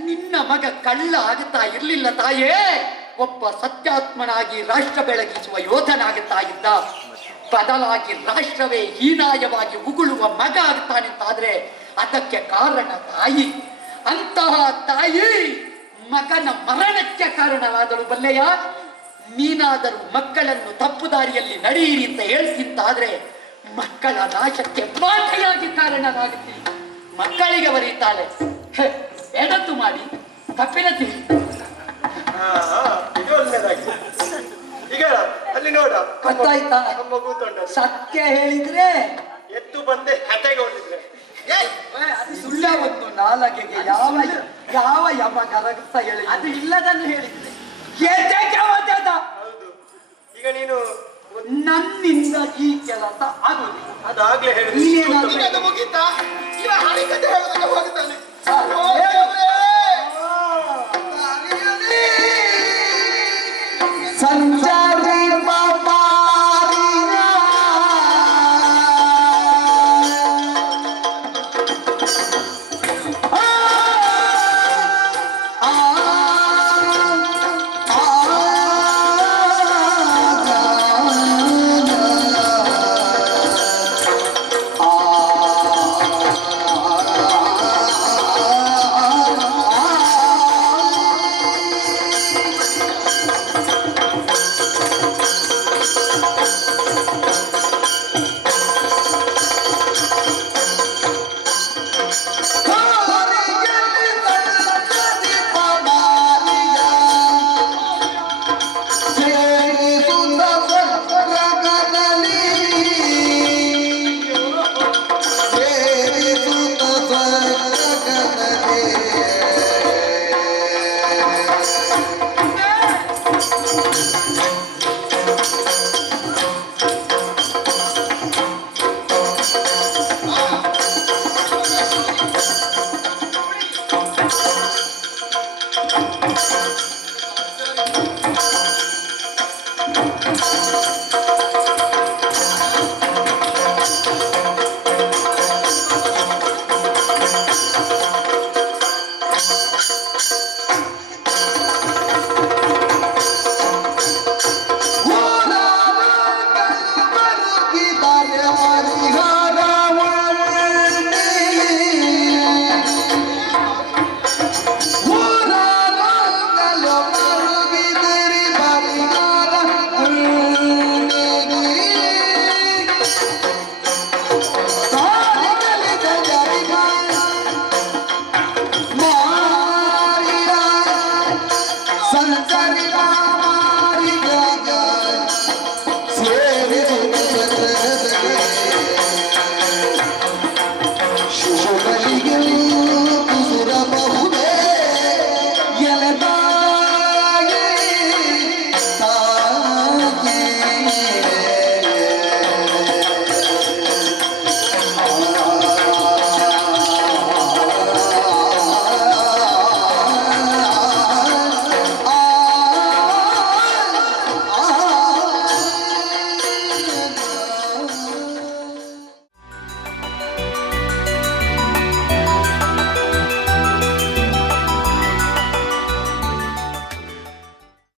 ನಿನ್ನ ಮಗ ಕಳ್ಳ ಆಗುತ್ತಾ ಇರ್ಲಿಲ್ಲ ತಾಯೇ. ಒಬ್ಬ ಸತ್ಯಾತ್ಮನಾಗಿ ರಾಷ್ಟ್ರ ಬೆಳಗಿಸುವ ಯೋಧನಾಗುತ್ತಾ ಇದ್ದ. ಬದಲಾಗಿ ರಾಷ್ಟ್ರವೇ ಹೀನಾಯವಾಗಿ ಉಗುಳುವ ಮಗ ಆಗ್ತಾನೆಂತಾದ್ರೆ ಅದಕ್ಕೆ ಕಾರಣ ತಾಯಿ. ಅಂತಹ ತಾಯಿ ಮಗನ ಮರಣಕ್ಕೆ ಕಾರಣವಾದಳು ಬಲ್ಲೆಯ. ನೀನಾದರೂ ಮಕ್ಕಳನ್ನು ತಪ್ಪು ದಾರಿಯಲ್ಲಿ ನಡೆಯಿರಿ ಅಂತ ಹೇಳ್ತಿಂತಾದ್ರೆ ಮಕ್ಕಳ ನಾಶಕ್ಕೆ ಮಾತೆಯಾಗಿ ಕಾರಣನಾಗುತ್ತಿ. ಮಕ್ಕಳಿಗೆ ಬರೀತಾಳೆ, ಎಡತ್ತು ಮಾಡಿ ಕಪ್ಪಿನ ತಿಳಿ. ಇದು ಒಳ್ಳೆದಾಗಿದೆ. ಈಗ ಅಲ್ಲಿ ನೋಡ ಗೊತ್ತಾಯ್ತಾ? ನಮ್ಮ ಕೂತೊಂಡ ಸತ್ಯ ಹೇಳಿದ್ರೆ ಎತ್ತು ಬಂದೆ ಹತೆಗೆ ಹೋಗಿದ್ರೆ ಅದು ಸುಳ್ಳ ಒಂದು ನಾಲಗೆಗೆ ಯಾವ ಯಾವ ಯಮ ಗರಗಸ ಹೇಳಿ ಅದು ಇಲ್ಲದನ್ನು ಹೇಳಿದ್ರೆ ಹೌದು. ಈಗ ನೀನು ನನ್ನಿಂದ ಈ ಕೆಲಸ ಆಗುದಿಲ್ಲ. ಅದಾಗ್ಲೇ ಹೇಳಿದ್ರೆ ನೀನೇನಾದ್ರು ಈಗ ಅದು ಮುಗೀತಾ ಇವ ಹಳಿ ಕತೆ ಹೇಳೋದಕ್ಕೆ ಹೋಗುತ್ತಾನೆ ಸಂಚಾರಿ ಬಾಬಾರಿಯ ಆ ಆ